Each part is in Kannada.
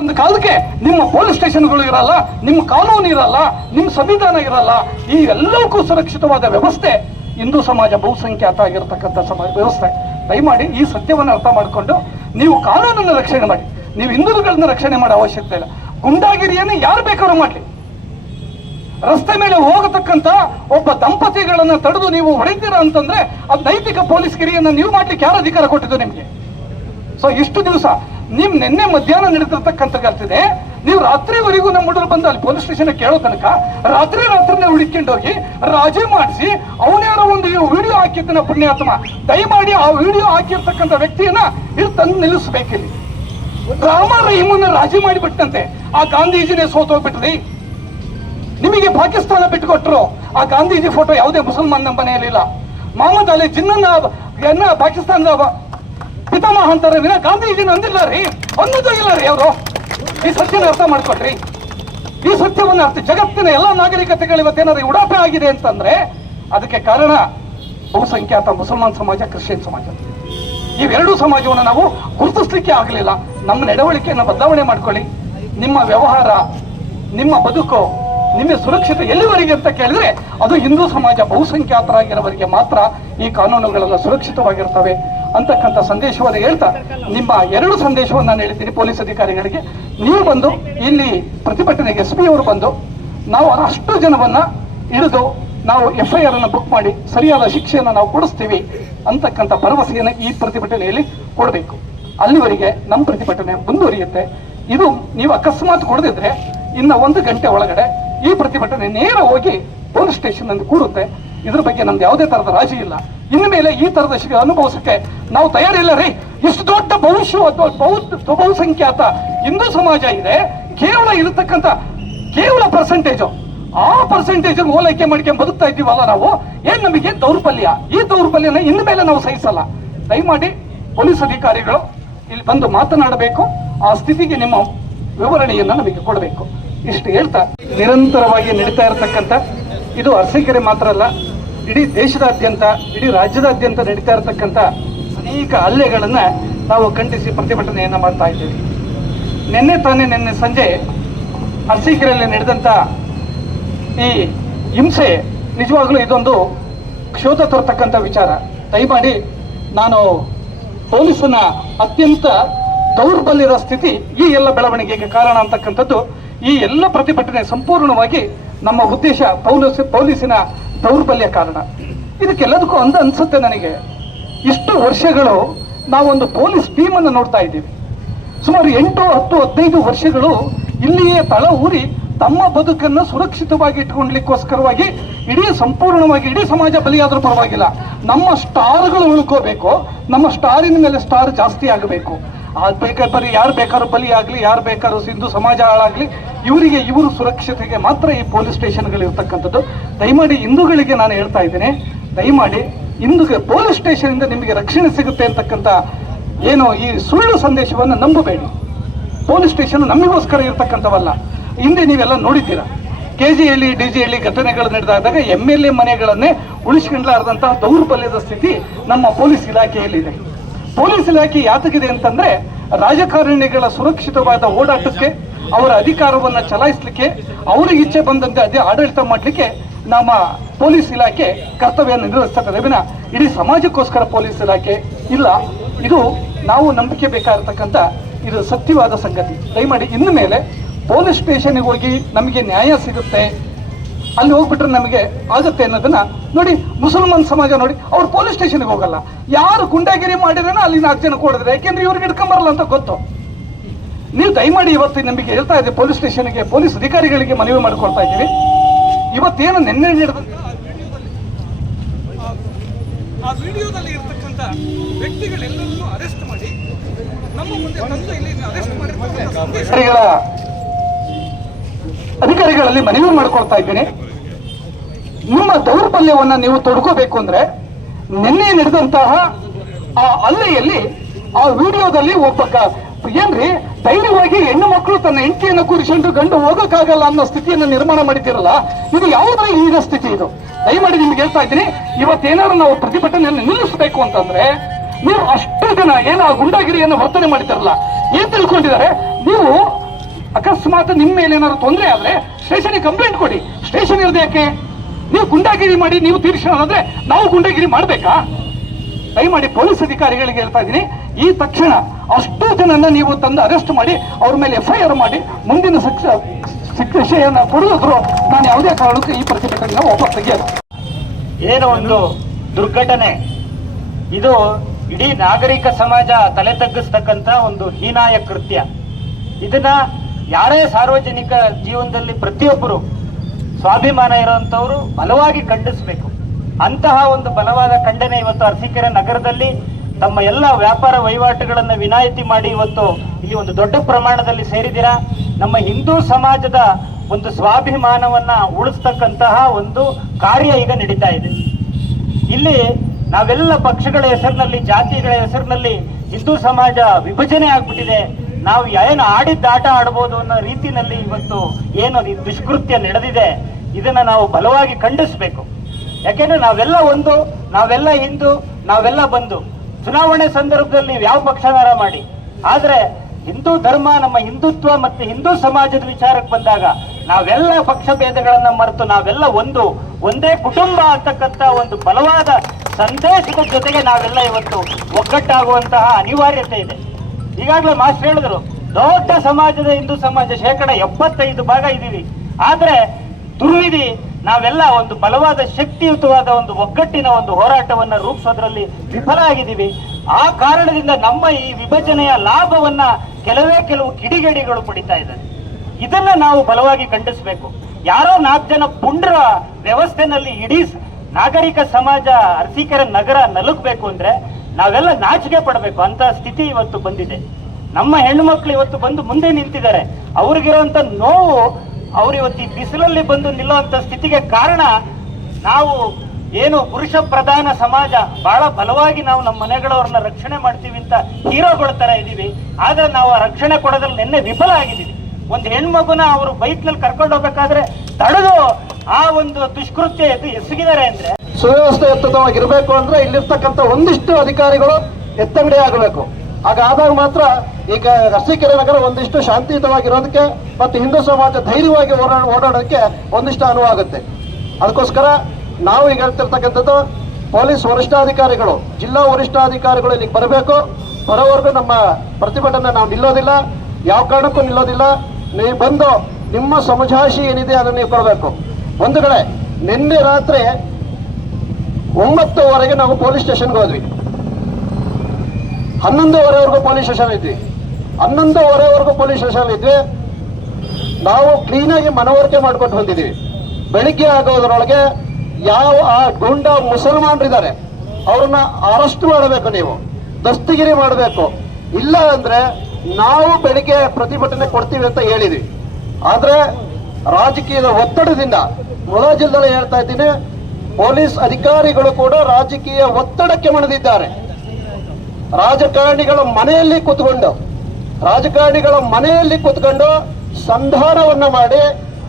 ಒಂದು ಕಾಲಕ್ಕೆ ನಿಮ್ಮ ಪೊಲೀಸ್ ಸ್ಟೇಷನ್ಗಳು ಇರಲ್ಲ, ನಿಮ್ಮ ಕಾನೂನು ಇರಲ್ಲ, ನಿಮ್ಮ ಸಂವಿಧಾನ ಇರಲ್ಲ. ಈ ಎಲ್ಲಕ್ಕೂ ಸುರಕ್ಷಿತವಾದ ವ್ಯವಸ್ಥೆ ಹಿಂದೂ ಸಮಾಜ ಬಹುಸಂಖ್ಯಾತ ಆಗಿರತಕ್ಕಂಥ ವ್ಯವಸ್ಥೆ. ದಯಮಾಡಿ ಈ ಸತ್ಯವನ್ನು ಅರ್ಥ ಮಾಡಿಕೊಂಡು ನೀವು ಕಾನೂನನ್ನು ರಕ್ಷಣೆ ಮಾಡಿ. ನೀವು ಹಿಂದೂಗಳನ್ನ ರಕ್ಷಣೆ ಮಾಡೋ ಅವಶ್ಯಕತೆ ಇಲ್ಲ. ಗುಂಡಾಗಿರಿಯನ್ನು ಯಾರು ಬೇಕಾದ್ರೂ ಮಾಡಲಿ. ರಸ್ತೆ ಮೇಲೆ ಹೋಗತಕ್ಕಂಥ ಒಬ್ಬ ದಂಪತಿಗಳನ್ನ ತಡೆದು ನೀವು ಹೊಡಿತೀರಾ ಅಂತಂದ್ರೆ ಅದು ನೈತಿಕ ಪೊಲೀಸ್ಗಿರಿಯನ್ನು ನೀವು ಮಾಡ್ಲಿಕ್ಕೆ ಯಾರು ಅಧಿಕಾರ ಕೊಟ್ಟಿದ್ದು ನಿಮಗೆ? ಸೊ ಇಷ್ಟು ದಿವಸ ನಿಮ್ ನಿನ್ನೆ ಮಧ್ಯಾಹ್ನ ನಡೆದಿರ್ತಕ್ಕಂಥದ್ದಿದೆ, ನೀವು ರಾತ್ರಿವರೆಗೂ ನಮ್ಮ ಹುಡುಗರು ಬಂದು ಅಲ್ಲಿ ಪೊಲೀಸ್ ಸ್ಟೇಷನ್ ಕೇಳೋ ತನಕ ರಾತ್ರಿನೇ ಹುಡುಕೊಂಡು ಹೋಗಿ ರಾಜಿ ಮಾಡಿಸಿ ಅವನ್ಯಾರೋ ಒಂದು ವಿಡಿಯೋ ಹಾಕಿದ್ದನ್ನ ಪುಣ್ಯಾತ್ಮ. ದಯಮಾಡಿ ಆ ವಿಡಿಯೋ ಹಾಕಿರ್ತಕ್ಕಂಥ ವ್ಯಕ್ತಿಯನ್ನ ಇಲ್ಲಿ ತಂದು ನಿಲ್ಲಿಸಬೇಕಿಲ್ಲಿ. ರಾಮ ರಹೀಮನ್ನ ರಾಜಿ ಮಾಡಿಬಿಟ್ಟಂತೆ ಆ ಗಾಂಧೀಜಿನೇ ಸೋತೋಗ್ಬಿಟ್ರಿ. ನಿಮಗೆ ಪಾಕಿಸ್ತಾನ ಬಿಟ್ಟುಕೊಟ್ರು. ಆ ಗಾಂಧೀಜಿ ಫೋಟೋ ಯಾವುದೇ ಮುಸಲ್ಮಾನ್ ಮನೆಯಲ್ಲಿಲ್ಲ. ಮೊಹಮ್ಮದ್ ಅಲಿ ಜಿನ್ನನ್ನ ಪಾಕಿಸ್ತಾನದ ಪಿತಾಮಹ ಅಂತಾರೆ ವಿನ ಗಾಂಧೀಜಿನ ಅಂದಿಲ್ಲ ರೀ, ಅನ್ನೋದು ಇಲ್ಲ ರೀ ಅವರು. ಈ ಸತ್ಯನ ಅರ್ಥ ಮಾಡ್ಕೊಟ್ರಿ. ಈ ಸತ್ಯವನ್ನು ಅರ್ಥ ಜಗತ್ತಿನ ಎಲ್ಲ ನಾಗರಿಕತೆಗಳು ಇವತ್ತೇನಾದ್ರು ಉಡಾಪೆ ಆಗಿದೆ ಅಂತಂದ್ರೆ ಅದಕ್ಕೆ ಕಾರಣ ಬಹುಸಂಖ್ಯಾತ ಮುಸಲ್ಮಾನ್ ಸಮಾಜ, ಕ್ರಿಶ್ಚಿಯನ್ ಸಮಾಜ. ಇವೆರಡೂ ಸಮಾಜವನ್ನು ನಾವು ಗುರುತಿಸ್ಲಿಕ್ಕೆ ಆಗಲಿಲ್ಲ. ನಮ್ಮ ನಡವಳಿಕೆಯನ್ನು ಬದಲಾವಣೆ ಮಾಡ್ಕೊಳ್ಳಿ. ನಿಮ್ಮ ವ್ಯವಹಾರ, ನಿಮ್ಮ ಬದುಕು, ನಿಮ್ಮ ಸುರಕ್ಷತೆ ಎಲ್ಲಿವರೆಗೆ ಅಂತ ಕೇಳಿದ್ರೆ ಅದು ಹಿಂದೂ ಸಮಾಜ ಬಹುಸಂಖ್ಯಾತರಾಗಿರೋವರಿಗೆ ಮಾತ್ರ ಈ ಕಾನೂನುಗಳೆಲ್ಲ ಸುರಕ್ಷಿತವಾಗಿರ್ತವೆ ಅಂತಕ್ಕಂಥ ಸಂದೇಶವನ್ನು ಹೇಳ್ತಾ ನಿಮ್ಮ ಎರಡು ಸಂದೇಶವನ್ನು ನಾನು ಹೇಳ್ತೀನಿ ಪೊಲೀಸ್ ಅಧಿಕಾರಿಗಳಿಗೆ. ನೀವು ಬಂದು ಇಲ್ಲಿ ಪ್ರತಿಭಟನೆಗೆ SP ಅವರು ಬಂದು ನಾವು ಅಷ್ಟು ಜನವನ್ನ ಹಿಡಿದು ನಾವು FIR ಅನ್ನು ಬುಕ್ ಮಾಡಿ ಸರಿಯಾದ ಶಿಕ್ಷೆಯನ್ನು ನಾವು ಕೊಡಿಸ್ತೀವಿ ಅಂತಕ್ಕಂಥ ಭರವಸೆಯನ್ನು ಈ ಪ್ರತಿಭಟನೆಯಲ್ಲಿ ಕೊಡಬೇಕು. ಅಲ್ಲಿವರೆಗೆ ನಮ್ಮ ಪ್ರತಿಭಟನೆ ಮುಂದುವರಿಯುತ್ತೆ. ಇದು ನೀವು ಅಕಸ್ಮಾತ್ ಕೊಡದಿದ್ರೆ ಇನ್ನು 1 ಗಂಟೆ ಒಳಗಡೆ ಈ ಪ್ರತಿಭಟನೆ ನೇರ ಹೋಗಿ ಪೊಲೀಸ್ ಸ್ಟೇಷನ್ ಅಲ್ಲಿ ಕೂರುತ್ತೆ. ಇದ್ರ ಬಗ್ಗೆ ನಮ್ದು ಯಾವುದೇ ತರದ ರಾಜಿ ಇಲ್ಲ. ಇನ್ನು ಮೇಲೆ ಈ ತರದ ಅನುಭವಿಸಕ್ಕೆ ನಾವು ತಯಾರಿಲ್ಲ ರೀ. ಇಷ್ಟು ದೊಡ್ಡ ಬಹುಸಂಖ್ಯಾತ ಹಿಂದೂ ಸಮಾಜ ಇದೆ, ಕೇವಲ ಇರತಕ್ಕಂಥ ಪರ್ಸೆಂಟೇಜು, ಆ ಪರ್ಸೆಂಟೇಜ್ ಓಲೈಕೆ ಮಾಡ್ಕೊಂಡು ಬದುಕ್ತಾ ಇದ್ದೀವಲ್ಲ ನಾವು. ಏನ್ ನಮಗೆ ದೌರ್ಬಲ್ಯ? ಈ ದೌರ್ಬಲ್ಯನ ಇನ್ನು ಮೇಲೆ ನಾವು ಸಹಿಸಲ್ಲ. ದಯಮಾಡಿ ಪೊಲೀಸ್ ಅಧಿಕಾರಿಗಳು ಇಲ್ಲಿ ಬಂದು ಮಾತನಾಡಬೇಕು. ಆ ಸ್ಥಿತಿಗೆ ನಿಮ್ಮ ವಿವರಣೆಯನ್ನು ನಮಗೆ ಕೊಡಬೇಕು. ಇಷ್ಟು ಹೇಳ್ತಾ ನಿರಂತರವಾಗಿ ನಡೀತಾ ಇರತಕ್ಕಂಥ ಇದು ಅರಸೀಕೆರೆ ಮಾತ್ರ ಅಲ್ಲ, ಇಡೀ ದೇಶದಾದ್ಯಂತ, ಇಡೀ ರಾಜ್ಯದಾದ್ಯಂತ ನಡೀತಾ ಇರತಕ್ಕಂಥ ಅನೇಕ ಹಲ್ಲೆಗಳನ್ನು ನಾವು ಖಂಡಿಸಿ ಪ್ರತಿಭಟನೆಯನ್ನು ಮಾಡ್ತಾ ಇದ್ದೀವಿ. ನಿನ್ನೆ ಸಂಜೆ ಅರಸೀಕೆರೆಯಲ್ಲಿ ನಡೆದಂಥ ಈ ಹಿಂಸೆ ನಿಜವಾಗ್ಲೂ ಇದೊಂದು ಕ್ಷೋಧ ತರತಕ್ಕಂಥ ವಿಚಾರ. ದಯಮಾಡಿ ನಾನು ಪೊಲೀಸನ ಅತ್ಯಂತ ದೌರ್ಬಲ್ಯದ ಸ್ಥಿತಿ ಈ ಎಲ್ಲ ಬೆಳವಣಿಗೆಗೆ ಕಾರಣ ಅಂತಕ್ಕಂಥದ್ದು. ಈ ಎಲ್ಲ ಪ್ರತಿಭಟನೆ ಸಂಪೂರ್ಣವಾಗಿ ನಮ್ಮ ಉದ್ದೇಶ ಪೊಲೀಸಿನ ದೌರ್ಬಲ್ಯ ಕಾರಣ. ಇದಕ್ಕೆಲ್ಲದಕ್ಕೂ ಅನ್ಸುತ್ತೆ ನನಗೆ, ಇಷ್ಟು ವರ್ಷಗಳು ನಾವೊಂದು ಪೊಲೀಸ್ ಟೀಮನ್ನು ನೋಡ್ತಾ ಇದ್ದೀವಿ. ಸುಮಾರು 8, 10, 15 ವರ್ಷಗಳು ಇಲ್ಲಿಯೇ ತಳ ಊರಿ ತಮ್ಮ ಬದುಕನ್ನು ಸುರಕ್ಷಿತವಾಗಿ ಇಟ್ಕೊಂಡ್ಲಿಕ್ಕೋಸ್ಕರವಾಗಿ ಸಂಪೂರ್ಣವಾಗಿ ಇಡೀ ಸಮಾಜ ಬಲಿಯಾದ್ರೂ ಪರವಾಗಿಲ್ಲ, ನಮ್ಮ ಸ್ಟಾರ್ಗಳು ಉಳ್ಕೋಬೇಕು, ನಮ್ಮ ಸ್ಟಾರಿನ ಮೇಲೆ ಸ್ಟಾರ್ ಜಾಸ್ತಿ ಆಗಬೇಕು. ಬರೀ ಯಾರು ಬೇಕಾದ್ರೂ ಬಲಿ ಆಗಲಿ, ಯಾರು ಬೇಕಾದ್ರೂ ಹಿಂದೂ ಸಮಾಜ ಹಾಳಾಗಲಿ, ಇವರು ಸುರಕ್ಷತೆಗೆ ಮಾತ್ರ ಈ ಪೊಲೀಸ್ ಸ್ಟೇಷನ್ಗಳು ಇರ್ತಕ್ಕಂಥದ್ದು. ದಯಮಾಡಿ ಹಿಂದೂಗಳಿಗೆ ನಾನು ಹೇಳ್ತಾ ಇದ್ದೇನೆ, ದಯಮಾಡಿ ಪೊಲೀಸ್ ಸ್ಟೇಷನ್ ಇಂದ ನಿಮಗೆ ರಕ್ಷಣೆ ಸಿಗುತ್ತೆ ಅಂತಕ್ಕಂಥ ಏನೋ ಈ ಸುಳ್ಳು ಸಂದೇಶವನ್ನು ನಂಬಬೇಡಿ. ಪೊಲೀಸ್ ಸ್ಟೇಷನ್ ನಮಗೋಸ್ಕರ ಇರ್ತಕ್ಕಂಥವಲ್ಲ. ಹಿಂದೆ ನೀವೆಲ್ಲ ನೋಡಿದ್ದೀರಾ, KGಹಳ್ಳಿ DGಹಳ್ಳಿ ಘಟನೆಗಳು ನಡೆದಾಗ MLA ಮನೆಗಳನ್ನೇ ಉಳಿಸ್ಕೊಂಡ್ಲಾರದಂತಹ ದೌರ್ಬಲ್ಯದ ಸ್ಥಿತಿ ನಮ್ಮ ಪೊಲೀಸ್ ಇಲಾಖೆಯಲ್ಲಿದೆ. ಪೊಲೀಸ್ ಇಲಾಖೆ ಯಾತಕ್ಕಿದೆ ಅಂತಂದ್ರೆ ರಾಜಕಾರಣಿಗಳ ಸುರಕ್ಷಿತವಾದ ಓಡಾಟಕ್ಕೆ, ಅವರ ಅಧಿಕಾರವನ್ನು ಚಲಾಯಿಸಲಿಕ್ಕೆ, ಅವರಿಗೆ ಇಚ್ಛೆ ಬಂದಂತೆ ಅದೇ ಆಡಳಿತ ಮಾಡಲಿಕ್ಕೆ ನಮ್ಮ ಪೊಲೀಸ್ ಇಲಾಖೆ ಕರ್ತವ್ಯವನ್ನು ನಿರ್ವಹಿಸ್ತದೆ ವಿನ ಇಡೀ ಸಮಾಜಕ್ಕೋಸ್ಕರ ಪೊಲೀಸ್ ಇಲಾಖೆ ಇಲ್ಲ. ಇದು ನಾವು ನಂಬಿಕೆ ಬೇಕಾಗಿರ್ತಕ್ಕಂಥ ಇದು ಸತ್ಯವಾದ ಸಂಗತಿ. ದಯಮಾಡಿ ಇನ್ನು ಮೇಲೆ ಪೊಲೀಸ್ ಸ್ಟೇಷನ್ಗೆ ಹೋಗಿ ನಮಗೆ ನ್ಯಾಯ ಸಿಗುತ್ತೆ, ಅಲ್ಲಿ ಹೋಗ್ಬಿಟ್ರೆ ನಮಗೆ ಆಗುತ್ತೆ ಅನ್ನೋದನ್ನ ನೋಡಿ. ಮುಸಲ್ಮಾನ್ ಸಮಾಜ ನೋಡಿ, ಅವ್ರು ಪೊಲೀಸ್ ಸ್ಟೇಷನ್ಗೆ ಹೋಗಲ್ಲ. ಯಾರು ಗುಂಡಾಗಿರಿ ಮಾಡಿದ್ರೇನೋ ಅಲ್ಲಿ 4 ಜನ ಕೊಡಿದ್ರೆ, ಯಾಕೆಂದ್ರೆ ಇವ್ರಿಗೆ ಹಿಡ್ಕೊಂಬರಲ್ಲ ಅಂತ ಗೊತ್ತು. ನೀವು ದಯಮಾಡಿ ಇವತ್ತು ನಮಗೆ ಹೇಳ್ತಾ ಇದ್ದೀವಿ, ಪೊಲೀಸ್ ಸ್ಟೇಷನ್ಗೆ ಪೊಲೀಸ್ ಅಧಿಕಾರಿಗಳಿಗೆ ಮನವಿ ಮಾಡಿಕೊಳ್ತಾ ಇದ್ದೀವಿ. ಇವತ್ತೇನು ನಿನ್ನೆ ನಡೆದಂತ ಆ ವಿಡಿಯೋದಲ್ಲಿ ಇರ್ತಕ್ಕಂಥ ವ್ಯಕ್ತಿಗಳೆಲ್ಲರನ್ನೂ ಅರೆಸ್ಟ್ ಮಾಡಿ ನಮ್ಮ ಮುಂದೆ ತಂದು ಇಲ್ಲಿ ಅರೆಸ್ಟ್ ಮಾಡಿರ್ತಕ್ಕಂಥ ಅಧಿಕಾರಿಗಳಲ್ಲಿ ಮನವಿ ಮಾಡಿಕೊಳ್ತಾ ಇದ್ದೀನಿ. ನಿಮ್ಮ ದೌರ್ಬಲ್ಯವನ್ನ ನೀವು ತೊಡ್ಕೋಬೇಕು ಅಂದ್ರೆ ನಿನ್ನೆ ನಡೆದಂತಹ ಆ ಹಲ್ಲೆಯಲ್ಲಿ ಆ ವಿಡಿಯೋದಲ್ಲಿ ಏನ್ರಿ ಧೈರ್ಯವಾಗಿ ಹೆಣ್ಣು ಮಕ್ಕಳು ತನ್ನ ಹೆಂಡತಿಯನ್ನು ಕೂರಿಸಿಕೊಂಡು ಗಂಡು ಹೋಗಕ್ಕಾಗಲ್ಲ ಅನ್ನೋ ಸ್ಥಿತಿಯನ್ನು ನಿರ್ಮಾಣ ಮಾಡಿದ್ದೀರಲ್ಲ, ಇದು ಯಾವುದ್ರ ಈಗ ಸ್ಥಿತಿ? ಇದು ದಯಮಾಡಿ ನಿಮ್ಗೆ ಹೇಳ್ತಾ ಇದ್ದೀನಿ. ಇವತ್ತೇನಾದ್ರು ನಾವು ಪ್ರತಿಭಟನೆಯನ್ನು ನಿಲ್ಲಿಸಬೇಕು ಅಂತಂದ್ರೆ ನೀವು ಅಷ್ಟು ಜನ ಏನು ಆ ಗುಂಡಾಗಿರಿಯನ್ನು ವರ್ತನೆ ಮಾಡಿದ್ದಾರಲ್ಲ, ಏನ್ ತಿಳ್ಕೊಂಡಿದ್ದಾರೆ ನೀವು ಅಕಸ್ಮಾತ್ ನಿಮ್ಮ ಮೇಲೆ ಏನಾದ್ರು ತೊಂದರೆ ಆದ್ರೆ ಸ್ಟೇಷನ್ಗೆ ಕಂಪ್ಲೇಂಟ್ ಕೊಡಿ. ಸ್ಟೇಷನ್ ಇರೋದು ಯಾಕೆ? ನೀವು ಗುಂಡಾಗಿರಿ ಮಾಡಿ ನೀವು ತೀರ್ಷಣೆ ನಾವು ಗುಂಡಾಗಿರಿ ಮಾಡ್ಬೇಕಾ? ದಯಮಾಡಿ ಪೊಲೀಸ್ ಅಧಿಕಾರಿಗಳಿಗೆ ಹೇಳ್ತಾ ಇದ್ದೀನಿ, ಈ ತಕ್ಷಣ ಅಷ್ಟು ಜನನ್ನ ನೀವು ತಂದು ಅರೆಸ್ಟ್ ಮಾಡಿ ಅವ್ರ ಮೇಲೆ FIR ಮಾಡಿ ಮುಂದಿನ ಶಿಕ್ಷೆಯನ್ನು ಕೊಡುವುದ್ರು ನಾನು ಯಾವುದೇ ಕಾರಣಕ್ಕೂ ಈ ಪ್ರತಿಭಟನೆಯನ್ನು ವಾಪಸ್ ತೆಗೆಯಲ್ಲ. ಏನು ಒಂದು ದುರ್ಘಟನೆ ಇದು! ಇಡೀ ನಾಗರಿಕ ಸಮಾಜ ತಲೆ ತಗ್ಗಿಸ್ತಕ್ಕಂಥ ಒಂದು ಹೀನಾಯ ಕೃತ್ಯ. ಇದನ್ನ ಯಾರೇ ಸಾರ್ವಜನಿಕ ಜೀವನದಲ್ಲಿ ಪ್ರತಿಯೊಬ್ಬರು ಸ್ವಾಭಿಮಾನ ಇರುವಂತವರು ಬಲವಾಗಿ ಖಂಡಿಸಬೇಕು. ಅಂತಹ ಒಂದು ಬಲವಾದ ಖಂಡನೆ ಇವತ್ತು ಅರಸೀಕೆರೆ ನಗರದಲ್ಲಿ ತಮ್ಮ ಎಲ್ಲ ವ್ಯಾಪಾರ ವಹಿವಾಟುಗಳನ್ನು ವಿನಾಯಿತಿ ಮಾಡಿ ಇವತ್ತು ಇಲ್ಲಿ ಒಂದು ದೊಡ್ಡ ಪ್ರಮಾಣದಲ್ಲಿ ಸೇರಿದಿರಾ. ನಮ್ಮ ಹಿಂದೂ ಸಮಾಜದ ಒಂದು ಸ್ವಾಭಿಮಾನವನ್ನ ಉಳಿಸ್ತಕ್ಕಂತಹ ಒಂದು ಕಾರ್ಯ ಈಗ ನಡೀತಾ ಇದೆ. ಇಲ್ಲಿ ನಾವೆಲ್ಲ ಪಕ್ಷಗಳ ಹೆಸರಿನಲ್ಲಿ, ಜಾತಿಗಳ ಹೆಸರಿನಲ್ಲಿ ಹಿಂದೂ ಸಮಾಜ ವಿಭಜನೆ ಆಗ್ಬಿಟ್ಟಿದೆ. ನಾವು ಏನು ಆಡಿದ್ದ ಆಟ ಆಡ್ಬೋದು ಅನ್ನೋ ರೀತಿಯಲ್ಲಿ ಇವತ್ತು ಏನು ದುಷ್ಕೃತ್ಯ ನಡೆದಿದೆ, ಇದನ್ನ ನಾವು ಬಲವಾಗಿ ಖಂಡಿಸಬೇಕು. ಯಾಕೆಂದ್ರೆ ನಾವೆಲ್ಲ ಒಂದು, ನಾವೆಲ್ಲ ಹಿಂದೂ, ನಾವೆಲ್ಲ ಬಂಧು. ಚುನಾವಣೆ ಸಂದರ್ಭದಲ್ಲಿ ನೀವು ಯಾವ ಪಕ್ಷನಾರ ಮಾಡಿ, ಆದ್ರೆ ಹಿಂದೂ ಧರ್ಮ, ನಮ್ಮ ಹಿಂದುತ್ವ ಮತ್ತು ಹಿಂದೂ ಸಮಾಜದ ವಿಚಾರಕ್ಕೆ ಬಂದಾಗ ನಾವೆಲ್ಲ ಪಕ್ಷ ಭೇದಗಳನ್ನ ಮರೆತು ನಾವೆಲ್ಲ ಒಂದೇ ಕುಟುಂಬ ಅಂತಕ್ಕಂಥ ಒಂದು ಬಲವಾದ ಸಂದೇಶದ ಜೊತೆಗೆ ನಾವೆಲ್ಲ ಇವತ್ತು ಒಗ್ಗಟ್ಟಾಗುವಂತಹ ಅನಿವಾರ್ಯತೆ ಇದೆ. ಈಗಾಗಲೇ ಮಾಸ್ಟರ್ ಹೇಳಿದ್ರು, ದೊಡ್ಡ ಸಮಾಜದ ಹಿಂದೂ ಸಮಾಜ 75% ಇದ್ದೀವಿ. ಆದ್ರೆ ದುರ್ವಿಧಿ ನಾವೆಲ್ಲ ಒಂದು ಬಲವಾದ ಶಕ್ತಿಯುತವಾದ ಒಂದು ಒಗ್ಗಟ್ಟಿನ ಒಂದು ಹೋರಾಟವನ್ನ ರೂಪಿಸೋದ್ರಲ್ಲಿ ವಿಫಲ ಆಗಿದ್ದೀವಿ. ಆ ಕಾರಣದಿಂದ ನಮ್ಮ ಈ ವಿಭಜನೆಯ ಲಾಭವನ್ನ ಕೆಲವು ಕಿಡಿಗೇಡಿಗಳು ಪಡಿತಾ ಇದ್ದಾರೆ. ಇದನ್ನ ನಾವು ಬಲವಾಗಿ ಖಂಡಿಸಬೇಕು. ಯಾರೋ 4 ಜನ ಪುಂಡ್ರ ವ್ಯವಸ್ಥೆನಲ್ಲಿ ಇಡೀ ನಾಗರಿಕ ಸಮಾಜ ಅರಸೀಕೆರೆ ನಗರ ನಲುಗಬೇಕು ಅಂದ್ರೆ ನಾವೆಲ್ಲ ನಾಚಿಕೆ ಪಡಬೇಕು ಅಂತ ಸ್ಥಿತಿ ಇವತ್ತು ಬಂದಿದೆ. ನಮ್ಮ ಹೆಣ್ಣು ಮಕ್ಕಳು ಇವತ್ತು ಬಂದು ಮುಂದೆ ನಿಂತಿದ್ದಾರೆ. ಅವ್ರಿಗಿರುವಂತ ನೋವು, ಅವ್ರು ಇವತ್ತು ಈ ಬಿಸಿಲಲ್ಲಿ ಬಂದು ನಿಲ್ಲುವಂತ ಸ್ಥಿತಿಗೆ ಕಾರಣ ನಾವು ಏನು ಪುರುಷ ಪ್ರಧಾನ ಸಮಾಜ ಬಹಳ ಬಲವಾಗಿ ನಾವು ನಮ್ಮ ಮನೆಗಳವ್ರನ್ನ ರಕ್ಷಣೆ ಮಾಡ್ತೀವಿ ಅಂತ ಹೀರೋಗಳ ತರ ಇದೀವಿ. ಆದ್ರೆ ನಾವು ಆ ರಕ್ಷಣೆ ಕೊಡೋದ್ರಲ್ಲಿ ನಿನ್ನೆ ವಿಫಲ ಆಗಿದ್ದೀವಿ. ಒಂದು ಹೆಣ್ಮಗುನ ಅವರು ಬೈಕ್ನಲ್ಲಿ ಕರ್ಕೊಂಡು ಹೋಗ್ಬೇಕಾದ್ರೆ ತಡೆದು ಆ ಒಂದು ದುಷ್ಕೃತ್ಯ ಎಸಗಿದ್ದಾರೆ ಅಂದ್ರೆ, ಸುವ್ಯವಸ್ಥೆ ಎತ್ತದವಾಗಿರ್ಬೇಕು ಅಂದ್ರೆ ಇಲ್ಲಿರ್ತಕ್ಕಂಥ ಒಂದಿಷ್ಟು ಅಧಿಕಾರಿಗಳು ಎತ್ತಂಗಡಿ ಆಗಬೇಕು. ಹಾಗಾದಾಗ ಮಾತ್ರ ಈಗ ಅರಸೀಕೆರೆ ನಗರ ಒಂದಿಷ್ಟು ಶಾಂತಿಯುತವಾಗಿರೋದಕ್ಕೆ ಮತ್ತು ಹಿಂದೂ ಸಮಾಜ ಧೈರ್ಯವಾಗಿ ಓಡಾಡೋದಕ್ಕೆ ಒಂದಿಷ್ಟು ಅನುವಾಗುತ್ತೆ. ಅದಕ್ಕೋಸ್ಕರ ನಾವು ಈಗ ಹೇಳ್ತಿರ್ತಕ್ಕಂಥದ್ದು, ಪೊಲೀಸ್ ವರಿಷ್ಠಾಧಿಕಾರಿಗಳು, ಜಿಲ್ಲಾ ವರಿಷ್ಠಾಧಿಕಾರಿಗಳು ಇಲ್ಲಿಗೆ ಬರಬೇಕು. ಬರೋವರೆಗೂ ನಮ್ಮ ಪ್ರತಿಭಟನೆ ನಾವು ನಿಲ್ಲೋದಿಲ್ಲ, ಯಾವ ಕಾರಣಕ್ಕೂ ನಿಲ್ಲೋದಿಲ್ಲ. ನೀವು ಬಂದು ನಿಮ್ಮ ಸಮಜಾಯಿಷಿ ಏನಿದೆ ಅದನ್ನು ನೀವು ಕೊಡಬೇಕು. ಒಂದು ಕಡೆ ನಿನ್ನೆ ರಾತ್ರಿ 9:00ವರೆಗೆ ನಾವು ಪೊಲೀಸ್ ಸ್ಟೇಷನ್ಗೆ ಹೋದ್ವಿ. 11:30ವರೆಗೂ ಪೊಲೀಸ್ ಸ್ಟೇಷನ್ ಇದ್ವಿ. 11:30ವರೆಗೂ ಪೊಲೀಸ್ ಸ್ಟೇಷನ್ ಇದ್ವಿ. ನಾವು ಕ್ಲೀನಾಗಿ ಮನವರಿಕೆ ಮಾಡ್ಕೊಟ್ಟು ಬಂದಿದ್ದೀವಿ. ಬೆಳಿಗ್ಗೆ ಆಗೋದ್ರೊಳಗೆ ಯಾವ ಆ ಗುಂಡ ಮುಸಲ್ಮಾನರಿದ್ದಾರೆ ಅವ್ರನ್ನ ಅರೆಸ್ಟ್ ಮಾಡಬೇಕು, ನೀವು ದಸ್ತಗಿರಿ ಮಾಡಬೇಕು. ಇಲ್ಲ ಅಂದ್ರೆ ನಾವು ಬೆಳಿಗ್ಗೆ ಪ್ರತಿಭಟನೆ ಕೊಡ್ತೀವಿ ಅಂತ ಹೇಳಿದ್ವಿ. ಆದ್ರೆ ರಾಜಕೀಯದ ಒತ್ತಡದಿಂದ, ಮುಲಾಜಿಲ್ದಲ್ಲೇ ಹೇಳ್ತಾ ಇದ್ದೀನಿ, ಪೊಲೀಸ್ ಅಧಿಕಾರಿಗಳು ಕೂಡ ರಾಜಕೀಯ ಒತ್ತಡಕ್ಕೆ ಮಣಿದಿದ್ದಾರೆ. ರಾಜಕಾರಣಿಗಳ ಮನೆಯಲ್ಲಿ ಕೂತ್ಕೊಂಡು ಸಂಧಾನವನ್ನ ಮಾಡಿ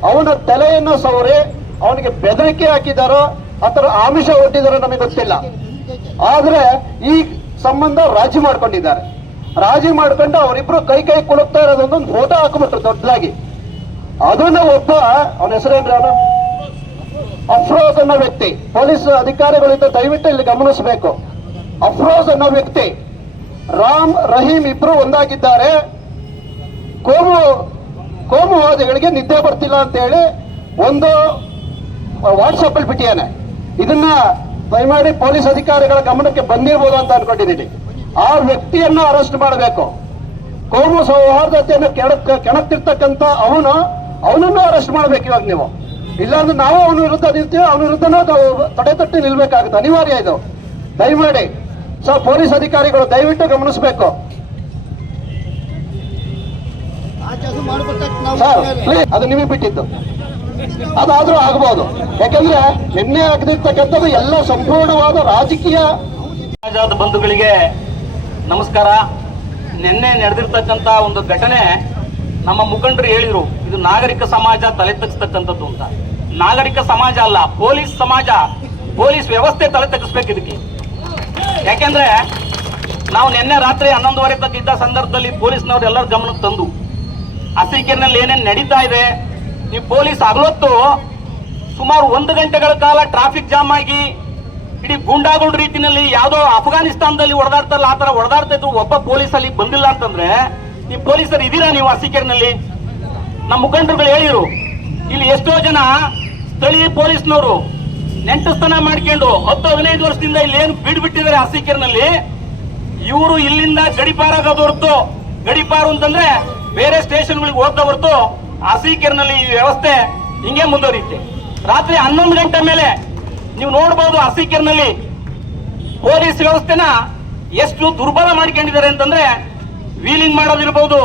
ಅವನ ತಲೆಯನ್ನು ಸವರಿ ಅವನಿಗೆ ಬೆದರಿಕೆ ಹಾಕಿದಾರೋ ಅಥವಾ ಆಮಿಷ ಒಡ್ಡಿದಾರೋ ನಮಗೆ ಗೊತ್ತಿಲ್ಲ. ಆದ್ರೆ ಈ ಸಂಬಂಧ ರಾಜಿ ಮಾಡ್ಕೊಂಡಿದ್ದಾರೆ. ರಾಜಿ ಮಾಡ್ಕೊಂಡು ಅವರಿಬ್ರು ಕೈ ಕುಲುಕ್ತಾ ಇರೋದೊಂದೊಂದು ಫೋಟೋ ಹಾಕ್ಬಿಟ್ರು ದೊಡ್ಡದಾಗಿ. ಅದನ್ನ ಒಬ್ಬ, ಅವನ ಹೆಸರೇನ್ರಿ, ಅವನು ಅಫ್ರೋಜ್ ಅನ್ನೋ ವ್ಯಕ್ತಿ, ಪೊಲೀಸ್ ಅಧಿಕಾರಿಗಳಿಂದ ದಯವಿಟ್ಟು ಇಲ್ಲಿ ಗಮನಿಸಬೇಕು. ಅಫ್ರೋಜ್ ಅನ್ನೋ ವ್ಯಕ್ತಿ, ರಾಮ್ ರಹೀಂ ಇಬ್ರು ಒಂದಾಗಿದ್ದಾರೆ. ಕೋಮುವಾದಿಗಳಿಗೆ ನಿದ್ದೆ ಬರ್ತಿಲ್ಲ ಅಂತ ಹೇಳಿ ಒಂದು ವಾಟ್ಸಪ್ ಅಲ್ಲಿ ಬಿಟ್ಟಿಯಾನೆ. ಇದನ್ನ ದಯಮಾಡಿ ಪೊಲೀಸ್ ಅಧಿಕಾರಿಗಳ ಗಮನಕ್ಕೆ ಬಂದಿರ್ಬೋದು ಅಂತ ಅನ್ಕೊಂಡಿದ್ದೀನಿ. ಆ ವ್ಯಕ್ತಿಯನ್ನ ಅರೆಸ್ಟ್ ಮಾಡಬೇಕು. ಕೋಮು ಸೌಹಾರ್ದತೆಯನ್ನು ಕೆಣಕ್ತಿರ್ತಕ್ಕಂಥ ಅವನನ್ನು ಅರೆಸ್ಟ್ ಮಾಡ್ಬೇಕು ಇವಾಗ ನೀವು. ಇಲ್ಲಾಂದ್ರೆ ನಾವು ಅವನ ವಿರುದ್ಧ ನಿಲ್ತೀವಿ, ಅವನ ವಿರುದ್ಧನೂ ತಡೆ ತಟ್ಟಿ ನಿಲ್ಬೇಕಾಗುತ್ತೆ, ಅನಿವಾರ್ಯ ಇದು. ದಯಮಾಡಿ ಪೊಲೀಸ್ ಅಧಿಕಾರಿಗಳು ದಯವಿಟ್ಟು ಗಮನಿಸಬೇಕು ಸರ್, ಪ್ಲೀಸ್. ಅದು ನಿಮಗೆ ಬಿಟ್ಟಿದ್ದು, ಅದಾದ್ರೂ ಆಗಬಹುದು. ಯಾಕಂದ್ರೆ ನಿನ್ನೆ ಆಗದಿರ್ತಕ್ಕಂಥದ್ದು ಎಲ್ಲ ಸಂಪೂರ್ಣವಾದ ರಾಜಕೀಯ. ಸಮಾಜದ ಬಂಧುಗಳಿಗೆ ನಮಸ್ಕಾರ. ನಿನ್ನೆ ನಡೆದಿರ್ತಕ್ಕಂಥ ಒಂದು ಘಟನೆ ನಮ್ಮ ಮುಖಂಡರು ಹೇಳಿದ್ರು, ಇದು ನಾಗರಿಕ ಸಮಾಜ ತಲೆ ತಗ್ಸ್ತಕ್ಕಂಥದ್ದು ಅಂತ. ನಾಗರಿಕ ಸಮಾಜ ಅಲ್ಲ, ಪೊಲೀಸ್ ಸಮಾಜ, ಪೊಲೀಸ್ ವ್ಯವಸ್ಥೆ ತಲೆ ತಗ್ಸ್ಬೇಕು ಇದಕ್ಕೆ. ಯಾಕೆಂದ್ರೆ ನಾವು ನಿನ್ನೆ ರಾತ್ರಿ 11:30 ತಕ್ಕ ಇದ್ದ ಸಂದರ್ಭದಲ್ಲಿ ಪೊಲೀಸ್ನವ್ರು ಎಲ್ಲರ ಗಮನಕ್ಕೆ ತಂದು ಅರಸೀಕೆರೆನಲ್ಲಿ ಏನೇನು ನಡೀತಾ ಇದೆ. ನೀವು ಪೊಲೀಸ್ ಹಗಲೊತ್ತು ಸುಮಾರು 1 ಗಂಟೆಗಳ ಕಾಲ ಟ್ರಾಫಿಕ್ ಜಾಮ್ ಆಗಿ ಇಡೀ ಗೂಂಡಾಗಳ ರೀತಿಯಲ್ಲಿ ಯಾವುದೋ ಅಫ್ಘಾನಿಸ್ತಾನದಲ್ಲಿ ಹೊಡೆದಾಡ್ತಾರಲ್ಲ ಆ ತರ ಹೊಡೆದಾಡ್ತಾ ಇದ್ರು. ಒಬ್ಬ ಪೊಲೀಸ್ ಅಲ್ಲಿ ಬಂದಿಲ್ಲ ಅಂತಂದ್ರೆ ನೀವು ಪೊಲೀಸರು ಇದೀರಾ ನೀವು ಅರಸೀಕೆರೆನಲ್ಲಿ? ನಮ್ಮ ಮುಖಂಡರುಗಳು ಹೇಳಿರು, ಇಲ್ಲಿ ಎಷ್ಟೋ ಜನ ಸ್ಥಳೀಯ ಪೊಲೀಸ್ನವರು ನೆಂಟಸ್ಥಾನ ಮಾಡ್ಕೊಂಡು 10-15 ವರ್ಷದಿಂದ ಇಲ್ಲಿ ಏನು ಬಿಡ್ಬಿಟ್ಟಿದ್ದಾರೆ ಅರಸೀಕೆರೆನಲ್ಲಿ. ಇವರು ಇಲ್ಲಿಂದ ಗಡಿಪಾರಾಗೋದು ಹೊರತು, ಗಡಿಪಾರು ಅಂತಂದ್ರೆ ಬೇರೆ ಸ್ಟೇಷನ್ಗಳಿಗೆ ಹೋಗ್ತಾ ಹೊರತು ಅರಸೀಕೆರೆನಲ್ಲಿ ಈ ವ್ಯವಸ್ಥೆ ಹಿಂಗೆ ಮುಂದುವರಿಯುತ್ತೆ. ರಾತ್ರಿ 11 ಗಂಟೆ ಮೇಲೆ ನೀವು ನೋಡಬಹುದು ಅರಸೀಕೆರೆನಲ್ಲಿ ಪೊಲೀಸ್ ವ್ಯವಸ್ಥೆನ ಎಷ್ಟು ದುರ್ಬಲ ಮಾಡ್ಕೊಂಡಿದ್ದಾರೆ ಅಂತಂದ್ರೆ, ವೀಲಿಂಗ್ ಮಾಡೋದಿರ್ಬೋದು,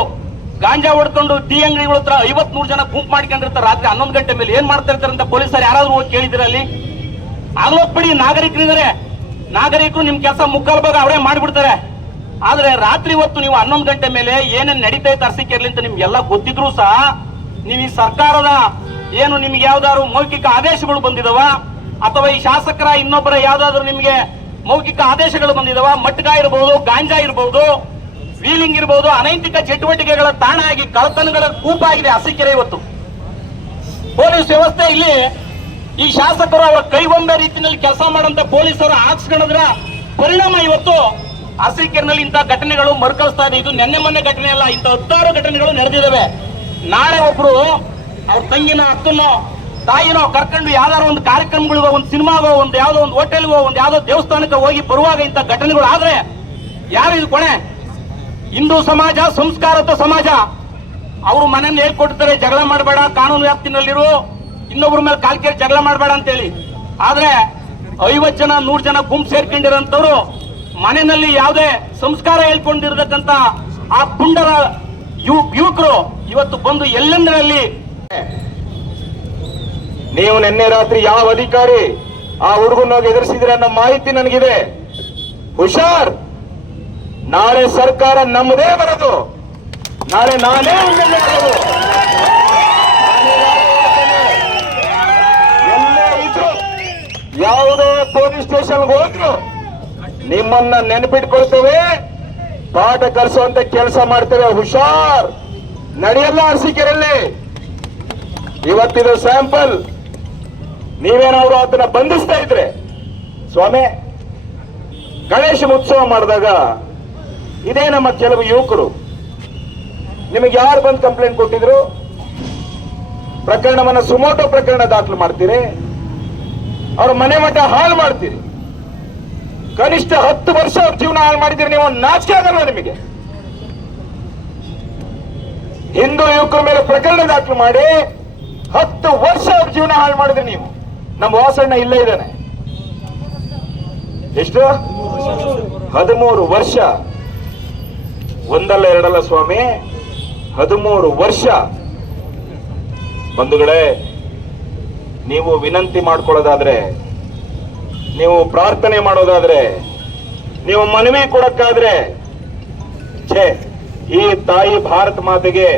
ಗಾಂಜಾ ಹೊಡ್ಕೊಂಡು ಟೀ ಅಂಗಡಿಗಳ ಹತ್ರ 50-100 ಜನ ಗುಂಪು ಮಾಡ್ಕೊಂಡಿರ್ತಾರೆ. ರಾತ್ರಿ 11 ಗಂಟೆ ಮೇಲೆ ಏನ್ ಮಾಡ್ತಾ ಇರ್ತಾರೆ ಅಂತ ಪೊಲೀಸರು ಯಾರಾದ್ರೂ ಹೋಗಿ ಕೇಳಿದಿರ? ಅಲ್ಲಿ ಆಗ್ಲೋಗ್ಬಿಡಿ, ನಾಗರಿಕರಿದ್ದಾರೆ, ನಾಗರಿಕರು ನಿಮ್ ಕೆಲಸ ಮುಕ್ಕಾಲು ಭಾಗ ಅವರೇ ಮಾಡ್ಬಿಡ್ತಾರೆ. ಆದ್ರೆ ರಾತ್ರಿ ಹೊತ್ತು ನೀವು 11 ಗಂಟೆ ಮೇಲೆ ಏನೇನ್ ನಡೀತಾ ಇತ್ತು ಅರಸೀಕೆರೆಲಿ ಅಂತ ನಿಮ್ಗೆಲ್ಲ ಗೊತ್ತಿದ್ರು ಸಹ ನೀವು ಈ ಸರ್ಕಾರದ ಏನು ನಿಮ್ಗೆ ಯಾವ್ದಾದ್ರು ಮೌಖಿಕ ಆದೇಶಗಳು ಬಂದಿದವ, ಅಥವಾ ಈ ಶಾಸಕರ ಇನ್ನೊಬ್ಬರ ಯಾವ್ದಾದ್ರು ನಿಮ್ಗೆ ಮೌಖಿಕ ಆದೇಶಗಳು ಬಂದಿದವ, ಮಟ್ಕ ಇರಬಹುದು, ಗಾಂಜಾ ಇರಬಹುದು, ವೀಲಿಂಗ್ ಇರಬಹುದು, ಅನೈತಿಕ ಚಟುವಟಿಕೆಗಳ ತಾಣ ಆಗಿ ಕಳ್ಳತನಗಳ ಕೂಪ ಆಗಿದೆ ಅರಸೀಕೆರೆ ಇವತ್ತು. ಪೊಲೀಸ್ ವ್ಯವಸ್ಥೆ ಇಲ್ಲಿ ಈ ಶಾಸಕರು ಅವರ ಕೈಗೊಂಬೆ ರೀತಿಯಲ್ಲಿ ಕೆಲಸ ಮಾಡುವಂತ ಪೊಲೀಸರು ಹಾಕ್ಸ್ಕೊಳ್ಳೋದ್ರ ಪರಿಣಾಮ ಇವತ್ತು ಅರಸೀಕೆರೆನಲ್ಲಿ ಇಂತಹ ಘಟನೆಗಳು ಮರುಕಳಿಸ್ತಾ ಇದೆ. ಇದು ನೆನ್ನೆ ಮೊನ್ನೆ ಘಟನೆ ಅಲ್ಲ, ಇಂಥ 10 ಘಟನೆಗಳು ನಡೆದಿದ್ದಾವೆ. ನಾಳೆ ಒಬ್ರು ಅವ್ರ ತಂಗಿನ ಅಕ್ಕನೋ ತಾಯಿನೋ ಕರ್ಕೊಂಡು ಯಾವ್ದಾರು ಒಂದು ಕಾರ್ಯಕ್ರಮಗಳಿಗೋ, ಒಂದು ಸಿನಿಮಾಗೋ, ಒಂದು ಯಾವ್ದೋ ಒಂದು ಹೋಟೆಲ್ಗೋ, ಒಂದು ಯಾವ್ದೋ ದೇವಸ್ಥಾನಕ್ಕೆ ಹೋಗಿ ಬರುವಾಗ ಇಂಥ ಘಟನೆಗಳು ಆದ್ರೆ ಯಾರು ಇದು ಕೊನೆ? ಹಿಂದೂ ಸಮಾಜ, ಸಂಸ್ಕಾರತ ಸಮಾಜ. ಅವರು ಮನೆಯಲ್ಲಿ ಹೇಳ್ಕೊಡ್ತಾರೆ, ಜಗಳ ಮಾಡಬೇಡ, ಕಾನೂನು ವ್ಯಾಪ್ತಿನಲ್ಲಿರು, ಇನ್ನೊಬ್ರ ಮೇಲೆ ಕಾಲ್ಕೇರಿ ಜಗಳ ಮಾಡಬೇಡ ಅಂತೇಳಿ. ಆದ್ರೆ 50 ಜನ 100 ಜನ ಗುಂಪು ಸೇರ್ಕೊಂಡಿರೋಂಥವ್ರು ಮನೆಯಲ್ಲಿ ಯಾವುದೇ ಸಂಸ್ಕಾರ ಹೇಳ್ಕೊಂಡಿರತಕ್ಕಂತ ಆ ಪುಂಡರ ಯುವಕರು ಇವತ್ತು ಬಂದು ಎಲ್ಲೆಂದರಲ್ಲಿ. ನೀವು ನಿನ್ನೆ ರಾತ್ರಿ ಯಾವ ಅಧಿಕಾರಿ ಆ ಹುಡುಗನೋಗಿ ಎದುರಿಸಿದ್ರೆ ಅನ್ನೋ ಮಾಹಿತಿ ನನಗಿದೆ. ಹುಷಾರ್, ನಾಳೆ ಸರ್ಕಾರ ನಮ್ಮದೇ ಬರೋದು, ನಾಳೆ ನಾನೇ ಎಮ್ಮೆಲ್ಲೆ ಆಗೋದು. ಎಲ್ಲೇ ಇದ್ರು, ಯಾವುದೇ ಪೊಲೀಸ್ ಸ್ಟೇಷನ್ಗೆ ಹೋದ್ರು ನಿಮ್ಮನ್ನ ನೆನಪಿಟ್ಕೊಳ್ತೇವೆ, ಪಾಠ ಕಲಿಸುವಂತ ಕೆಲಸ ಮಾಡ್ತೇವೆ. ಹುಷಾರ್, ನಡೆಯಲ್ಲ ಅರಸೀಕೆರೆಯಲ್ಲಿ. ಇವತ್ತಿದು ಸ್ಯಾಂಪಲ್. ನೀವೇನಾದ್ರು ಅದನ್ನ ಬಂಧಿಸ್ತಾ ಇದ್ರೆ, ಸ್ವಾಮಿ ಗಣೇಶ ಉತ್ಸವ ಮಾಡಿದಾಗ ಇದೇ ನಮ್ಮ ಕೆಲವು ಯುವಕರು ನಿಮಗೆ ಯಾರು ಬಂದು ಕಂಪ್ಲೇಂಟ್ ಕೊಟ್ಟಿದ್ರು? ಪ್ರಕರಣವನ್ನ ಸುಮೋಟೋ ಪ್ರಕರಣ ದಾಖಲು ಮಾಡ್ತೀರಿ, ಅವ್ರ ಮನೆ ಮಠ ಹಾಳು ಮಾಡ್ತೀರಿ. ಕನಿಷ್ಠ 10 ವರ್ಷ ಅವ್ರ ಜೀವನ ಹಾಳು ಮಾಡಿದ್ದೀರಿ. ನೀವು ನಾಚಿಕೆ ಆಗಲ್ಲ ನಿಮಗೆ? ಹಿಂದೂ ಯುವಕರ ಮೇಲೆ ಪ್ರಕರಣ ದಾಖಲು ಮಾಡಿ 10 ವರ್ಷ ಅವ್ರ ಜೀವನ ಹಾಳು ಮಾಡಿದ್ರಿ ನೀವು. ನಮ್ಮ ವಾಸಣ್ಣ ಇಲ್ಲೇ ಇದ್ದಾನೆ. ಎಷ್ಟು? 13 ವರ್ಷ. ಒಂದಲ್ಲ ಎರಡಲ್ಲ ಸ್ವಾಮಿ, 13 ವರ್ಷ. ಬಂಧುಗಳೇ, ನೀವು ವಿನಂತಿ ಮಾಡ್ಕೊಳ್ಳೋದಾದ್ರೆ, ನೀವು ಪ್ರಾರ್ಥನೆ ಮಾಡೋದಾದ್ರೆ, ನೀವು ಮನವಿ ಕೊಡಕ್ಕಾದ್ರೆ, ಈ ತಾಯಿ ಭಾರತ ಮಾತೆಗೆ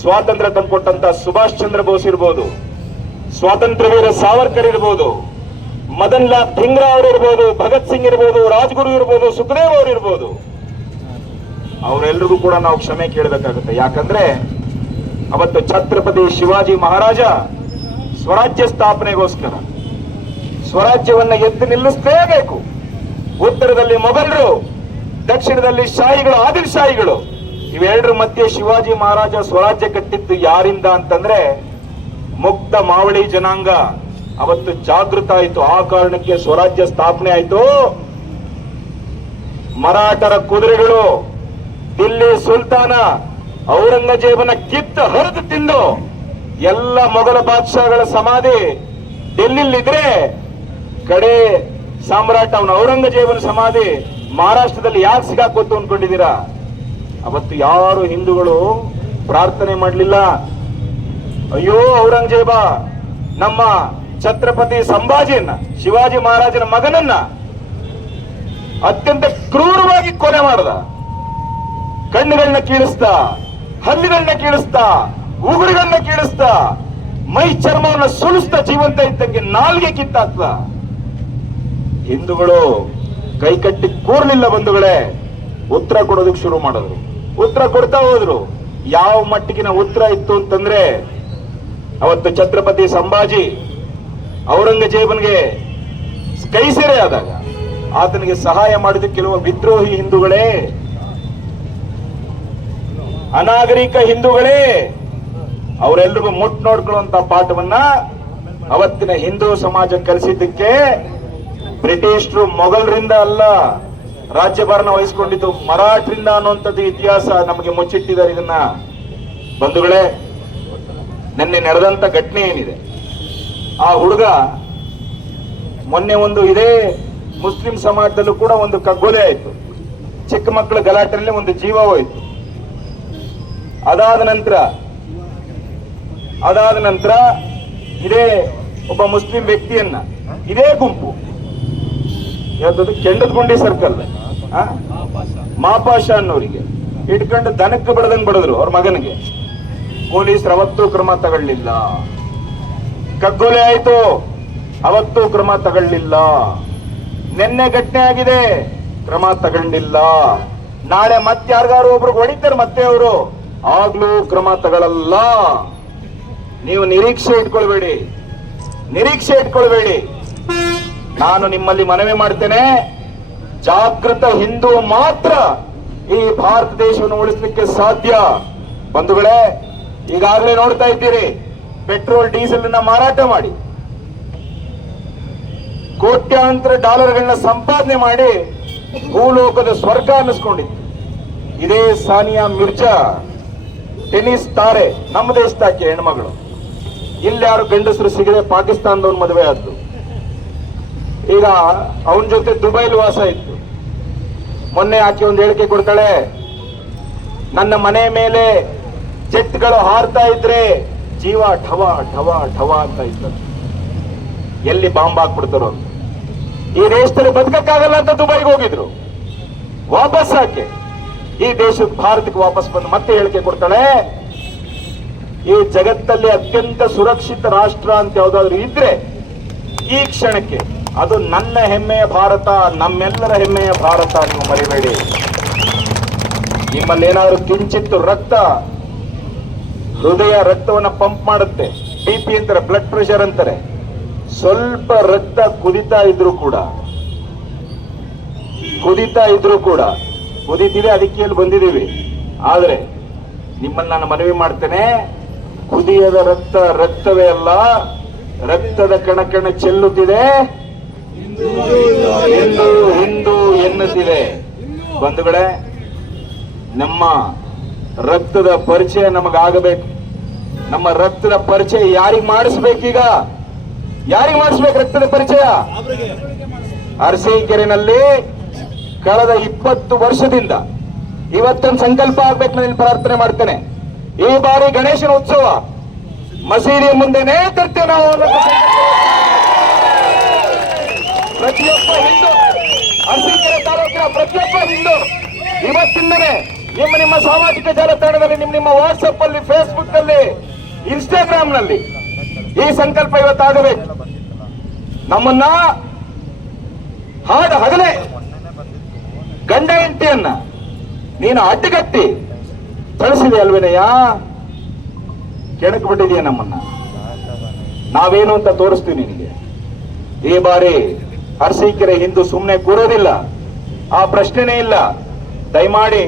ಸ್ವಾತಂತ್ರ್ಯ ತಂದುಕೊಟ್ಟಂತ ಸುಭಾಷ್ ಚಂದ್ರ ಬೋಸ್ ಇರ್ಬೋದು, ಸ್ವಾತಂತ್ರ್ಯ ವೀರ ಸಾವರ್ಕರ್ ಇರ್ಬೋದು, ಮದನ್ ಲಾಲ್ ಧಿಂಗ್ರಾ ಅವರು ಇರ್ಬೋದು, ಭಗತ್ ಸಿಂಗ್ ಇರ್ಬೋದು, ರಾಜ್ಗುರು ಇರ್ಬೋದು, ಸುಖದೇವ್ ಅವರು ಇರ್ಬೋದು, ಅವರೆಲ್ಲರಿಗೂ ಕೂಡ ನಾವು ಕ್ಷಮೆ ಕೇಳಬೇಕಾಗುತ್ತೆ. ಯಾಕಂದ್ರೆ ಅವತ್ತು ಛತ್ರಪತಿ ಶಿವಾಜಿ ಮಹಾರಾಜ ಸ್ವರಾಜ್ಯ ಸ್ಥಾಪನೆಗೋಸ್ಕರ ಸ್ವರಾಜ್ಯವನ್ನ ಎದ್ದು ನಿಲ್ಲಿಸಲೇಬೇಕು. ಉತ್ತರದಲ್ಲಿ ಮೊಘಲರು, ದಕ್ಷಿಣದಲ್ಲಿ ಶಾಹಿಗಳು, ಆದಿಲ್ ಶಾಹಿಗಳು, ಇವೆರಡರ ಮಧ್ಯೆ ಶಿವಾಜಿ ಮಹಾರಾಜ ಸ್ವರಾಜ್ಯ ಕಟ್ಟಿದ್ದು ಯಾರಿಂದ ಅಂತಂದ್ರೆ ಮುಕ್ತ ಮಾವಳಿ ಜನಾಂಗ ಅವತ್ತು ಜಾಗೃತ ಆಯಿತು. ಆ ಕಾರಣಕ್ಕೆ ಸ್ವರಾಜ್ಯ ಸ್ಥಾಪನೆ ಆಯಿತು. ಮರಾಠರ ಕುದುರೆಗಳು ದಿಲ್ಲಿ ಸುಲ್ತಾನ ಔರಂಗಜೇಬನ ಕಿತ್ತು ಹರಿದು ತಿಂದು ಎಲ್ಲ ಮೊಘಲ ಬಾದಶಾಹಗಳ ಸಮಾಧಿ ಡೆಲ್ಲಿಲಿದ್ರೆ, ಕಡೆ ಸಾಮ್ರಾಟ್ ಅವನ ಔರಂಗಜೇಬನ ಸಮಾಧಿ ಮಹಾರಾಷ್ಟ್ರದಲ್ಲಿ ಯಾಕೆ ಸಿಗಾಕೋತು ಅನ್ಕೊಂಡಿದ್ದೀರಾ? ಅವತ್ತು ಯಾರು ಹಿಂದೂಗಳು ಪ್ರಾರ್ಥನೆ ಮಾಡಲಿಲ್ಲ, ಅಯ್ಯೋ ಔರಂಗಜೇಬ ನಮ್ಮ ಛತ್ರಪತಿ ಸಂಭಾಜಿಯನ್ನ, ಶಿವಾಜಿ ಮಹಾರಾಜನ ಮಗನನ್ನ ಅತ್ಯಂತ ಕ್ರೂರವಾಗಿ ಕೊಲೆ ಮಾಡದ. ಕಣ್ಣುಗಳನ್ನ ಕೀಳಿಸ್ತಾ, ಹಲ್ಲಿಗಳನ್ನ ಕೀಳಿಸ್ತಾ, ಉಗುರುಗಳನ್ನ ಕೀಳಿಸ್ತಾ, ಮೈ ಚರ್ಮವನ್ನ ಸುಳಿಸ್ತಾ, ಜೀವಂತ ಇದ್ದಂಗೆ ನಾಲ್ಗೆ ಕಿತ್ತಾಕ್ತ. ಹಿಂದೂಗಳು ಕೈಕಟ್ಟಿ ಕೂರ್ಲಿಲ್ಲ ಬಂಧುಗಳೇ. ಉತ್ತರ ಕೊಡೋದಕ್ಕೆ ಶುರು ಮಾಡಿದ್ರು. ಉತ್ತರ ಕೊಡ್ತಾ ಹೋದ್ರು. ಯಾವ ಮಟ್ಟಿಗಿನ ಉತ್ತರ ಇತ್ತು ಅಂತಂದ್ರೆ, ಅವತ್ತು ಛತ್ರಪತಿ ಸಂಭಾಜಿ ಔರಂಗಜೇಬನ್ಗೆ ಕೈ ಸೆರೆ ಆದಾಗ ಆತನಿಗೆ ಸಹಾಯ ಮಾಡಿದ ಕೆಲವು ವಿದ್ರೋಹಿ ಹಿಂದೂಗಳೇ, ಅನಾಗರಿಕ ಹಿಂದೂಗಳೇ, ಅವರೆಲ್ಲರಿಗೂ ಮುಟ್ ನೋಡ್ಕೊಳ್ಳುವಂತ ಪಾಠವನ್ನ ಅವತ್ತಿನ ಹಿಂದೂ ಸಮಾಜ ಕಲಿಸಿದ್ದಕ್ಕೆ ಬ್ರಿಟಿಷರು ಮೊಘಲರಿಂದ ಅಲ್ಲ ರಾಜ್ಯಭಾರನ ವಹಿಸಿಕೊಂಡಿದ್ದು, ಮರಾಠರಿಂದ ಅನ್ನುವಂಥದ್ದು ಇತಿಹಾಸ ನಮಗೆ ಮುಚ್ಚಿಟ್ಟಿದ್ದಾರೆ. ಇದನ್ನ ಬಂಧುಗಳೇ, ನಿನ್ನೆ ನಡೆದಂತ ಘಟನೆ ಏನಿದೆ, ಆ ಹುಡುಗ ಮೊನ್ನೆ ಒಂದು ಇದೇ ಮುಸ್ಲಿಂ ಸಮಾಜದಲ್ಲೂ ಕೂಡ ಒಂದು ಕಗ್ಗೊಲೆ ಆಯಿತು, ಚಿಕ್ಕ ಮಕ್ಕಳ ಗಲಾಟೆಯಲ್ಲಿ ಒಂದು ಜೀವ ಹೋಯಿತು. ಅದಾದ ನಂತರ ಇದೇ ಒಬ್ಬ ಮುಸ್ಲಿಂ ವ್ಯಕ್ತಿಯನ್ನ ಇದೇ ಗುಂಪು ಯಾವ್ದು ಕೆಂಡದಗುಂಡಿ ಸರ್ಕಲ್ ಮಾಪಾಷ ಅನ್ನೋರಿಗೆ ಇಟ್ಕೊಂಡು ದನಕ್ಕೆ ಬಡದಂಗ್ ಬಡದ್ರು ಅವ್ರ ಮಗನಿಗೆ. ಪೊಲೀಸರು ಅವತ್ತೂ ಕ್ರಮ ತಗೊಳ್ಳಿಲ್ಲ. ಕಗ್ಗೊಲೆ ಆಯ್ತು, ಅವತ್ತೂ ಕ್ರಮ ತಗೊಳ್ಳಿಲ್ಲ. ನಿನ್ನೆ ಘಟನೆ ಆಗಿದೆ, ಕ್ರಮ ತಗೊಂಡಿಲ್ಲ. ನಾಳೆ ಮತ್ತೆ ಯಾರಿಗಾರು ಒಬ್ರಿಗೆ ಹೊಡಿತಾರೆ ಮತ್ತೆ ಅವರು, ಆಗ್ಲೂ ಕ್ರಮ ತಗೊಳ್ಳಲ್ಲ. ನೀವು ನಿರೀಕ್ಷೆ ಇಟ್ಕೊಳ್ಬೇಡಿ. ನಾನು ನಿಮ್ಮಲ್ಲಿ ಮನವಿ ಮಾಡ್ತೇನೆ, ಜಾಗೃತ ಹಿಂದೂ ಮಾತ್ರ ಈ ಭಾರತ ದೇಶವನ್ನು ಉಳಿಸಲಿಕ್ಕೆ ಸಾಧ್ಯ. ಬಂಧುಗಳೇ, ಈಗಾಗಲೇ ನೋಡ್ತಾ ಇದ್ದೀರಿ, ಪೆಟ್ರೋಲ್ ಡೀಸೆಲ್ ಅನ್ನ ಮಾರಾಟ ಮಾಡಿ ಕೋಟ್ಯಾಂತರ ಡಾಲರ್ಗಳನ್ನ ಸಂಪಾದನೆ ಮಾಡಿ ಭೂಲೋಕದ ಸ್ವರ್ಗ ಅನ್ನಿಸ್ಕೊಂಡಿತ್ತು. ಇದೇ ಸಾನಿಯಾ ಮಿರ್ಜಾ ಟೆನ್ನಿಸ್ ತಾರೆ, ನಮ್ಮ ದೇಶದಾಕೆ ಹೆಣ್ಮಗಳು, ಇಲ್ಯಾರು ಗಂಡಸರು ಸಿಗದೆ ಪಾಕಿಸ್ತಾನದವನ್ ಮದುವೆ ಆದ್ದು. ಈಗ ಅವನ ಜೊತೆ ದುಬೈಲ್ ವಾಸ ಇತ್ತು. ಮೊನ್ನೆ ಆಕೆ ಒಂದು ಹೇಳಿಕೆ ಕೊಡ್ತಾಳೆ, ನನ್ನ ಮನೆ ಮೇಲೆ ಜೆಟ್ಗಳು ಹಾರ್ತಾ ಇದ್ರೆ ಜೀವ ಠವ ಠವ ಠವ ಅಂತ ಇದ್ದಾರೆ. ಎಲ್ಲಿ ಬಾಂಬ್ ಹಾಕ್ಬಿಡ್ತಾರೋ ಅಂತ. ಈ ದೇಶದಲ್ಲಿ ಬದುಕಕ್ಕಾಗಲ್ಲ ಅಂತ ದುಬೈಗೆ ಹೋಗಿದ್ರು. ವಾಪಸ್ ಆಕೆ ಈ ದೇಶದ ಭಾರತಕ್ಕೆ ವಾಪಸ್ ಬಂದು ಮತ್ತೆ ಹೇಳಿಕೆ ಕೊಡ್ತಾಳೆ, ಈ ಜಗತ್ತಲ್ಲಿ ಅತ್ಯಂತ ಸುರಕ್ಷಿತ ರಾಷ್ಟ್ರ ಅಂತ ಯಾವ್ದಾದ್ರು ಇದ್ರೆ ಈ ಕ್ಷಣಕ್ಕೆ ಅದು ನನ್ನ ಹೆಮ್ಮೆಯ ಭಾರತ, ನಮ್ಮೆಲ್ಲರ ಹೆಮ್ಮೆಯ ಭಾರತ. ನೀವು ಮರಿಬೇಡಿ. ನಿಮ್ಮಲ್ಲಿ ಏನಾದ್ರು ಕಿಂಚಿತ್ತು ರಕ್ತ, ಹೃದಯ ರಕ್ತವನ್ನ ಪಂಪ್ ಮಾಡುತ್ತೆ, BP ಅಂತಾರೆ, ಬ್ಲಡ್ ಪ್ರೆಷರ್ ಅಂತಾರೆ. ಸ್ವಲ್ಪ ರಕ್ತ ಕುದಿತಾ ಇದ್ರು ಕೂಡ ಕುದಿತೀವಿ, ಅದಕ್ಕೆ ಇಲ್ಲಿ ಬಂದಿದ್ದೀವಿ. ಆದ್ರೆ ನಿಮ್ಮನ್ನ ನಾನು ಮನವಿ ಮಾಡ್ತೇನೆ, ಕುದಿಯದ ರಕ್ತ ರಕ್ತವೇ ಅಲ್ಲ, ರಕ್ತದ ಕಣ ಚೆಲ್ಲುತ್ತಿದೆ, ಹಿಂದೂ ಎನ್ನುತ್ತಿದೆ. ಬಂಧುಗಳೇ, ನಮ್ಮ ರಕ್ತದ ಪರಿಚಯ ನಮಗಾಗಬೇಕು. ನಮ್ಮ ರಕ್ತದ ಪರಿಚಯ ಯಾರಿಗೆ ಮಾಡಿಸ್ಬೇಕೀಗ? ಯಾರಿಗೆ ಮಾಡಿಸ್ಬೇಕು ರಕ್ತದ ಪರಿಚಯ? ಅರಸೀಕೆರೆನಲ್ಲಿ ಕಳೆದ 20 ವರ್ಷದಿಂದ ಇವತ್ತೊಂದು ಸಂಕಲ್ಪ ಆಗ್ಬೇಕು. ನಾನು ಪ್ರಾರ್ಥನೆ ಮಾಡ್ತೇನೆ, ಈ ಬಾರಿ ಗಣೇಶನ ಉತ್ಸವ ಮಸೀದಿಯ ಮುಂದೆನೇ ತರ್ತೇವೆ ನಾವು. ಪ್ರತಿಯೊಬ್ಬ ಹಿಂದೂ, ಅರಸೀಕೆರೆ ತಾಲೂಕಿನ ಪ್ರತಿಯೊಬ್ಬ ಹಿಂದೂ ಇವತ್ತಿಂದನೇ ನಿಮ್ಮ ಸಾಮಾಜಿಕ ಜಾಲತಾಣದಲ್ಲಿ, ನಿಮ್ಮ ವಾಟ್ಸಪ್ ಅಲ್ಲಿ, ಫೇಸ್ಬುಕ್ ಅಲ್ಲಿ, ಇನ್ಸ್ಟಾಗ್ರಾಮ್ ನಲ್ಲಿ ಈ ಸಂಕಲ್ಪ ಇವತ್ತಾಗಬೇಕು. ನಮ್ಮನ್ನ ಹಾಡು ಹಗಲೇ ಗಂಡ ಹೆಂಡತಿಯನ್ನ ನೀನು ಅಡ್ಡಗಟ್ಟಿ ಕಳಿಸಿದೆ ಅಲ್ವೇನಯ್ಯ, ಕೆಣಕ್ ಬಿಟ್ಟಿದೆಯಾ ನಮ್ಮನ್ನ. ನಾವೇನು ಅಂತ ತೋರಿಸ್ತೀವಿ ನಿನಗೆ. ಈ ಬಾರಿ ಅರಸೀಕೆರೆ ಹಿಂದೂ ಸುಮ್ಮನೆ ಕೂರೋದಿಲ್ಲ, ಆ ಪ್ರಶ್ನೆನೇ ಇಲ್ಲ. ದಯಮಾಡಿ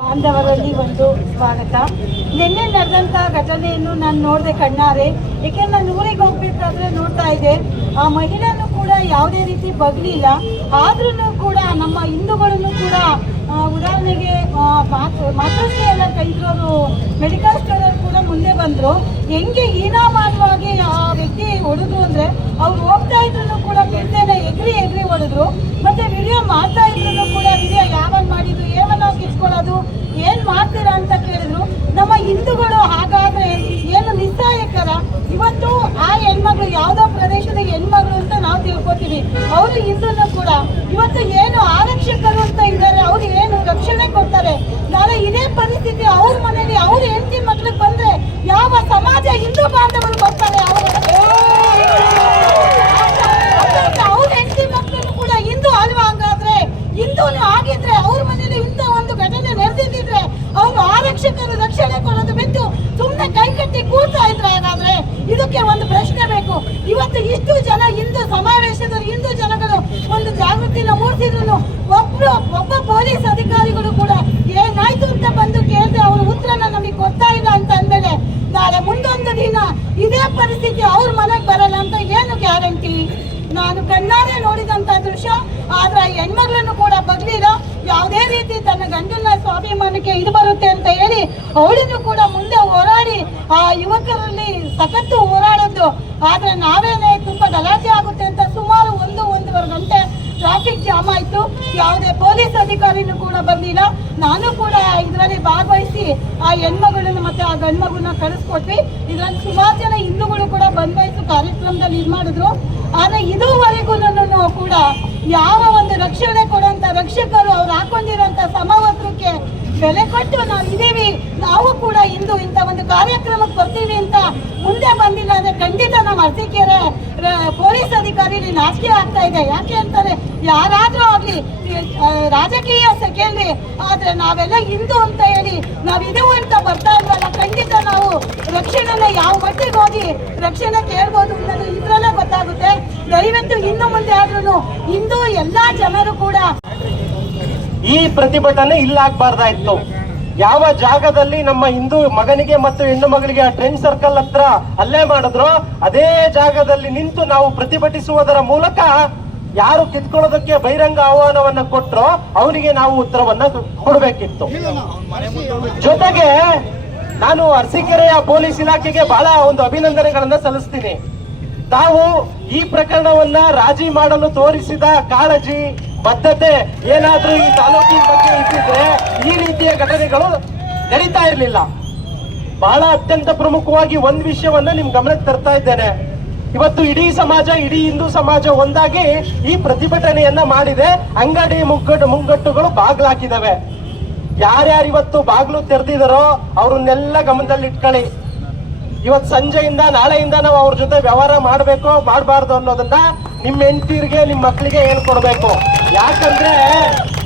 ಬಾಂಧವರಲ್ಲಿ ಒಂದು ಸ್ವಾಗತ. ನಿನ್ನೆ ನಡೆದಂತ ಘಟನೆಯನ್ನು ನಾನು ನೋಡಿದೆ ಕಣ್ಣಾರೆ. ಏಕೆಂದ್ರೆ ನಾನು ಊರಿಗೆ ಹೋಗ್ಬೇಕಾದ್ರೆ ನೋಡ್ತಾ ಇದ್ದೆ, ಆ ಮಹಿಳೆಯನ್ನು ಕೂಡ ಯಾವುದೇ ರೀತಿ ಬಗ್ಲಿಲ್ಲ. ಆದ್ರೂ ಕೂಡ ನಮ್ಮ ಹಿಂದೂಗಳನ್ನು ಕೂಡ ಉದಾಹರಣೆಗೆ ಮಾತೃಶ್ರೀ ಎಲ್ಲ ಇದ್ರವರು ಮೆಡಿಕಲ್ ಸ್ಟೋರ್ ಕೂಡ ಮುಂದೆ ಬಂದ್ರು. ಹೆಂಗೆ ಹೀನಾಮಾನವಾಗಿ ಆ ವ್ಯಕ್ತಿ ಹೊಡೆದ್ರು ಅಂದ್ರೆ, ಅವ್ರು ಹೋಗ್ತಾ ಇದ್ರು ಕೂಡ ಬಿಡ್ತೇನೆ ಎಗ್ರಿ ಹೊಡೆದ್ರು. ಮತ್ತೆ ವಿಡಿಯೋ ಮಾಡ್ತಾ ಇದ್ರು ಕೂಡ ವಿಡಿಯೋ ಯಾವನ್ ಮಾಡಿದ್ರು, ಏವನ್ನ ಕಿತ್ಕೊಳ್ಳೋದು, ಏನ್ ಮಾಡ್ತೀರಾ ಅಂತ ಕೇಳಿದ್ರು. ನಮ್ಮ ಹಿಂದೂಗಳು ಹಾಗಾದ್ರೆ ಏನು ನಿಸ್ಸಹಾಯಕರ? ಇವತ್ತು ಆ ಹೆಣ್ಮಗಳು ಯಾವ್ದೋ ಪ್ರದೇಶದ ಹೆಣ್ಮಗಳು ಅಂತ ನಾವು ತಿಳ್ಕೊತೀವಿ, ಅವರು ಹಿಂದೂನು ಕೂಡ. ಇವತ್ತು ಏನು ಆರಕ್ಷಕರು ಅಂತ ಇದ್ದಾರೆ, ಅವ್ರು ಏನು ರಕ್ಷಣೆ ಕೊಡ್ತಾರೆ. ನಾಳೆ ಇದೇ ಪರಿಸ್ಥಿತಿ ಅವ್ರ ಮನೇಲಿ ಅವ್ರ ಹೆಂಡತಿ ಮಕ್ಳಿಗೆ ಬಂದ್ರೆ ಯಾವ ಸಮಾಜ ಹಿಂದೂ ಬಾಂಧವರು ಬರ್ತಾರೆ? ಅವ್ರ ಹೆಂಡತಿ ಮಕ್ಕಳು ಕೂಡ ಹಿಂದೂ ಅಲ್ವಾ? ಹಂಗಾದ್ರೆ ಹಿಂದೂನು ಆಗಿದ್ರೆ ಅವ್ರ ಮನೇಲಿ ಇಂಥ ಒಂದು ಘಟನೆ ನಡೆದಿದ್ರೆ ಅವ್ರು ಆರಕ್ಷಕರು ರಕ್ಷಣೆ ಕೊಡೋದು ಇದಕ್ಕೆ ಒಂದು ಪ್ರಶ್ನೆ ಬೇಕು. ಇವತ್ತು ಇಷ್ಟು ಜನ ಹಿಂದೂ ಸಮಾವೇಶದಲ್ಲಿ ಹಿಂದೂ ಜನಗಳು ಒಂದು ಜಾಗೃತಿನ ಮೂಡಿಸಿದ್ರು ಒಬ್ಬ ಪೊಲೀಸ್ ಅಧಿಕಾರಿಗಳು ಕೂಡ ಏನಾಯ್ತು ಅಂತ ಬಂದು ಕೇಳಿದ್ರೆ ಅವ್ರ ಉತ್ತರನ ನಮಗೆ ಕೊಡ್ತಾ ಇಲ್ಲ ಅಂತ ಅಂದ್ಮೇಲೆ ನಾಳೆ ಮುಂದೊಂದು ದಿನ ಇದೇ ಪರಿಸ್ಥಿತಿ ಅವ್ರ ಮನೆಗೆ ಬರಲ್ಲ ಅಂತ ಏನು ಗ್ಯಾರಂಟಿ? ನಾನು ಕಣ್ಣಾರೆ ನೋಡಿದಂತ ದೃಶ್ಯ. ಆದ್ರೆ ಹೆಣ್ಮಗಳನ್ನು ಕೂಡ ಬಗ್ಲಿಲ್ಲ. ಯಾವುದೇ ರೀತಿ ತನ್ನ ಗಂಡನ ಸ್ವಾಭಿಮಾನಕ್ಕೆ ಇದು ಬರುತ್ತೆ ಅಂತ ಹೇಳಿ ಅವಳನ್ನು ಕೂಡ ಮುಂದೆ ಹೋರಾಡಿ ಆ ಯುವಕರಲ್ಲಿ ಸಖತ್ತು ಹೋರಾಡೋದು. ಆದ್ರೆ ನಾವೇನೆ ತುಂಬಾ ಗಲಾಟೆ ಆಗುತ್ತೆ ಅಂತ ಸುಮಾರು 1-1.5 ಗಂಟೆ ಟ್ರಾಫಿಕ್ ಜಾಮ್ ಆಯ್ತು. ಯಾವುದೇ ಪೊಲೀಸ್ ಅಧಿಕಾರಿನೂ ಕೂಡ ಬಂದಿಲ್ಲ. ನಾನು ಕೂಡ ಇದರಲ್ಲಿ ಭಾಗವಹಿಸಿ ಆ ಹೆಣ್ಮಗಳನ್ನು ಮತ್ತೆ ಆ ಗಂಡು ಮಗುನ ಕಳಿಸ್ಕೊಟ್ವಿ. ಇದರಲ್ಲಿ ಸುಮಾರು ಜನ ಹಿಂದೂಗಳು ಕೂಡ ಭಾಗವಹಿಸಿ ಕಾರ್ಯಕ್ರಮದಲ್ಲಿ ಇದು ಮಾಡಿದ್ರು. ಆದ್ರೆ ಇದುವರೆಗೂ ಕೂಡ ಯಾವ ಒಂದು ರಕ್ಷಣೆ ಕೊಡುವಂತ ರಕ್ಷಕರು ಅವ್ರು ಹಾಕೊಂಡಿರುವಂತ ಸಮವಸ್ತ್ರಕ್ಕೆ ಬೆಲೆ ಕೊಟ್ಟು ನಾವು ಇದೀವಿ, ನಾವು ಕೂಡ ಇಂದು ಇಂಥ ಒಂದು ಕಾರ್ಯಕ್ರಮಕ್ಕೆ ಬರ್ತೀವಿ ಅಂತ ಮುಂದೆ ಬಂದಿಲ್ಲ ಅಂದ್ರೆ ಖಂಡಿತ ನಾವು ಅರಸೀಕೆರೆ ಪೊಲೀಸ್ ಅಧಿಕಾರಿ ನಾಚಿಕೆ ಆಗ್ತಾ ಇದೆ. ಯಾಕೆ ಅಂತಾರೆ, ಯಾರಾದ್ರೂ ಆಗ್ಲಿ ರಾಜಕೀಯ ಕೇಳಿ, ಆದ್ರೆ ನಾವೆಲ್ಲ ಹಿಂದೂ ಅಂತ ಹೇಳಿ ನಾವಿದು ಅಂತ ಬರ್ತಾ ಇಲ್ವಲ್ಲ. ಖಂಡಿತ ನಾವು ರಕ್ಷಣೆನ ಯಾವ ಮಟ್ಟಿಗೆ ಹೋಗಿ ರಕ್ಷಣೆ ಕೇಳ್ಬೋದು ಅನ್ನೋದು ಇದ್ರಲ್ಲೇ ಗೊತ್ತಾಗುತ್ತೆ. ದಯವಿಟ್ಟು ಇನ್ನು ಮುಂದೆ ಆದ್ರೂ ಹಿಂದೂ ಎಲ್ಲಾ ಜನರು ಕೂಡ ಈ ಪ್ರತಿಭಟನೆ ಇಲ್ಲಾಗಬಾರ್ದಾಯ್ತು. ಯಾವ ಜಾಗದಲ್ಲಿ ನಮ್ಮ ಹಿಂದೂ ಮಗನಿಗೆ ಮತ್ತು ಹೆಣ್ಣು ಮಗಳಿಗೆ ಆ ಟ್ರೆಂಡ್ ಸರ್ಕಲ್ ಹತ್ರ ಅಲ್ಲೇ ಮಾಡಿದ್ರು, ಅದೇ ಜಾಗದಲ್ಲಿ ನಿಂತು ನಾವು ಪ್ರತಿಭಟಿಸುವುದರ ಮೂಲಕ ಯಾರು ಕಿತ್ಕೊಳ್ಳೋದಕ್ಕೆ ಬಹಿರಂಗ ಆಹ್ವಾನವನ್ನ ಕೊಟ್ರೋ ಅವನಿಗೆ ನಾವು ಉತ್ತರವನ್ನ ಕೊಡಬೇಕಿತ್ತು. ಜೊತೆಗೆ ನಾನು ಅರಸೀಕೆರೆಯ ಪೊಲೀಸ್ ಇಲಾಖೆಗೆ ಬಹಳ ಒಂದು ಅಭಿನಂದನೆಗಳನ್ನ ಸಲ್ಲಿಸ್ತೀನಿ. ತಾವು ಈ ಪ್ರಕರಣವನ್ನ ರಾಜಿ ಮಾಡಲು ತೋರಿಸಿದ ಕಾಳಜಿ, ಬದ್ಧತೆ ಏನಾದ್ರೂ ಈ ತಾಲೂಕಿನ ಬಗ್ಗೆ ಇದ್ದಿದ್ರೆ ಈ ರೀತಿಯ ಘಟನೆಗಳು ನಡೀತಾ ಇರಲಿಲ್ಲ. ಬಹಳ ಅತ್ಯಂತ ಪ್ರಮುಖವಾಗಿ ಒಂದು ವಿಷಯವನ್ನ ನಿಮ್ ಗಮನಕ್ಕೆ ತರ್ತಾ ಇದ್ದೇನೆ. ಇವತ್ತು ಇಡೀ ಸಮಾಜ, ಇಡೀ ಹಿಂದೂ ಸಮಾಜ ಒಂದಾಗಿ ಈ ಪ್ರತಿಭಟನೆಯನ್ನ ಮಾಡಿದೆ. ಅಂಗಡಿ ಮುಂಗಟ್ಟುಗಳು ಬಾಗ್ಲಾಕಿದಾವೆ. ಯಾರ್ಯಾರು ಇವತ್ತು ಬಾಗ್ಲು ತೆರೆದಿದಾರೋ ಅವ್ರನ್ನೆಲ್ಲ ಗಮನದಲ್ಲಿ ಇಟ್ಕೊಳ್ಳಿ. ಇವತ್ತು ಸಂಜೆಯಿಂದ ನಾಳೆಯಿಂದ ನಾವು ಅವ್ರ ಜೊತೆ ವ್ಯವಹಾರ ಮಾಡಬೇಕು ಮಾಡಬಾರ್ದು ಅನ್ನೋದನ್ನ ನಿಮ್ಮ ಹೆಂಡತಿರಿಗೆ ನಿಮ್ಮ ಮಕ್ಕಳಿಗೆ ಹೇಳ್ಕೊಡ್ಬೇಕು. ಯಾಕಂದ್ರೆ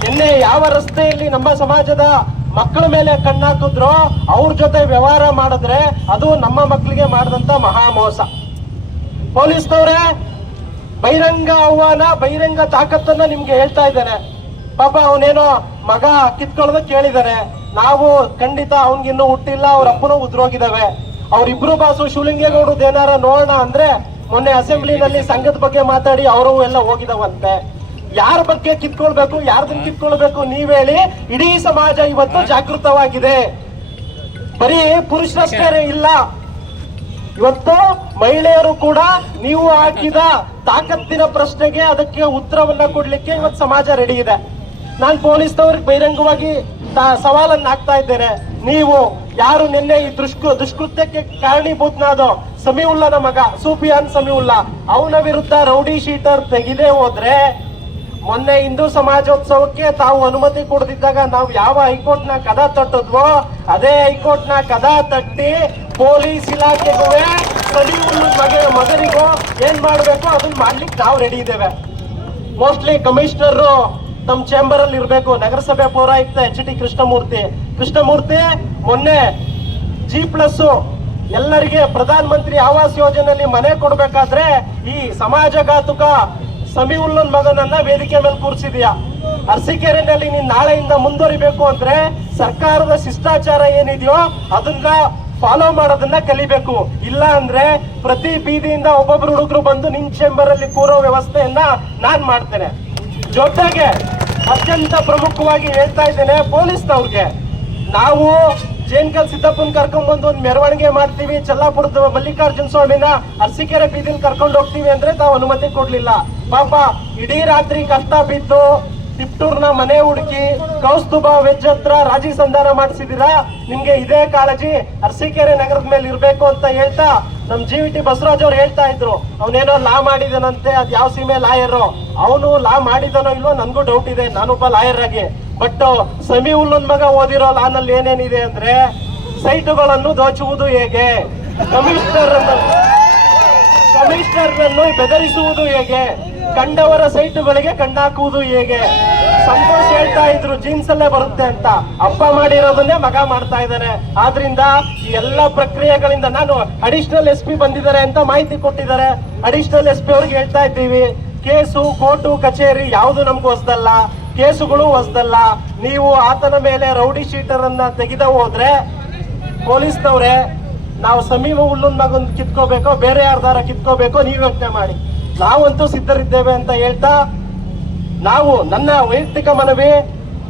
ನಿನ್ನೆ ಯಾವ ರಸ್ತೆಯಲ್ಲಿ ನಮ್ಮ ಸಮಾಜದ ಮಕ್ಕಳ ಮೇಲೆ ಕಣ್ಣಾಕಿದ್ರೋ ಅವ್ರ ಜೊತೆ ವ್ಯವಹಾರ ಮಾಡಿದ್ರೆ ಅದು ನಮ್ಮ ಮಕ್ಕಳಿಗೆ ಮಾಡಿದಂತ ಮಹಾ ಮೋಸ. ಪೊಲೀಸ್ನವ್ರೆ, ಬಹಿರಂಗ ಆಹ್ವಾನ, ಬಹಿರಂಗ ತಾಕತ್ತನ್ನ ನಿಮ್ಗೆ ಹೇಳ್ತಾ ಇದ್ದೇನೆ. ಪಾಪ ಅವನೇನೋ ಮಗ ಕಿತ್ಕೊಳ್ಳೋದಕ್ಕೆ ಕೇಳಿದಾರೆ. ನಾವು ಖಂಡಿತ ಅವನ್ಗಿನ್ನೂ ಹುಟ್ಟಿಲ್ಲ, ಅವ್ರ ಅಪ್ಪನೂ ಉದ್ರೋಗಿದಾವೆ. ಅವ್ರಿಬ್ರು ಬಾಸು ಶಿವಲಿಂಗೇಗೌಡದ್ ಏನಾರ ನೋಡೋಣ ಅಂದ್ರೆ ಮೊನ್ನೆ ಅಸೆಂಬ್ಲಿನಲ್ಲಿ ಸಂಘದ ಬಗ್ಗೆ ಮಾತಾಡಿ ಅವರು ಎಲ್ಲ ಹೋಗಿದವಂತೆ. ಯಾರ ಬಗ್ಗೆ ಕಿತ್ಕೊಳ್ಬೇಕು, ಯಾರ್ದನ್ನ ಕಿತ್ಕೊಳ್ಬೇಕು ನೀವ್ ಹೇಳಿ. ಇಡೀ ಸಮಾಜ ಇವತ್ತು ಜಾಗೃತವಾಗಿದೆ. ಬರೀ ಪುರುಷರಷ್ಟೇ ಇಲ್ಲ, ಇವತ್ತು ಮಹಿಳೆಯರು ಕೂಡ ನೀವು ಹಾಕಿದ ತಾಕತ್ತಿನ ಪ್ರಶ್ನೆಗೆ ಅದಕ್ಕೆ ಉತ್ತರವನ್ನ ಕೊಡ್ಲಿಕ್ಕೆ ಇವತ್ತು ಸಮಾಜ ರೆಡಿ ಇದೆ. ನಾನು ಪೊಲೀಸ್ನವ್ರಿಗೆ ಬಹಿರಂಗವಾಗಿ ಸವಾಲನ್ನ ಹಾಕ್ತಾ ಇದ್ದೇನೆ. ನೀವು ಯಾರು ನಿನ್ನೆ ಈ ದುಷ್ಕೃತ್ಯಕ್ಕೆ ಕಾರಣೀಭೂತನಾದೋ ಸಮೀವುಲ್ಲನ ಮಗ ಸೂಫಿಯಾನ್ ಸಮೀವುಲ್ಲಾ, ಅವನ ವಿರುದ್ಧ ರೌಡಿ ಶೀಟರ್ ತೆಗೆದೇ ಹೋದ್ರೆ, ಮೊನ್ನೆ ಹಿಂದೂ ಸಮಾಜೋತ್ಸವಕ್ಕೆ ತಾವು ಅನುಮತಿ ಕೊಡದಿದ್ದಾಗ ನಾವು ಯಾವ ಹೈಕೋರ್ಟ್ನ ಕದ ತಟ್ಟಿದ್ವೋ ಅದೇ ಹೈಕೋರ್ಟ್ನ ಕದ ತಟ್ಟಿ ಪೊಲೀಸ್ ಇಲಾಖೆಗೂ ಸಮೀವುಲ್ಲನ ಮಗನಿಗೂ ಏನ್ ಮಾಡ್ಬೇಕು ಅದನ್ನ ಮಾಡ್ಲಿಕ್ಕೆ ನಾವು ರೆಡಿ ಇದ್ದೇವೆ. ಮೋಸ್ಟ್ಲಿ ಕಮಿಷನರ್ ತಮ್ಮ ಚೇಂಬರ್ ಅಲ್ಲಿ ಇರ್ಬೇಕು. ನಗರಸಭೆ ಪೌರಾಯುಕ್ತ HT ಕೃಷ್ಣಮೂರ್ತಿ ಮೊನ್ನೆ G+ ಎಲ್ಲರಿಗೆ ಪ್ರಧಾನ ಮಂತ್ರಿ ಆವಾಸ್ ಯೋಜನೆಯಲ್ಲಿ ಮನೆ ಕೊಡ್ಬೇಕಾದ್ರೆ ಈ ಸಮಾಜಘಾತುಕ ಸಮೀವುಲ್ಲನ್ ಮಗನನ್ನ ವೇದಿಕೆ ಮೇಲೆ ಕೂರಿಸಿದ್ಯಾ. ಅರಸೀಕೆರೆನಲ್ಲಿ ನೀನ್ ನಾಳೆಯಿಂದ ಮುಂದುವರಿಬೇಕು ಅಂದ್ರೆ ಸರ್ಕಾರದ ಶಿಷ್ಟಾಚಾರ ಏನಿದೆಯೋ ಅದನ್ನ ಫಾಲೋ ಮಾಡೋದನ್ನ ಕಲಿಬೇಕು. ಇಲ್ಲ ಅಂದ್ರೆ ಪ್ರತಿ ಬೀದಿಯಿಂದ ಒಬ್ಬೊಬ್ರು ಹುಡುಗರು ಬಂದು ನಿನ್ ಚೇಂಬರ್ ಅಲ್ಲಿ ಕೂರೋ ವ್ಯವಸ್ಥೆಯನ್ನ ನಾನ್ ಮಾಡ್ತೇನೆ. ಜೊತೆಗೆ ಅತ್ಯಂತ ಪ್ರಮುಖವಾಗಿ ಹೇಳ್ತಾ ಇದ್ದೇನೆ ಪೊಲೀಸ್ನವ್ರಿಗೆ, ನಾವು ಜೇನ್ಕಲ್ ಸಿದ್ದಪ್ಪನ್ ಕರ್ಕೊಂಡ್ಬಂದು ಒಂದು ಮೆರವಣಿಗೆ ಮಾಡ್ತೀವಿ, ಚಲ್ಲಾಪುರದ ಮಲ್ಲಿಕಾರ್ಜುನ ಸ್ವಾಮಿನ ಅರಸೀಕೆರೆ ಬೀದಿಲಿ ಕರ್ಕೊಂಡು ಹೋಗ್ತೀವಿ ಅಂದ್ರೆ ತಾವು ಅನುಮತಿ ಕೊಡ್ಲಿಲ್ಲ. ಪಾಪ ಇಡೀ ರಾತ್ರಿ ಕಷ್ಟ ಬಿದ್ದು ತಿಪ್ಟೂರ್ನ ಮನೆ ಹುಡುಕಿ ಕೌಸ್ತುಭ ವೆಜ್ ಹತ್ರ ರಾಜಿ ಸಂಧಾನ ಮಾಡಿಸಿದಿರಾ. ನಿಮ್ಗೆ ಇದೇ ಕಾಳಜಿ ಅರಸೀಕೆರೆ ನಗರದ ಮೇಲೆ ಇರ್ಬೇಕು ಅಂತ ಹೇಳ್ತಾ ನಮ್ GVT ಬಸವರಾಜ್ ಅವ್ರು ಹೇಳ್ತಾ ಇದ್ರು, ಅವನೇನೋ ಲಾ ಮಾಡಿದನಂತೆ. ಅದ್ ಯಾವ ಸೀಮೆ ಲಾಯರ್, ಅವನು ಲಾ ಮಾಡಿದನೋ ಇಲ್ವೋ ನನ್ಗೂ ಡೌಟ್ ಇದೆ, ನಾನೊಬ್ಬ ಲಾಯರ್ ಆಗಿ. ಬಟ್ ಸಮೀವುಲ್ಲನ್ ಮಗ ಓದಿರೋ ಲಾನಲ್ಲಿ ಏನೇನಿದೆ ಅಂದ್ರೆ ಸೈಟುಗಳನ್ನು ದೋಚುವುದು ಹೇಗೆ, ಕಮಿಷನರ್ ನನ್ನು ಬೆದರಿಸುವುದು ಹೇಗೆ, ಕಂಡವರ ಸೈಟುಗಳಿಗೆ ಕಣ್ಣಾಕುವುದು ಹೇಗೆ, ಸಂತೋಷ್ ಹೇಳ್ತಾ ಇದ್ರು ಜೀನ್ಸ್ ಅಲ್ಲೇ ಬರುತ್ತೆ ಅಂತ. ಅಪ್ಪ ಮಾಡಿರೋದನ್ನೇ ಮಗ ಮಾಡ್ತಾ ಇದ್ದಾನೆ. ಆದ್ರಿಂದ ಈ ಎಲ್ಲಾ ಪ್ರಕ್ರಿಯೆಗಳಿಂದ ನಾನು ಅಡಿಷನಲ್ SP ಬಂದಿದ್ದಾರೆ ಅಂತ ಮಾಹಿತಿ ಕೊಟ್ಟಿದ್ದಾರೆ. ಅಡಿಷನಲ್ SP ಅವ್ರಿಗೆ ಹೇಳ್ತಾ ಇದ್ದೀವಿ, ಕೇಸು ಕೋರ್ಟು ಕಚೇರಿ ಯಾವುದು ನಮ್ಗೆ ಹೊಸದಲ್ಲ, ಕೇಸುಗಳು ಹೊಸದಲ್ಲ. ನೀವು ಆತನ ಮೇಲೆ ರೌಡಿ ಶೀಟರ್ ಅನ್ನ ತೆಗೆದ ಹೋದ್ರೆ ಪೊಲೀಸ್ನವ್ರೆ, ನಾವು ಸಮೀಪ ಹುಲ್ಲನ್ ಮಗನ್ ಕಿತ್ಕೋಬೇಕೋ ಬೇರೆ ಯಾರ್ದಾರ ಕಿತ್ಕೋಬೇಕೋ ನೀವು ಯೋಚನೆ ಮಾಡಿ. ನಾವಂತೂ ಸಿದ್ಧರಿದ್ದೇವೆ ಅಂತ ಹೇಳ್ತಾ, ನಾವು ನನ್ನ ವೈಯಕ್ತಿಕ ಮನವಿ,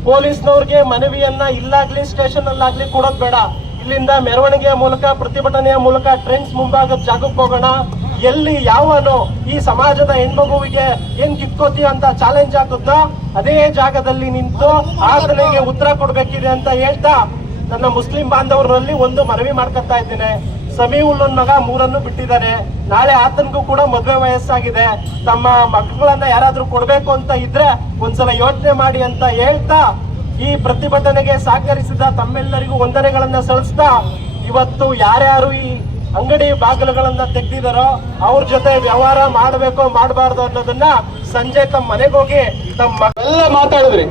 ಪೊಲೀಸ್ನವ್ರಿಗೆ ಮನವಿಯನ್ನ ಇಲ್ಲಾಗ್ಲಿ ಸ್ಟೇಷನ್ ಅಲ್ಲಾಗ್ಲಿ ಕೊಡೋದ್ ಬೇಡ. ಇಲ್ಲಿಂದ ಮೆರವಣಿಗೆಯ ಮೂಲಕ, ಪ್ರತಿಭಟನೆಯ ಮೂಲಕ ಟ್ರೆಂಡ್ಸ್ ಮುಂಭಾಗದ ಜಾಗಕ್ಕೆ ಹೋಗೋಣ. ಎಲ್ಲಿ ಯಾವನು ಈ ಸಮಾಜದ ಹೆಣ್ಮಗುವಿಗೆ ಏನ್ ಕಿತ್ಕೋತೀಯ ಅಂತ ಚಾಲೆಂಜ್ ಆಗುತ್ತೋ ಅದೇ ಜಾಗದಲ್ಲಿ ನಿಂತು ಆತನಿಗೆ ಉತ್ತರ ಕೊಡ್ಬೇಕಿದೆ ಅಂತ ಹೇಳ್ತಾ, ನನ್ನ ಮುಸ್ಲಿಂ ಬಾಂಧವರಲ್ಲಿ ಒಂದು ಮನವಿ ಮಾಡ್ಕೊತಾ ಇದ್ದೇನೆ. ಸಮೀವುಲ್ಲನ್ ಮಗ 3 ಬಿಟ್ಟಿದ್ದಾನೆ. ನಾಳೆ ಆತನಿಗೂ ಕೂಡ ಮದುವೆ ವಯಸ್ಸಾಗಿದೆ. ತಮ್ಮ ಮಕ್ಕಳನ್ನ ಯಾರಾದ್ರೂ ಕೊಡ್ಬೇಕು ಅಂತ ಇದ್ರೆ ಒಂದ್ಸಲ ಯೋಚನೆ ಮಾಡಿ ಅಂತ ಹೇಳ್ತಾ, ಈ ಪ್ರತಿಭಟನೆಗೆ ಸಹಕರಿಸಿದ ತಮ್ಮೆಲ್ಲರಿಗೂ ವಂದನೆಗಳನ್ನ ಸಲ್ಲಿಸ್ತಾ, ಇವತ್ತು ಯಾರ್ಯಾರು ಈ ಅಂಗಡಿ ಬಾಗಿಲುಗಳನ್ನ ತೆಗೆದಿದಾರೋ ಅವ್ರ ಜೊತೆ ವ್ಯವಹಾರ ಮಾಡಬೇಕೋ ಮಾಡಬಾರ್ದು ಅನ್ನೋದನ್ನ ಸಂಜೆ ತಮ್ಮ ಮನೆಗೆ ಹೋಗಿ ಎಲ್ಲ ಮಾತಾಡಿದ್ರಿ,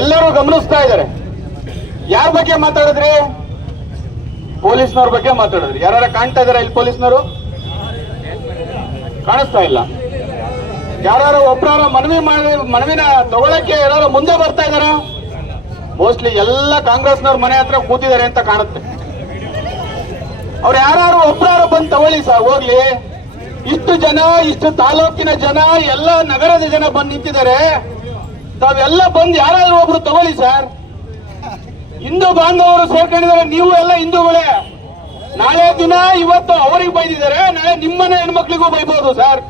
ಎಲ್ಲರೂ ಗಮನಿಸ್ತಾ ಇದ್ದಾರೆ. ಯಾರ ಬಗ್ಗೆ ಮಾತಾಡಿದ್ರಿ? ಪೊಲೀಸ್ನವ್ರ ಬಗ್ಗೆ ಮಾತಾಡಿದ್ರಿ. ಯಾರು ಕಾಣ್ತಾ ಇದಾರ ಇಲ್ಲಿ? ಪೊಲೀಸ್ನವರು ಕಾಣಿಸ್ತಾ ಇಲ್ಲ. ಯಾರು ಒಬ್ಬರ ಮನವಿನ ತಗೊಳಕ್ಕೆ ಯಾರು ಮುಂದೆ ಬರ್ತಾ ಇದಾರ? ಮೋಸ್ಟ್ಲಿ ಎಲ್ಲ ಕಾಂಗ್ರೆಸ್ನವ್ರ ಮನೆ ಹತ್ರ ಕೂತಿದ್ದಾರೆ ಅಂತ ಕಾಣುತ್ತೆ. ಅವ್ರು ಯಾರು ಒಬ್ಬರು ಬಂದು ತಗೊಳ್ಳಿ ಸರ್, ಹೋಗ್ಲಿ. ಇಷ್ಟು ಜನ, ಇಷ್ಟು ತಾಲೂಕಿನ ಜನ, ಎಲ್ಲ ನಗರದ ಜನ ಬಂದು ನಿಂತಿದ್ದಾರೆ. ತಾವೆಲ್ಲ ಬಂದು ಯಾರಾದ್ರೂ ಒಬ್ರು ತಗೊಳ್ಳಿ ಸರ್. ಹಿಂದೂ ಬಾಂಧವರು ಸೇರ್ಕೊಂಡಿದ್ದಾರೆ, ನೀವು ಎಲ್ಲ ಹಿಂದೂಗಳೇ. ನಾಳೆ ದಿನ ಇವತ್ತು ಅವರಿಗೆ ಬೈದಿದ್ದಾರೆ, ನಾಳೆ ನಿಮ್ಮನೆ ಹೆಣ್ಮಕ್ಳಿಗೂ ಬೈಬಹುದು ಸರ್.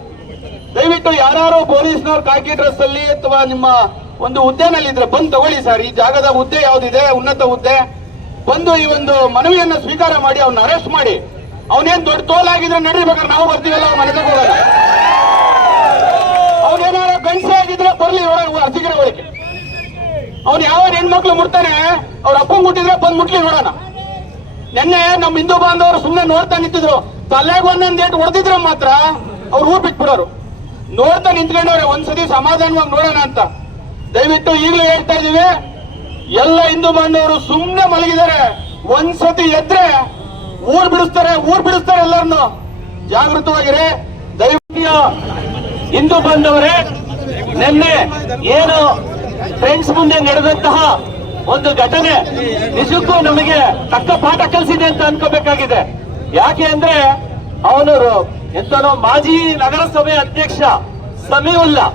ದಯವಿಟ್ಟು ಯಾರು ಪೊಲೀಸ್ನವ್ರು ಕಾಕಿ ಡ್ರೆಸ್ ಅಲ್ಲಿ ಅಥವಾ ನಿಮ್ಮ ಒಂದು ಹುದ್ದೆನಲ್ಲಿ ಇದ್ರೆ ಬಂದು ತಗೊಳ್ಳಿ ಸರ್. ಈ ಜಾಗದ ಹುದ್ದೆ ಯಾವ್ದಿದೆ, ಉನ್ನತ ಹುದ್ದೆ, ಬಂದು ಈ ಒಂದು ಮನವಿಯನ್ನ ಸ್ವೀಕಾರ ಮಾಡಿ ಅವ್ನ ಅರೆಸ್ಟ್ ಮಾಡಿ. ಅವನೇನ್ ದೊಡ್ಡ ತೋಲಾಗಿದ್ರೆ ನಡೀಬೇಕಾದ್ರೆ ನಾವು ಬರ್ತೀವಲ್ಲ ಮನೆ ತಗೋಲ್ಲ. ಅವನೇನಾರ ಗಂಡಸೆ ಆಗಿದ್ರೆ ಬರ್ಲಿ ಹೊರಗೆ ಅರ್ಜಿಗೆರೆ ಒಳಗೆ. ಅವ್ನು ಯಾವ ಹೆಣ್ಮಕ್ಳು ಮುಟ್ತಾನೆ, ಅವ್ರ ಅಪ್ಪ ಮುಟ್ಟಿದ್ರೆ ಬಂದ್ ಮುಟ್ಲಿ ನೋಡೋಣ. ನಿನ್ನೆ ನಮ್ಮ ಹಿಂದೂ ಬಾಂಧವರು ಸುಮ್ಮನೆ ನೋಡ್ತಾ ನಿಂತಿದ್ರು. ತಲೆಗೆ ಒಂದೊಂದು ಏಟು ಹೊಡೆದಿದ್ರೆ ಮಾತ್ರ ಅವ್ರು ಊರ್ ಬಿಟ್ಬಿಡೋರು. ನೋಡ್ತಾ ನಿಂತ್ಕೊಂಡವ್ರೆ, ಒಂದ್ಸತಿ ಸಮಾಧಾನವಾಗಿ ನೋಡೋಣ ಅಂತ. ದಯವಿಟ್ಟು ಈಗಲೂ ಹೇಳ್ತಾ ಇದೀವಿ, ಎಲ್ಲ ಹಿಂದೂ ಬಾಂಧವರು ಸುಮ್ಮನೆ ಮಲಗಿದ್ದಾರೆ. ಒಂದ್ಸತಿ ಎದ್ರೆ ಊರ್ ಬಿಡಿಸ್ತಾರೆ ಎಲ್ಲರನ್ನು. ಜಾಗೃತವಾಗಿರಿ ದಯವಿಟ್ಟು. ಹಿಂದೂ ಬಾಂಧವರೇ, ನಿನ್ನೆ ಏನು ಫ್ರೆಂಡ್ಸ್ ಮುಂದೆ ನಡೆದಂತಹ ಒಂದು ಘಟನೆ ನಿಜಕ್ಕೂ ನಮಗೆ ತಕ್ಕ ಪಾಠ ಕಲಿಸಿದೆ ಅಂತ ಅನ್ಕೋಬೇಕಾಗಿದೆ. ಯಾಕೆ ಅಂದ್ರೆ ಅವನು ಎಂತನೋ ಮಾಜಿ ನಗರಸಭೆ ಅಧ್ಯಕ್ಷ ಸಮೀವುಲ್ಲಾ,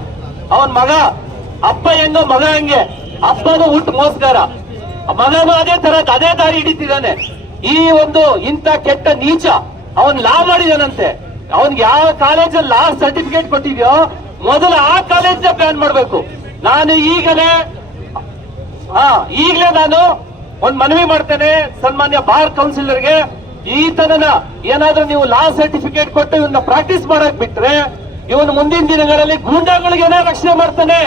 ಅವನ್ ಮಗ, ಅಪ್ಪ ಹೆಂಗೋ ಮಗ ಹಂಗೆ. ಅಪ್ಪನು ಹುಟ್ಟು ಮೋಸ್ಗಾರ, ಮಗನು ಅದೇ ದಾರಿ ಹಿಡಿತಿದ್ದಾನೆ. ಈ ಒಂದು ಇಂಥ ಕೆಟ್ಟ ನೀಚ ಅವನ್ ಲಾ ಮಾಡಿದಾನಂತೆ. ಅವನ್ಗೆ ಯಾವ ಕಾಲೇಜಲ್ಲಿ ಲಾ ಸರ್ಟಿಫಿಕೇಟ್ ಕೊಟ್ಟಿದ್ಯೋ ಮೊದಲು ಆ ಕಾಲೇಜ್ ಬ್ಯಾನ್ ಮಾಡ್ಬೇಕು. ನಾನು ಈಗಲೇ ನಾನು ಒಂದ್ ಮನವಿ ಮಾಡ್ತೇನೆ ಸನ್ಮಾನ್ಯ ಬಾರ್ ಕೌನ್ಸಿಲರ್ಗೆ, ಈತನನ್ನ ಏನಾದ್ರೂ ನೀವು ಲಾ ಸರ್ಟಿಫಿಕೇಟ್ ಕೊಟ್ಟು ಇವನ್ನ ಪ್ರಾಕ್ಟೀಸ್ ಮಾಡಕ್ ಬಿಟ್ರೆ ಇವನು ಮುಂದಿನ ದಿನಗಳಲ್ಲಿ ಗೂಂಡಾಗಳಿಗೇನೆ ರಕ್ಷಣೆ ಮಾಡ್ತಾನೆ.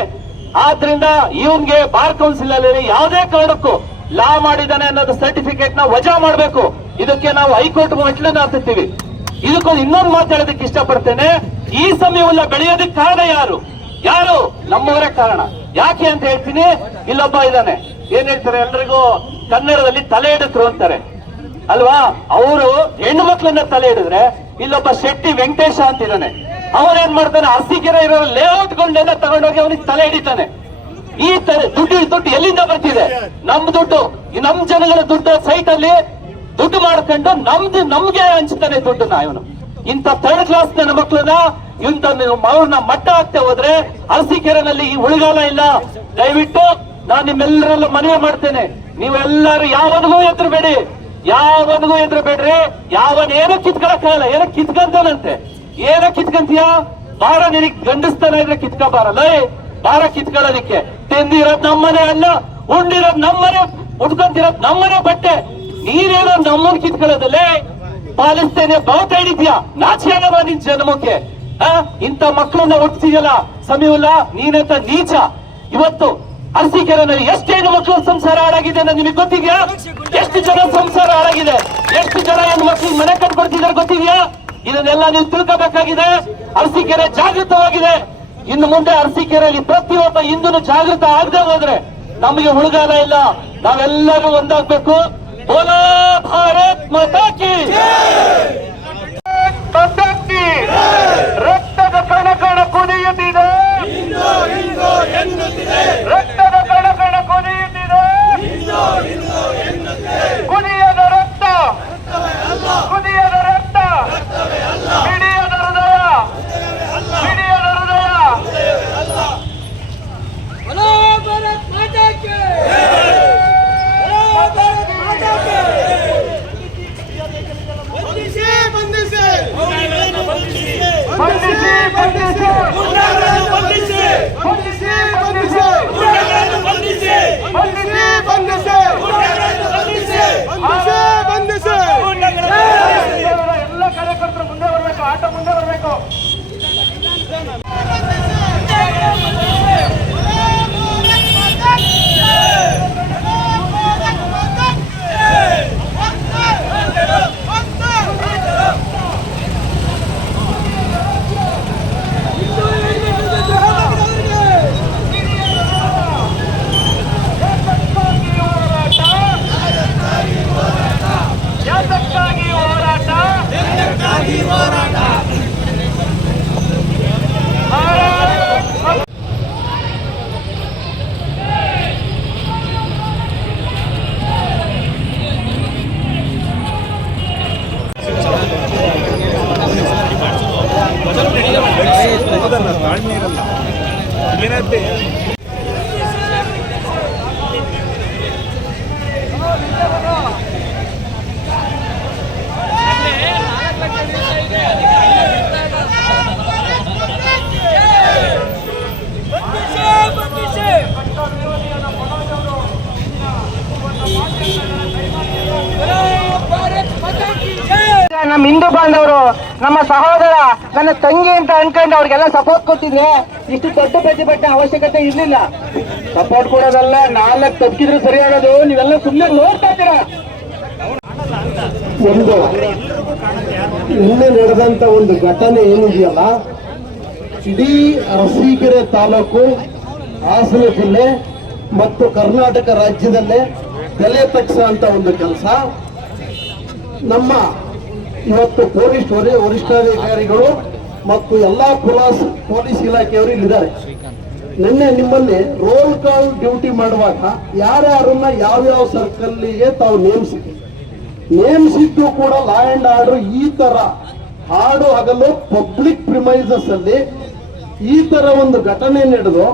ಆದ್ರಿಂದ ಇವನ್ಗೆ ಬಾರ್ ಕೌನ್ಸಿಲ್ ಅಲ್ಲಿ ಯಾವುದೇ ಕಾರಣಕ್ಕೂ ಲಾ ಮಾಡಿದಾನೆ ಅನ್ನೋದು ಸರ್ಟಿಫಿಕೇಟ್ ನ ವಜಾ ಮಾಡಬೇಕು. ಇದಕ್ಕೆ ನಾವು ಹೈಕೋರ್ಟ್ ಮೆಟ್ಲನ್ನ ಹತ್ತೀವಿ. ಇದಕ್ಕೊಂದು ಇನ್ನೊಂದು ಮಾತಾಡೋದಕ್ಕೆ ಇಷ್ಟಪಡ್ತೇನೆ. ಈ ಸಮಯವೆಲ್ಲ ಬೆಳೆಯೋದಕ್ಕೆ ಕಾರಣ ಯಾರು? ನಮ್ಮವರೇ ಕಾರಣ. ಯಾಕೆ ಅಂತ ಹೇಳ್ತೀನಿ. ಇಲ್ಲೊಬ್ಬ ಇದ್ದಾನೆ, ಏನ್ ಹೇಳ್ತಾರೆ ಎಲ್ರಿಗೂ ಕನ್ನಡದಲ್ಲಿ ತಲೆ ಹಿಡಿದ್ರು ಅಂತಾರೆ ಅಲ್ವಾ. ಅವರು ಹೆಣ್ಣು ಮಕ್ಕಳನ್ನ ತಲೆ ಹಿಡಿದ್ರೆ, ಇಲ್ಲೊಬ್ಬ ಶೆಟ್ಟಿ ವೆಂಕಟೇಶ ಅಂತಿದ್ದಾನೆ, ಅವನೇನ್ ಮಾಡ್ತಾನೆ, ಅರಸೀಕೆರೆ ಇರೋ ಲೇಔಟ್ಗಳನ್ನೆಲ್ಲ ತಗೊಂಡೋಗಿ ಅವನಿಗೆ ತಲೆ ಹಿಡಿತಾನೆ. ಈ ದುಡ್ಡು ಎಲ್ಲಿಂದ ಬರ್ತಿದೆ? ನಮ್ ದುಡ್ಡು, ನಮ್ ಜನಗಳ ದುಡ್ಡು ಸೈಟ್ ಅಲ್ಲಿ ದುಡ್ಡು ಮಾಡ್ಕೊಂಡು ನಮ್ಗೆ ಹಂಚ್ತಾನೆ ದುಡ್ಡನ್ನ ಇವನು. ಇಂಥ ಥರ್ಡ್ ಕ್ಲಾಸ್ ನನ್ನ ಮಕ್ಕಳನ್ನ ಅವ್ರನ್ನ ಮಟ್ಟ ಹಾಕ್ತಾ ಹೋದ್ರೆ ಅರಸೀಕೆರೆನಲ್ಲಿ ಈ ಉಳಿಗಾಲ ಇಲ್ಲ. ದಯವಿಟ್ಟು ನಾನು ನಿಮ್ಮೆಲ್ಲರಲ್ಲೂ ಮನವಿ ಮಾಡ್ತೇನೆ, ನೀವೆಲ್ಲರೂ ಯಾವನಿಗೂ ಎದುರುಬೇಡಿ, ಯಾವನೇನೋ ಕಿತ್ಕೊಳಕ್ಕಾಗಲ್ಲ. ಏನೋ ಕಿತ್ಕಂತಾನಂತೆ, ಏನೋ ಕಿತ್ಕಂತೀಯ ಬಾರ, ನಿನಗೆ ಗಂಡಸ್ತಾನ ಇದ್ರೆ ಕಿತ್ಕೋಬಾರಲ್ಲ, ಬಾರ ಕಿತ್ಕೊಳ್ಳೋದಿಕ್ಕೆ. ತಿಂದಿರೋದ್ ನಮ್ಮನೆ ಅಲ್ಲ, ಉಂಡಿರೋದ್ ನಮ್ಮನೆ, ಉಟ್ಕೊಂತಿರೋದ್ ನಮ್ಮನೆ ಬಟ್ಟೆ, ನೀನೇನೋ ನಮ್ಮನ್ ಕಿತ್ಕೊಳ್ಳೋದಲ್ಲೇ ಪಾಲಿಸ್ತೇನೆ ಬಾವುಟ ಹಿಡಿದ್ಯಾ? ನಾಚಿಯಾಗಲ್ಲ ನಿನ್ ಜನ್ಮಕ್ಕೆ. ಇಂಥ ಮಕ್ಕಳನ್ನ ಹುಟ್ಟಿಸಿಯಲ್ಲ ಸಮೀವುಲ್ಲಾ, ನೀನಂತ ನೀಚ. ಇವತ್ತು ಅರಸೀಕೆರೆನಲ್ಲಿ ಎಷ್ಟು ಹೆಣ್ಣು ಮಕ್ಕಳ ಸಂಸಾರ ಹಾಳಾಗಿದೆ ಅನ್ನೋದು ನಿಮಗೆ ಗೊತ್ತಿದ್ಯಾ? ಎಷ್ಟು ಜನ ಸಂಸಾರ ಹಾಳಾಗಿದೆ, ಎಷ್ಟು ಜನ ಹೆಣ್ಣು ಮಕ್ಕಳಿಗೆ ಮನೆ ಕಟ್ಕೊಡ್ತಿದ್ದಾರೆ ಗೊತ್ತಿದ್ಯಾ? ಇದನ್ನೆಲ್ಲ ನೀವು ತಿಳ್ಕೋಬೇಕಾಗಿದೆ. ಅರಸೀಕೆರೆ ಜಾಗೃತವಾಗಿದೆ. ಇನ್ನು ಮುಂದೆ ಅರಸೀಕೆರೆಯಲ್ಲಿ ಪ್ರತಿಯೊಬ್ಬ ಹಿಂದೂ ಜಾಗೃತ ಆಗದೆ ಹೋದ್ರೆ ನಮಗೆ ಉಳಿಗಾಲ ಇಲ್ಲ. ನಾವೆಲ್ಲರೂ ಒಂದಾಗ್ಬೇಕು. ಬೋಲೋ ಭಾರತ್ ಮಾತಾ ಕಿ ರಕ್ತದ ಕಣ ಕಣ ಕುದಿಯುತ್ತಿದೆ, ರಕ್ತದ ಕಣ ಕಣ ಕುದಿಯುತ್ತಿದೆ, ಕುದಿಯದ ರಕ್ತ, ಕುದಿಯದ ರಕ್ತ, ಹಿಡಿಯದ ಹೃದಯ, ಹಿಡಿಯದ ಹೃದಯ. ಎಲ್ಲ ಕಾರ್ಯಕರ್ತರು ಮುಂದೆ ಬರಬೇಕು, ಆಟ ಮುಂದೆ ಬರಬೇಕು. ನಮ್ಮ ಹಿಂದೂ ಬಾಂಧವರು, ನಮ್ಮ ಸಹೋದರ, ನನ್ನ ತಂಗಿ ಅಂತ ಅನ್ಕೊಂಡು ಅವ್ರಿಗೆಲ್ಲ ಸಪೋರ್ಟ್ ಕೊಟ್ಟಿದ್ರೆ ಇಷ್ಟು ದೊಡ್ಡ ಪ್ರತಿಭಟನೆ ಅವಶ್ಯಕತೆ ಇರ್ಲಿಲ್ಲ. ಸಪೋರ್ಟ್ ಕೊಡೋದಲ್ಲ, 4 ತಪ್ಪಿದ್ರು ಸರಿಯಾಗೋದು. ನೀವೆಲ್ಲ ಸುಮ್ಮನೆ ನೋಡ್ತಾ ಇದ್ದೀರಾ. ಒಂದು ನಿನ್ನೆ ನಡೆದಂತ ಒಂದು ಘಟನೆ ಏನಿದೆಯಲ್ಲ, ಇಡೀ ಅರಸೀಕೆರೆ ತಾಲೂಕು, ಹಾಸನ ಜಿಲ್ಲೆ ಮತ್ತು ಕರ್ನಾಟಕ ರಾಜ್ಯದಲ್ಲೇ ತಲೆ ತಗ್ಸುವಂತ ಒಂದು ಕೆಲಸ. ನಮ್ಮ ಇವತ್ತು ಪೊಲೀಸ್ ವರಿಷ್ಠಾಧಿಕಾರಿಗಳು ಮತ್ತು ಎಲ್ಲಾ ಪೊಲೀಸ್ ಇಲಾಖೆಯವರು ಇಲ್ಲಿದ್ದಾರೆ. ನಿನ್ನೆ ನಿಮ್ಮಲ್ಲಿ ರೋಲ್ ಕಾಲ್ ಡ್ಯೂಟಿ ಮಾಡುವಾಗ ಯಾರ್ಯಾರನ್ನ ಯಾವ್ಯಾವ ಸರ್ಕಲ್ಗೆ ತಾವು ನೇಮಿಸಿದ್ದು ಕೂಡ ಲಾ ಅಂಡ್ ಆರ್ಡರ್ ಈ ತರ ಹಾಡು ಹಗಲು ಪಬ್ಲಿಕ್ ಪ್ರಿಮೈಸಸ್ ಅಲ್ಲಿ ಈ ತರ ಒಂದು ಘಟನೆ ನಡೆದು,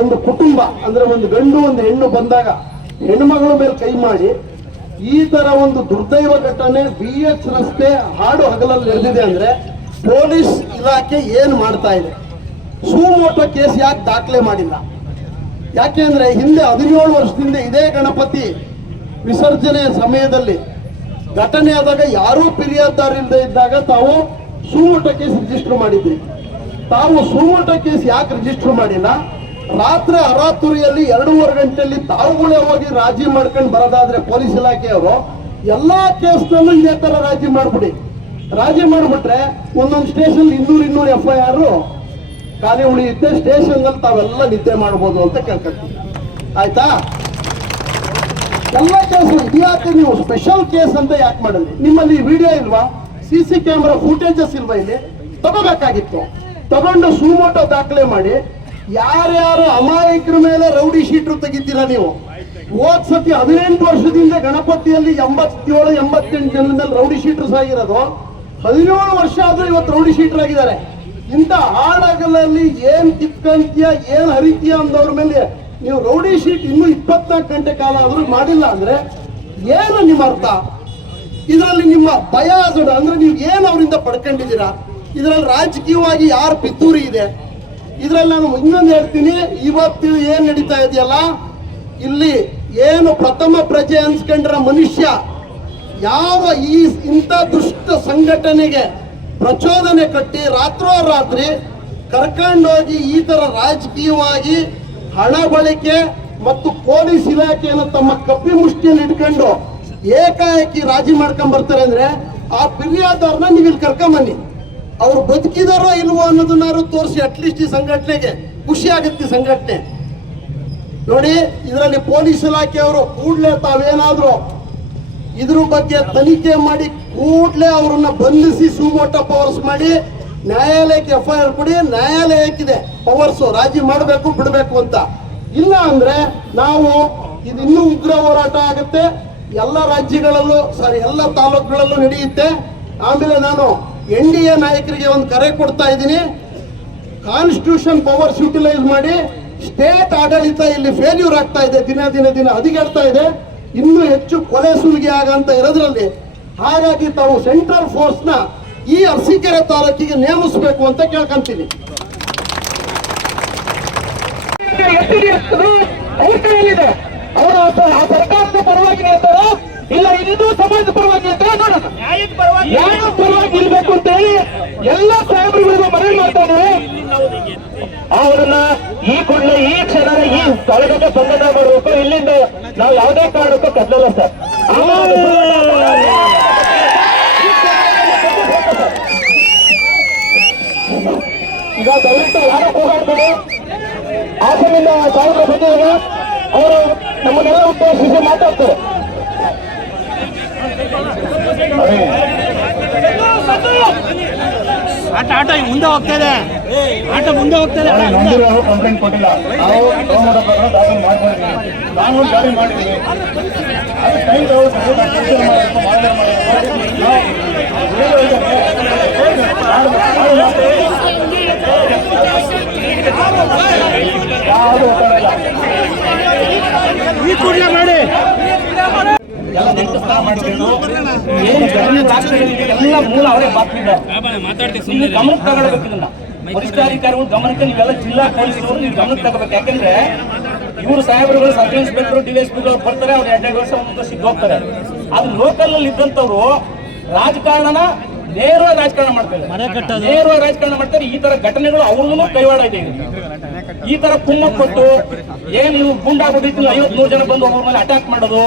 ಒಂದು ಕುಟುಂಬ ಅಂದ್ರೆ ಒಂದು ಗಂಡು ಒಂದು ಹೆಣ್ಣು ಬಂದಾಗ ಹೆಣ್ಮಗಳ ಮೇಲೆ ಕೈ ಮಾಡಿ ಈ ತರ ಒಂದು ದುರ್ದೈವ ಘಟನೆ BH ರಸ್ತೆ ಹಾಡು ಹಗಲಲ್ಲಿ ನಡೆದಿದೆ ಅಂದ್ರೆ ಪೊಲೀಸ್ ಇಲಾಖೆ ಏನ್ ಮಾಡ್ತಾ ಇದೆ? ಸುಮೋಟೋ ಕೇಸ್ ಯಾಕೆ ದಾಖಲೆ ಮಾಡಿಲ್ಲ? ಯಾಕೆ ಅಂದ್ರೆ ಹಿಂದೆ 17 ವರ್ಷದಿಂದ ಇದೇ ಗಣಪತಿ ವಿಸರ್ಜನೆ ಸಮಯದಲ್ಲಿ ಘಟನೆ ಆದಾಗ ಯಾರೂ ಫಿರ್ಯಾದಿದಾರರಿಲ್ಲದೆ ಇದ್ದಾಗ ತಾವು ಸುಮೋಟೋ ಕೇಸ್ ರಿಜಿಸ್ಟರ್ ಮಾಡಿದ್ರಿ. ತಾವು ಸುಮೋಟೋ ಕೇಸ್ ಯಾಕೆ ರಿಜಿಸ್ಟರ್ ಮಾಡಿಲ್ಲ? ರಾತ್ರಿ ಅರಾತುರಿಯಲ್ಲಿ 2:30 ಗಂಟೆಯಲ್ಲಿ ತಾವುಗಳೇ ಹೋಗಿ ರಾಜಿ ಮಾಡ್ಕೊಂಡು ಬರೋದಾದ್ರೆ ಪೊಲೀಸ್ ಇಲಾಖೆಯವರು ಎಲ್ಲಾ ಕೇಸ್ನಲ್ಲೂ ಇದೇ ತರ ರಾಜಿ ಮಾಡ್ಬಿಡಿ. ರಾಜಿ ಮಾಡ್ಬಿಟ್ರೆ ಒಂದೊಂದು ಸ್ಟೇಷನ್ 200 FIR ಖಾಲಿ ಉಳಿಯುತ್ತೆ. ಸ್ಟೇಷನ್ ಅಲ್ಲಿ ತಾವೆಲ್ಲ ನಿದ್ದೆ ಮಾಡ್ಬೋದು ಅಂತ ಕೇಳ್ಕೊಳ್ತೀವಿ. ಆಯ್ತಾ? ಎಲ್ಲ ಕೇಸ್ ಇದ್ಯಾಕೆ ನೀವು ಸ್ಪೆಷಲ್ ಕೇಸ್ ಅಂತ ಯಾಕೆ ಮಾಡಿದ್ರಿ? ನಿಮ್ಮಲ್ಲಿ ವಿಡಿಯೋ ಇಲ್ವಾ? CC ಕ್ಯಾಮೆರಾ ಫುಟೇಜಸ್ ಇಲ್ವಾ? ಇಲ್ಲಿ ತಗೋಬೇಕಾಗಿತ್ತು. ತಗೊಂಡು ಸುಮೋಟೋ ದಾಖಲೆ ಮಾಡಿ ಯಾರ್ಯಾರು ಅಮಾಯಕರ ಮೇಲೆ ರೌಡಿ ಶೀಟ್ರು ತೆಗಿತೀರಾ ನೀವು? ಹೋದ್ ಸತಿ 18 ವರ್ಷದಿಂದ ಗಣಪತಿಯಲ್ಲಿ 87-88 ಜನರ ಮೇಲೆ ರೌಡಿ ಶೀಟರ್ಸ್ ಆಗಿರೋದು. 17 ವರ್ಷ ಆದ್ರೂ ಇವತ್ತು ರೌಡಿ ಶೀಟರ್ ಆಗಿದ್ದಾರೆ. ಇಂಥ ಹಾಡಗಲಲ್ಲಿ ಏನ್ ಕಿತ್ಕಂತೀಯ, ಏನ್ ಹರಿತೀಯ ಅಂದವ್ರ ಮೇಲೆ ನೀವು ರೌಡಿ ಶೀಟ್ ಇನ್ನೂ 24 ಗಂಟೆ ಕಾಲ ಆದ್ರೂ ಮಾಡಿಲ್ಲ ಅಂದ್ರೆ ಏನು ನಿಮ್ಮ ಅರ್ಥ? ಇದರಲ್ಲಿ ನಿಮ್ಮ ಭಯ ಅಂದ್ರೆ ನೀವು ಏನು ಅವರಿಂದ ಪಡ್ಕೊಂಡಿದ್ದೀರಾ? ಇದರಲ್ಲಿ ರಾಜಕೀಯವಾಗಿ ಯಾರು ಪಿತೂರಿ ಇದೆ? ಇದ್ರಲ್ಲಿ ನಾನು ಇನ್ನೊಂದು ಹೇಳ್ತೀನಿ. ಇವತ್ತು ಏನ್ ನಡೀತಾ ಇದೆಯಲ್ಲ, ಇಲ್ಲಿ ಏನು ಪ್ರಥಮ ಪ್ರಜೆ ಅನ್ಸ್ಕೊಂಡ್ರ ಮನುಷ್ಯ ಯಾವ ಇಂಥ ದುಷ್ಟ ಸಂಘಟನೆಗೆ ಪ್ರಚೋದನೆ ಕಟ್ಟಿ ರಾತ್ರೋರಾತ್ರಿ ಕರ್ಕೊಂಡೋಗಿ ಈ ತರ ರಾಜಕೀಯವಾಗಿ ಹಣ ಬಳಕೆ ಮತ್ತು ಪೊಲೀಸ್ ಇಲಾಖೆಯನ್ನು ತಮ್ಮ ಕಪ್ಪಿ ಮುಷ್ಟಿಯಲ್ಲಿ ಇಟ್ಕೊಂಡು ಏಕಾಏಕಿ ರಾಜಿ ಮಾಡ್ಕೊಂಡ್ ಬರ್ತಾರೆ ಅಂದ್ರೆ ಆ ಫಿರ್ಯಾದವ್ರನ್ನ ನೀವು ಇಲ್ಲಿ ಕರ್ಕೊಂಬನ್ನಿ. ಅವ್ರು ಬದುಕಿದಾರೋ ಇಲ್ವೋ ಅನ್ನೋದನ್ನಾರು ತೋರಿಸಿ ಅಟ್ಲೀಸ್ಟ್ ಈ ಸಂಘಟನೆಗೆ ಖುಷಿ ಆಗುತ್ತೆ ಈ ಸಂಘಟನೆ ನೋಡಿ. ಇದರಲ್ಲಿ ಪೊಲೀಸ್ ಇಲಾಖೆಯವರು ಕೂಡಲೇ ತಾವೇನಾದ್ರೂ ಇದ್ರ ಬಗ್ಗೆ ತನಿಖೆ ಮಾಡಿ ಕೂಡಲೇ ಅವರನ್ನ ಬಂಧಿಸಿ ಸುಮೋಟೋ ಪವರ್ಸ್ ಮಾಡಿ ನ್ಯಾಯಾಲಯಕ್ಕೆ FIR ಕೊಡಿ. ನ್ಯಾಯಾಲಯಕ್ಕಿದೆ ಪವರ್ಸ್ ರಾಜಿ ಮಾಡಬೇಕು ಬಿಡಬೇಕು ಅಂತ. ಇಲ್ಲ ಅಂದ್ರೆ ನಾವು ಇದು ಇನ್ನೂ ಉಗ್ರ ಹೋರಾಟ ಆಗುತ್ತೆ. ಎಲ್ಲ ರಾಜ್ಯಗಳಲ್ಲೂ ಎಲ್ಲ ತಾಲೂಕುಗಳಲ್ಲೂ ನಡೆಯುತ್ತೆ. ಆಮೇಲೆ ನಾನು NDA ನಾಯಕರಿಗೆ ಒಂದು ಕರೆ ಕೊಡ್ತಾ ಇದ್ದೀನಿ. ಕಾನ್ಸ್ಟಿಟ್ಯೂಷನ್ ಪವರ್ಸ್ ಯುಟಿಲೈಸ್ ಮಾಡಿ. ಸ್ಟೇಟ್ ಆಡಳಿತ ಇಲ್ಲಿ ಫೇಲ್ಯೂರ್ ಆಗ್ತಾ ಇದೆ, ದಿನ ದಿನ ದಿನ ಹದಗೆಡ್ತಾ ಇದೆ. ಇನ್ನೂ ಹೆಚ್ಚು ಕೊಲೆ ಸುಲಿಗೆ ಆಗಂತ ಇರೋದ್ರಲ್ಲಿ ಹಾಗಾಗಿ ತಾವು ಸೆಂಟ್ರಲ್ ಫೋರ್ಸ್ ನ ಈ ಅರಸೀಕೆರೆ ತಾಲೂಕಿಗೆ ನೇಮಿಸಬೇಕು ಅಂತ ಕೇಳ್ಕೊಂತೀನಿ. ಅವರ ಆ ಸರ್ಕಾರದ ಪರವಾಗಿ ಇರ್ತಾರ ಇಲ್ಲ ಹಿಂದೂ ಸಮಾಜದ ಪರವಾಗಿ ಇರ್ತಾರ ನೋಡೋಣ. ನ್ಯಾಯದ ಪರವಾಗಿ ಇರ್ಬೇಕು ಅಂತ ಹೇಳಿ ಎಲ್ಲ ಸಾಹೇಬರುಗಳಿಗೂ ಮನವಿ ಮಾಡ್ತಾನೆ. ಅವರನ್ನ ಈ ಕೂಡಲೇ ಈ ಕ್ಷಣ ಈ ಸ್ಥಳಕ್ಕೆ ಸಂಘಟನೆ ಮಾಡಬೇಕು. ಇಲ್ಲಿಂದ ನಾವು ಯಾವುದೇ ಕಾರಣಕ್ಕೂ ಕದ್ದಲ್ಲ ಸರ್. ಈಗ ದಯವಿಟ್ಟು ಯಾರು ಹೋಗಾಡ್ಬೇಡಿ. ಹಾಸನಿಂದ ಸಾಹೇಬರು ಬಂದಿದ್ದಾರೆ, ಅವರು ನಮ್ಮನ್ನೆಲ್ಲ ಉದ್ದೇಶಿಸಿ ಮಾತಾಡ್ತಾರೆ. ಆಟ ಮುಂದೆ ಹೋಗ್ತಾ ಇದೆ, ಆಟ ಮುಂದೆ ಹೋಗ್ತಾ ಇದೆ. ಕಂಪ್ಲೇಂಟ್ ಕೊಟ್ಟಿಲ್ಲ, ನಾವು ದಾಖಲು ಮಾಡ್ಕೊಂಡಿದ್ದೀವಿ, ಕಾನೂನು ಜಾರಿ ಮಾಡ್ತೀವಿ. ಅದು ಟೈಮ್ ಈ ಕೂಡಲೇ ಮಾಡಿ ಎಲ್ಲ ನೆಂಟಸ್ಥ ಮಾಡಿಕೊಂಡು ಎಲ್ಲ ಮೂಲ ಅವರೇ ಬಾಕ್ತಿದ್ದಾರೆ. ನೀವು ಗಮನಕ್ಕೆ ತಗೊಳ್ಬೇಕು. ಇದನ್ನ ವರಿಷ್ಠಾಧಿಕಾರಿಗಳು ಗಮನಕ್ಕೆ, ನೀವೆಲ್ಲ ಜಿಲ್ಲಾ ಪೊಲೀಸರು ನೀವು ಗಮನಕ್ಕೆ ತಗೋಬೇಕು. ಯಾಕಂದ್ರೆ ಇವರು ಸಾಹೇಬರುಗಳು ಸಬ್ ಇನ್ಸ್ಪೆಕ್ಟರ್ DSP ಬರ್ತಾರೆ, ಅವ್ರು 2 ವರ್ಷ 1 ವರ್ಷ ಹೋಗ್ತಾರೆ. ಅದು ಲೋಕಲ್ ನಲ್ಲಿ ಇದ್ದಂಥವ್ರು ರಾಜಕಾರಣನ ನೇರವಾಗಿ ರಾಜಕಾರಣ ಮಾಡ್ತಾರೆ, ನೇರವಾಗಿ ರಾಜಕಾರಣ ಮಾಡ್ತಾರೆ. ಈ ತರ ಘಟನೆಗಳು ಅವ್ರಿಗೂ ಕೈವಾಡ ಇದೆ. ಈ ತರ ಕುಮ್ಮಕ್ ಕೊಟ್ಟು ಏನು ಗುಂಡಾ ಬಿಟ್ಟಿತ್ತು 53 ಜನ ಬಂದು ಅವ್ರ ಮೇಲೆ ಅಟ್ಯಾಕ್ ಮಾಡೋದು,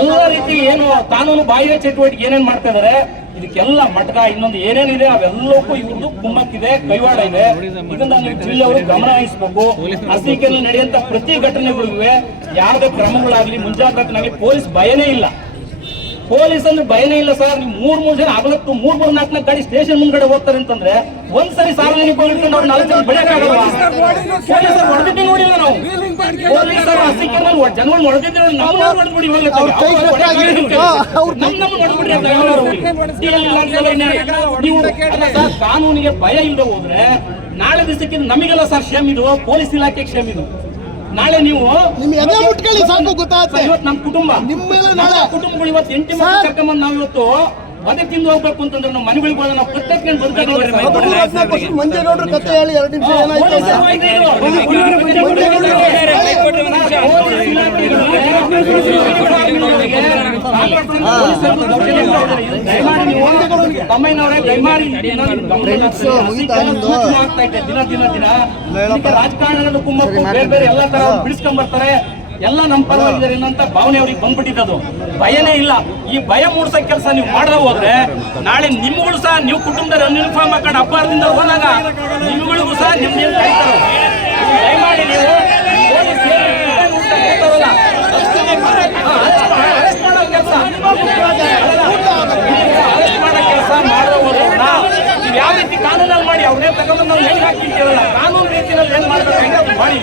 ಎಲ್ಲ ರೀತಿ ಏನು ಕಾನೂನು ಬಾಹ್ಯ ಚಟುವಟಿಕೆ ಏನೇನ್ ಮಾಡ್ತಾ ಇದಾರೆ, ಇದಕ್ಕೆಲ್ಲ ಮಟಕ ಇನ್ನೊಂದು ಏನೇನಿದೆ ಅವೆಲ್ಲಕ್ಕೂ ಇವ್ರದ್ದು ಕುಮ್ಮಕ್ಕಿದೆ, ಕೈವಾಡ ಇದೆ. ಇದನ್ನ ನೀವು ಜಿಲ್ಲೆಯವರು ಗಮನ ವಹಿಸಬೇಕು. ಅರಸೀಕೆರೆಯಲ್ಲಿ ನಡೆಯುವಂತ ಪ್ರತಿ ಘಟನೆಗಳಿವೆ ಯಾವುದೇ ಕ್ರಮಗಳಾಗ್ಲಿ ಮುಂಜಾಗ್ರತೆನಾಗ್ಲಿ ಪೊಲೀಸ್ ಭಯನೇ ಇಲ್ಲ. ಪೊಲೀಸ್ ಅಂದ್ರೆ ಭಯನೇ ಇಲ್ಲ ಸರ್. ನೀವು 3 ಜನ ಆಗಲತ್ತು 3-4 ಗಾಡಿ ಸ್ಟೇಷನ್ ಮುಂದ್ಗಡೆ ಹೋಗ್ತಾರೆ ಅಂತಂದ್ರೆ ಒಂದ್ಸರಿ ಸಾರ್ವಜನಿಕ ಇಟ್ಕೊಂಡು ಅವ್ರು 4 ಜನ ಬೆಳೆಯಕ್ಕಾಗಲ್ಲ. ಪೊಲೀಸರು ಹೊಡೆದಿದ್ದು ನೋಡಿಲ್ಲ ನಾವು. ಪೊಲೀಸರು ಅರಸೀಕೆರೆಯಲ್ಲಿ ಜನಗಳು ಹೊಡೆದಿದ್ದು ನೋಡಿ ನಾವು ಹೊಡೆದ್ಬಿಡಿ ನೀವು. ಕಾನೂನಿಗೆ ಭಯ ಇಲ್ಲದೆ ಹೋದ್ರೆ ನಾಳೆ ದಿವಸಕ್ಕೆ ನಮಗೆಲ್ಲ ಸರ್ ಕ್ಷೇಮ ಇದು, ಪೊಲೀಸ್ ಇಲಾಖೆ ಕ್ಷೇಮ ಇದು. ನಾಳೆ ನೀವು ಸಾಕು ಗೊತ್ತಾಗುತ್ತೆ. ಇವತ್ತು ನಮ್ಮ ಕುಟುಂಬ ಕುಟುಂಬಗಳು ಇವತ್ತು 8 ಮಂದಿ ಕರ್ಕೊಂಡ್ಬಂದು ನಾವು ಇವತ್ತು ಅದೇ ತಿಂದು ಹೋಗ್ಬೇಕು ಅಂತಂದ್ರೆ ನಾವು ಮನೆಗಳಿಗೆ ನಾವು ಕಟ್ಟೆತ್ಕೊಂಡು ಬರ್ತಾರೆ. ಮಂಜೇಗೌಡರ ಕಥೆ ಹೇಳಿ 2 ನಿಮಿಷ ತಮ್ಮಯ್ಯನವರೇ ದಯಮಾಡಿ ಆಗ್ತಾ ಇದೆ ದಿನ ದಿನ ದಿನ. ರಾಜಕಾರಣದ ಕುಮ್ಮಕ್ಕು ಬೇರೆ ಬೇರೆ ಎಲ್ಲ ತರ ಬಿಡಿಸ್ಕೊಂಡ್ ಬರ್ತಾರೆ. ಎಲ್ಲ ನಮ್ಮ ಪರವಾಗಿದ್ದಾರೆ ಅನ್ನೋಂತ ಭಾವನೆ ಅವ್ರಿಗೆ ಬಂದ್ಬಿಟ್ಟಿದ್ದು. ಭಯನೇ ಇಲ್ಲ. ಈ ಭಯ ಮೂಡಿಸೋ ಕೆಲಸ ನೀವು ಮಾಡದ ಹೋದ್ರೆ ನಾಳೆ ನಿಮ್ಗಳು ಸಹ ನೀವು ಕುಟುಂಬದ ಯೂನಿಫಾರ್ಮ್ ಹಾಕೊಂಡು ಅಪಾರದಿಂದ ಹೋದಾಗ ನಿಮ್ಗಳಿಗೂ ಸಹ ನಿಮ್ದೇನು ಕಾಯ್ತಾರೆ. ದಯಮಾಡಿ ನೀವು ಅರೆಸ್ಟ್ ಮಾಡೋ ಕೆಲಸ ಮಾಡೋ ಹೋದ್ರೆ ನೀವು ಯಾವ ರೀತಿ ಕಾನೂನಲ್ಲಿ ಮಾಡಿ ಅವ್ರನ್ನೇ ತಗೊಂಡು ನಾವು ಹೆಂಗ್ ಹಾಕಿರ್ತೀರಲ್ಲ ಕಾನೂನು ರೀತಿಯಲ್ಲಿ ಏನ್ ಮಾಡ್ಬೇಕು ಮಾಡಿ.